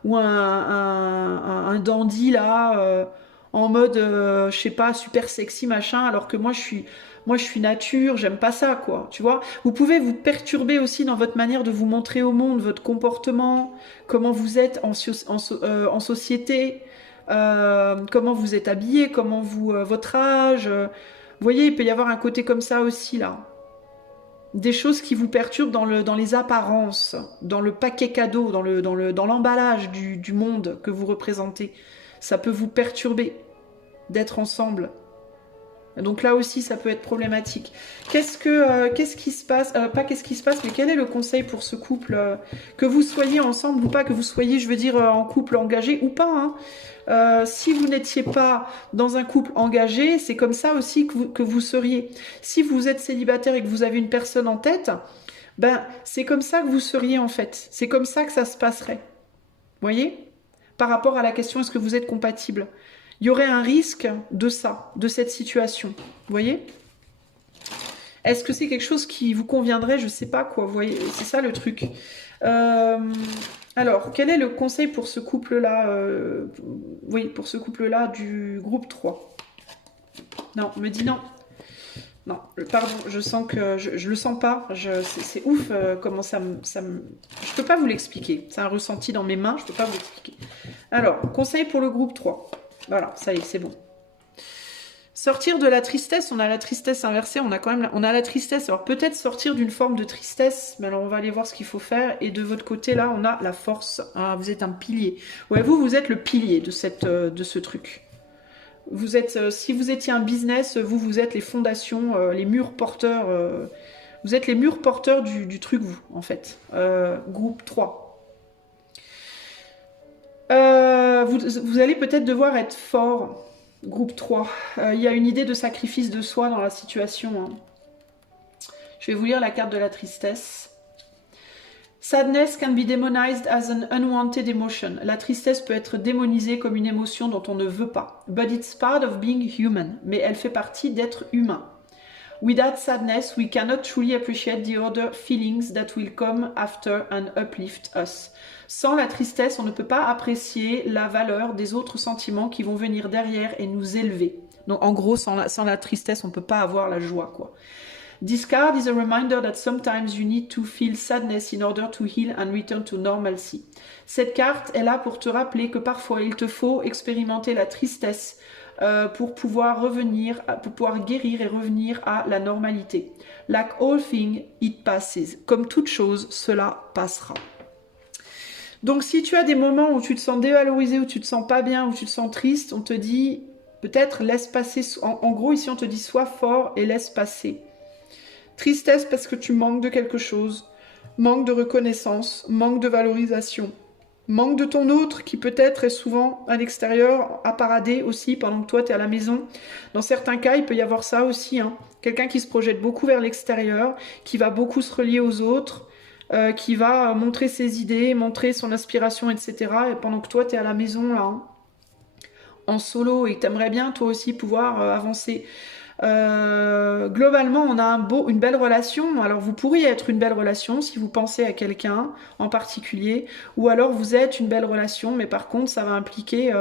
ou un dandy là, en mode, je sais pas, super sexy machin, alors que moi je suis nature, j'aime pas ça quoi, tu vois. Vous pouvez vous perturber aussi dans votre manière de vous montrer au monde, votre comportement, comment vous êtes en société, comment vous êtes habillé, votre âge. Vous voyez, il peut y avoir un côté comme ça aussi là. Des choses qui vous perturbent dans les apparences, dans le paquet cadeau, dans l'emballage du monde que vous représentez. Ça peut vous perturber d'être ensemble. Donc là aussi, ça peut être problématique. Qu'est-ce qui se passe, pas qu'est-ce qui se passe, mais quel est le conseil pour ce couple, que vous soyez ensemble ou pas, que vous soyez, je veux dire, en couple engagé ou pas, hein. Si vous n'étiez pas dans un couple engagé, c'est comme ça aussi que vous seriez. Si vous êtes célibataire et que vous avez une personne en tête, ben c'est comme ça que vous seriez en fait. C'est comme ça que ça se passerait. Vous voyez? Par rapport à la question, est-ce que vous êtes compatible? Il y aurait un risque de ça, de cette situation. Vous voyez? Est-ce que c'est quelque chose qui vous conviendrait? Je sais pas quoi. Vous voyez? C'est ça le truc. Alors, quel est le conseil pour ce couple-là oui, pour ce couple-là du groupe 3. Non, me dis non. Non, pardon, je sens que... Je le sens pas. C'est ouf comment ça me... Je peux pas vous l'expliquer. C'est un ressenti dans mes mains, je peux pas vous l'expliquer. Alors, conseil pour le groupe 3. Voilà, ça y est, c'est bon. Sortir de la tristesse, on a la tristesse inversée, on a la tristesse. Alors peut-être sortir d'une forme de tristesse, mais alors on va aller voir ce qu'il faut faire. Et de votre côté là, on a la force. Ah, vous êtes un pilier. Ouais, vous êtes le pilier de ce truc. Vous êtes, si vous étiez un business, vous êtes les fondations, les murs porteurs. Vous êtes les murs porteurs du truc, vous, en fait. Groupe 3. Vous allez peut-être devoir être fort. Groupe 3. Il y a une idée de sacrifice de soi dans la situation. Hein. Je vais vous lire la carte de la tristesse. Sadness can be demonized as an unwanted emotion. La tristesse peut être démonisée comme une émotion dont on ne veut pas. But it's part of being human. Mais elle fait partie d'être humain. Without sadness, we cannot truly appreciate the other feelings that will come after and uplift us. Sans la tristesse, on ne peut pas apprécier la valeur des autres sentiments qui vont venir derrière et nous élever. Donc en gros, sans la tristesse, on ne peut pas avoir la joie, quoi. This card is a reminder that sometimes you need to feel sadness in order to heal and return to normalcy. Cette carte est là pour te rappeler que parfois il te faut expérimenter la tristesse pour pouvoir guérir et revenir à la normalité. Like all things, it passes. Comme toute chose, cela passera. Donc si tu as des moments où tu te sens dévalorisé, où tu te sens pas bien, où tu te sens triste, on te dit peut-être laisse passer. En gros ici on te dit sois fort et laisse passer. Tristesse parce que tu manques de quelque chose, manque de reconnaissance, manque de valorisation, manque de ton autre qui peut-être est souvent à l'extérieur, à parader aussi pendant que toi tu es à la maison. Dans certains cas il peut y avoir ça aussi, hein. Quelqu'un qui se projette beaucoup vers l'extérieur, qui va beaucoup se relier aux autres, qui va montrer ses idées, montrer son aspiration, etc. Et pendant que toi, tu es à la maison, là, hein, en solo, et que tu aimerais bien, toi aussi, pouvoir avancer. Globalement, on a une belle relation. Alors, vous pourriez être une belle relation si vous pensez à quelqu'un en particulier, ou alors vous êtes une belle relation, mais par contre, ça va impliquer...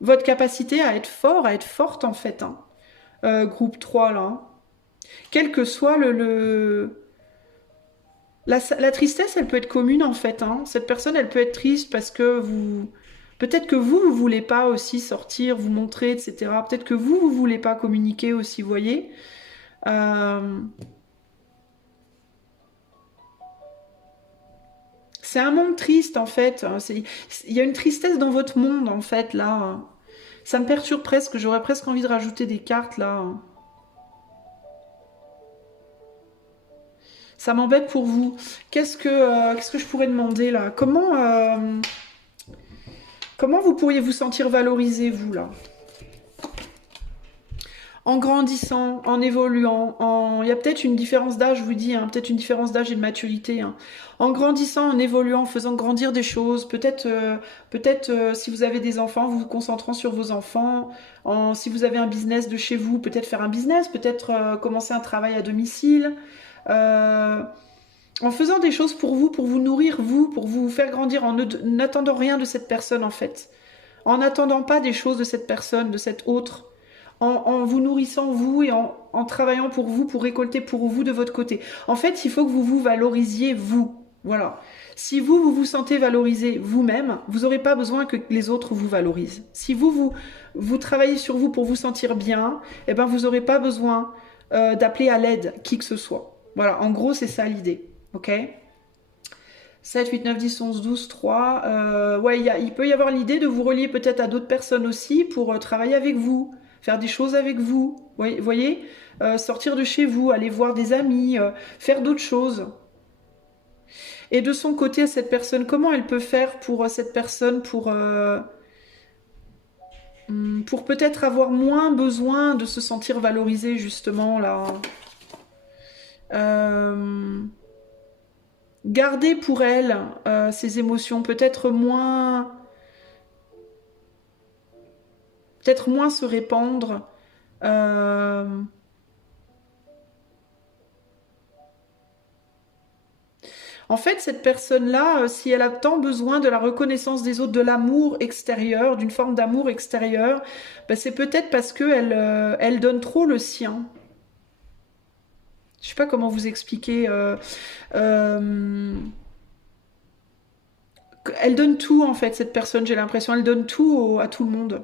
votre capacité à être fort, à être forte, en fait. Hein. Groupe 3, là. Hein. Quel que soit la tristesse, elle peut être commune en fait. Hein. Cette personne, elle peut être triste parce que peut-être que vous voulez pas aussi sortir, vous montrer, etc. Peut-être que vous voulez pas communiquer aussi, vous voyez. C'est un monde triste en fait. Il y a une tristesse dans votre monde en fait là. Ça me perturbe presque. J'aurais presque envie de rajouter des cartes là. Ça m'embête pour vous. Qu'est-ce que je pourrais demander là? Comment vous pourriez vous sentir valorisé, vous là? En grandissant, en évoluant, il y a peut-être une différence d'âge, je vous dis, hein, peut-être une différence d'âge et de maturité. Hein. En grandissant, en évoluant, en faisant grandir des choses, peut-être si vous avez des enfants, vous vous concentrant sur vos enfants. Si vous avez un business de chez vous, peut-être faire un business, peut-être commencer un travail à domicile. En faisant des choses pour vous nourrir vous, pour vous faire grandir, en n'attendant rien de cette personne en fait. En n'attendant pas des choses de cette personne, de cette autre. En vous nourrissant vous et en travaillant pour vous, pour récolter pour vous de votre côté. En fait, il faut que vous vous valorisiez vous. Voilà. Si vous sentez valorisé vous-même, vous n'aurez pas besoin que les autres vous valorisent. Si vous travaillez sur vous pour vous sentir bien, eh ben vous n'aurez pas besoin d'appeler à l'aide qui que ce soit. Voilà, en gros, c'est ça l'idée. Ok ? 7, 8, 9, 10, 11, 12, 3. Ouais, il peut y avoir l'idée de vous relier peut-être à d'autres personnes aussi pour travailler avec vous, faire des choses avec vous. Voyez, sortir de chez vous, aller voir des amis, faire d'autres choses. Et de son côté, cette personne, comment elle peut faire pour cette personne pour peut-être avoir moins besoin de se sentir valorisée justement là. Garder pour elle ses émotions, peut-être moins se répandre. En fait, cette personne-là, si elle a tant besoin de la reconnaissance des autres, de l'amour extérieur, d'une forme d'amour extérieur, ben c'est peut-être parce qu'elle elle donne trop le sien. Je sais pas comment vous expliquer. Elle donne tout en fait, cette personne, j'ai l'impression. Elle donne tout à tout le monde.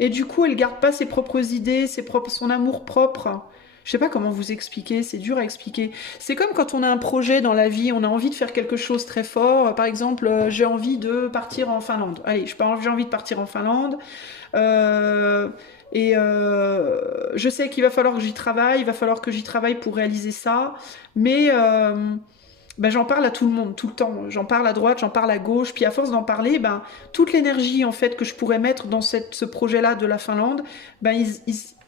Et du coup, elle garde pas ses propres idées, son amour propre. Je sais pas comment vous expliquer, c'est dur à expliquer. C'est comme quand on a un projet dans la vie, on a envie de faire quelque chose très fort. Par exemple, j'ai envie de partir en Finlande. Allez, j'ai envie de partir en Finlande. Je sais qu'il va falloir que j'y travaille, il va falloir que j'y travaille pour réaliser ça. Mais ben, j'en parle à tout le monde, tout le temps. J'en parle à droite, j'en parle à gauche. Puis à force d'en parler, ben, toute l'énergie en fait que je pourrais mettre dans ce projet-là de la Finlande, ben,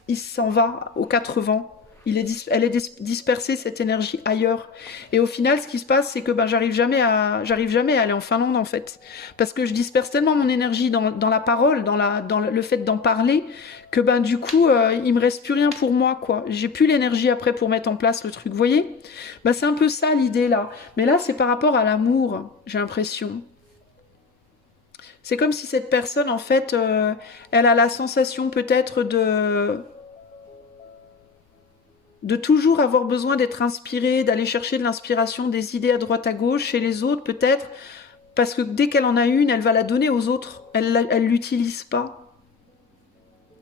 il s'en va aux quatre vents. Elle est dispersée, cette énergie, ailleurs. Et au final, ce qui se passe, c'est que ben, j'arrive jamais à aller en Finlande, en fait. Parce que je disperse tellement mon énergie dans la parole, dans le fait d'en parler, que ben, du coup, il me reste plus rien pour moi, quoi. J'ai plus l'énergie après pour mettre en place le truc. Vous voyez? Ben, c'est un peu ça, l'idée, là. Mais là, c'est par rapport à l'amour, j'ai l'impression. C'est comme si cette personne, en fait, elle a la sensation peut-être de toujours avoir besoin d'être inspirée, d'aller chercher de l'inspiration, des idées à droite à gauche, chez les autres peut-être, parce que dès qu'elle en a une, elle va la donner aux autres. Elle l'utilise pas.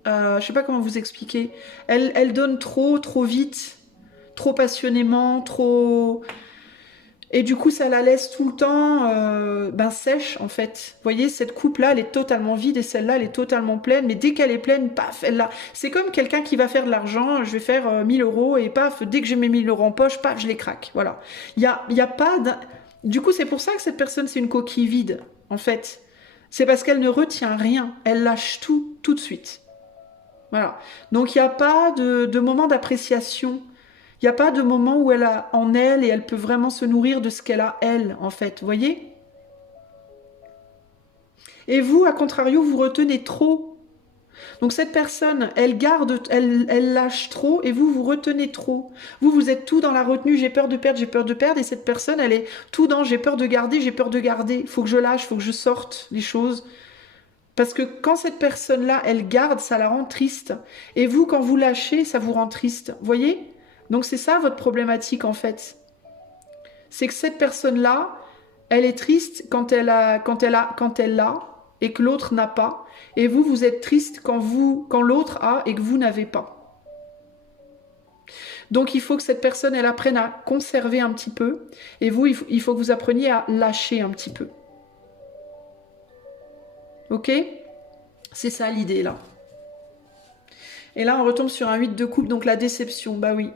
Je sais pas comment vous expliquer. Elle donne trop vite, trop passionnément, trop... Et du coup, ça la laisse tout le temps sèche, en fait. Vous voyez, cette coupe-là, elle est totalement vide et celle-là, elle est totalement pleine. Mais dès qu'elle est pleine, paf, elle l'a. C'est comme quelqu'un qui va faire de l'argent, je vais faire 1000 euros et paf, dès que j'ai mes 1000 euros en poche, paf, je les craque. Voilà. Il y a pas... Du coup, c'est pour ça que cette personne, c'est une coquille vide, en fait. C'est parce qu'elle ne retient rien. Elle lâche tout de suite. Voilà. Donc, il n'y a pas de moment d'appréciation. Il n'y a pas de moment où elle a en elle et elle peut vraiment se nourrir de ce qu'elle a elle, en fait. Vous voyez? Et vous, à contrario, vous retenez trop. Donc cette personne, elle garde, elle lâche trop et vous retenez trop. Vous êtes tout dans la retenue, j'ai peur de perdre, j'ai peur de perdre. Et cette personne, elle est tout dans j'ai peur de garder, j'ai peur de garder. Il faut que je lâche, il faut que je sorte les choses. Parce que quand cette personne-là, elle garde, ça la rend triste. Et vous, quand vous lâchez, ça vous rend triste. Vous voyez? Donc c'est ça votre problématique en fait. C'est que cette personne-là, elle est triste quand elle l'a et que l'autre n'a pas. Et vous êtes triste quand l'autre a et que vous n'avez pas. Donc il faut que cette personne, elle apprenne à conserver un petit peu. Et vous, il faut que vous appreniez à lâcher un petit peu. Ok? C'est ça l'idée là. Et là, on retombe sur un 8 de coupe, donc la déception. Bah oui.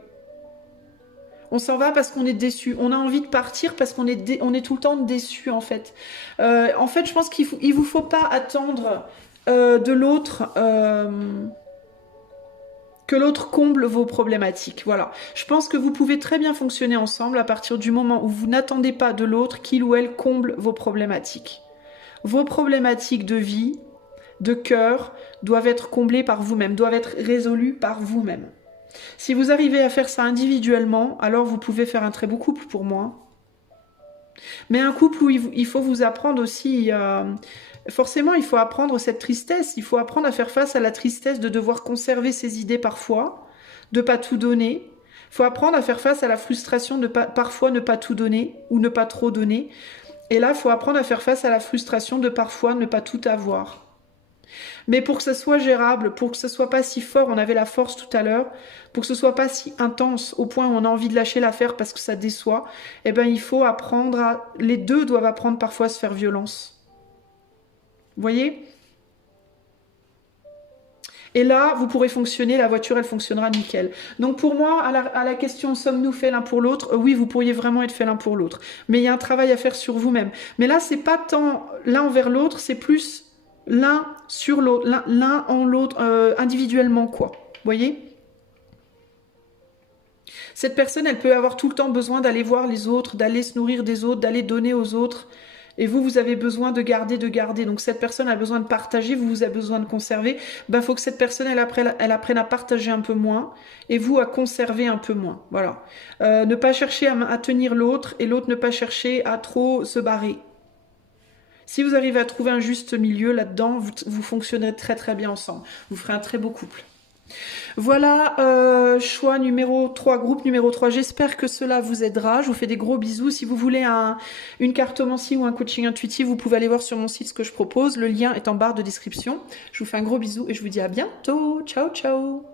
On s'en va parce qu'on est déçu. On a envie de partir parce qu'on est, on est tout le temps déçu, en fait. En fait, je pense qu'il vous faut pas attendre de l'autre que l'autre comble vos problématiques. Voilà. Je pense que vous pouvez très bien fonctionner ensemble à partir du moment où vous n'attendez pas de l'autre qu'il ou elle comble vos problématiques. Vos problématiques de vie, de cœur, doivent être comblées par vous-même, doivent être résolues par vous-même. Si vous arrivez à faire ça individuellement, alors vous pouvez faire un très beau couple pour moi. Mais un couple où il faut vous apprendre aussi... forcément, il faut apprendre cette tristesse. Il faut apprendre à faire face à la tristesse de devoir conserver ses idées parfois, de ne pas tout donner. Il faut apprendre à faire face à la frustration de parfois ne pas tout donner ou ne pas trop donner. Et là, il faut apprendre à faire face à la frustration de parfois ne pas tout avoir. Mais pour que ça soit gérable, pour que ce soit pas si fort, on avait la force tout à l'heure, pour que ce soit pas si intense au point où on a envie de lâcher l'affaire parce que ça déçoit, eh ben il faut apprendre à... Les deux doivent apprendre parfois à se faire violence. Vous voyez? Et là, vous pourrez fonctionner, la voiture, elle fonctionnera nickel. Donc pour moi, à la question, sommes-nous faits l'un pour l'autre? Oui, vous pourriez vraiment être faits l'un pour l'autre. Mais il y a un travail à faire sur vous-même. Mais là, c'est pas tant l'un envers l'autre, c'est plus l'un sur l'autre, l'un en l'autre, individuellement, quoi. Vous voyez? Cette personne, elle peut avoir tout le temps besoin d'aller voir les autres, d'aller se nourrir des autres, d'aller donner aux autres. Et vous, vous avez besoin de garder, de garder. Donc cette personne a besoin de partager, vous avez besoin de conserver. Ben, faut que cette personne, elle apprenne à partager un peu moins et vous à conserver un peu moins. Voilà. Ne pas chercher à tenir l'autre et l'autre ne pas chercher à trop se barrer. Si vous arrivez à trouver un juste milieu là-dedans, vous fonctionnerez très très bien ensemble. Vous ferez un très beau couple. Voilà, choix numéro 3, groupe numéro 3. J'espère que cela vous aidera. Je vous fais des gros bisous. Si vous voulez une cartomancie ou un coaching intuitif, vous pouvez aller voir sur mon site ce que je propose. Le lien est en barre de description. Je vous fais un gros bisou et je vous dis à bientôt. Ciao, ciao.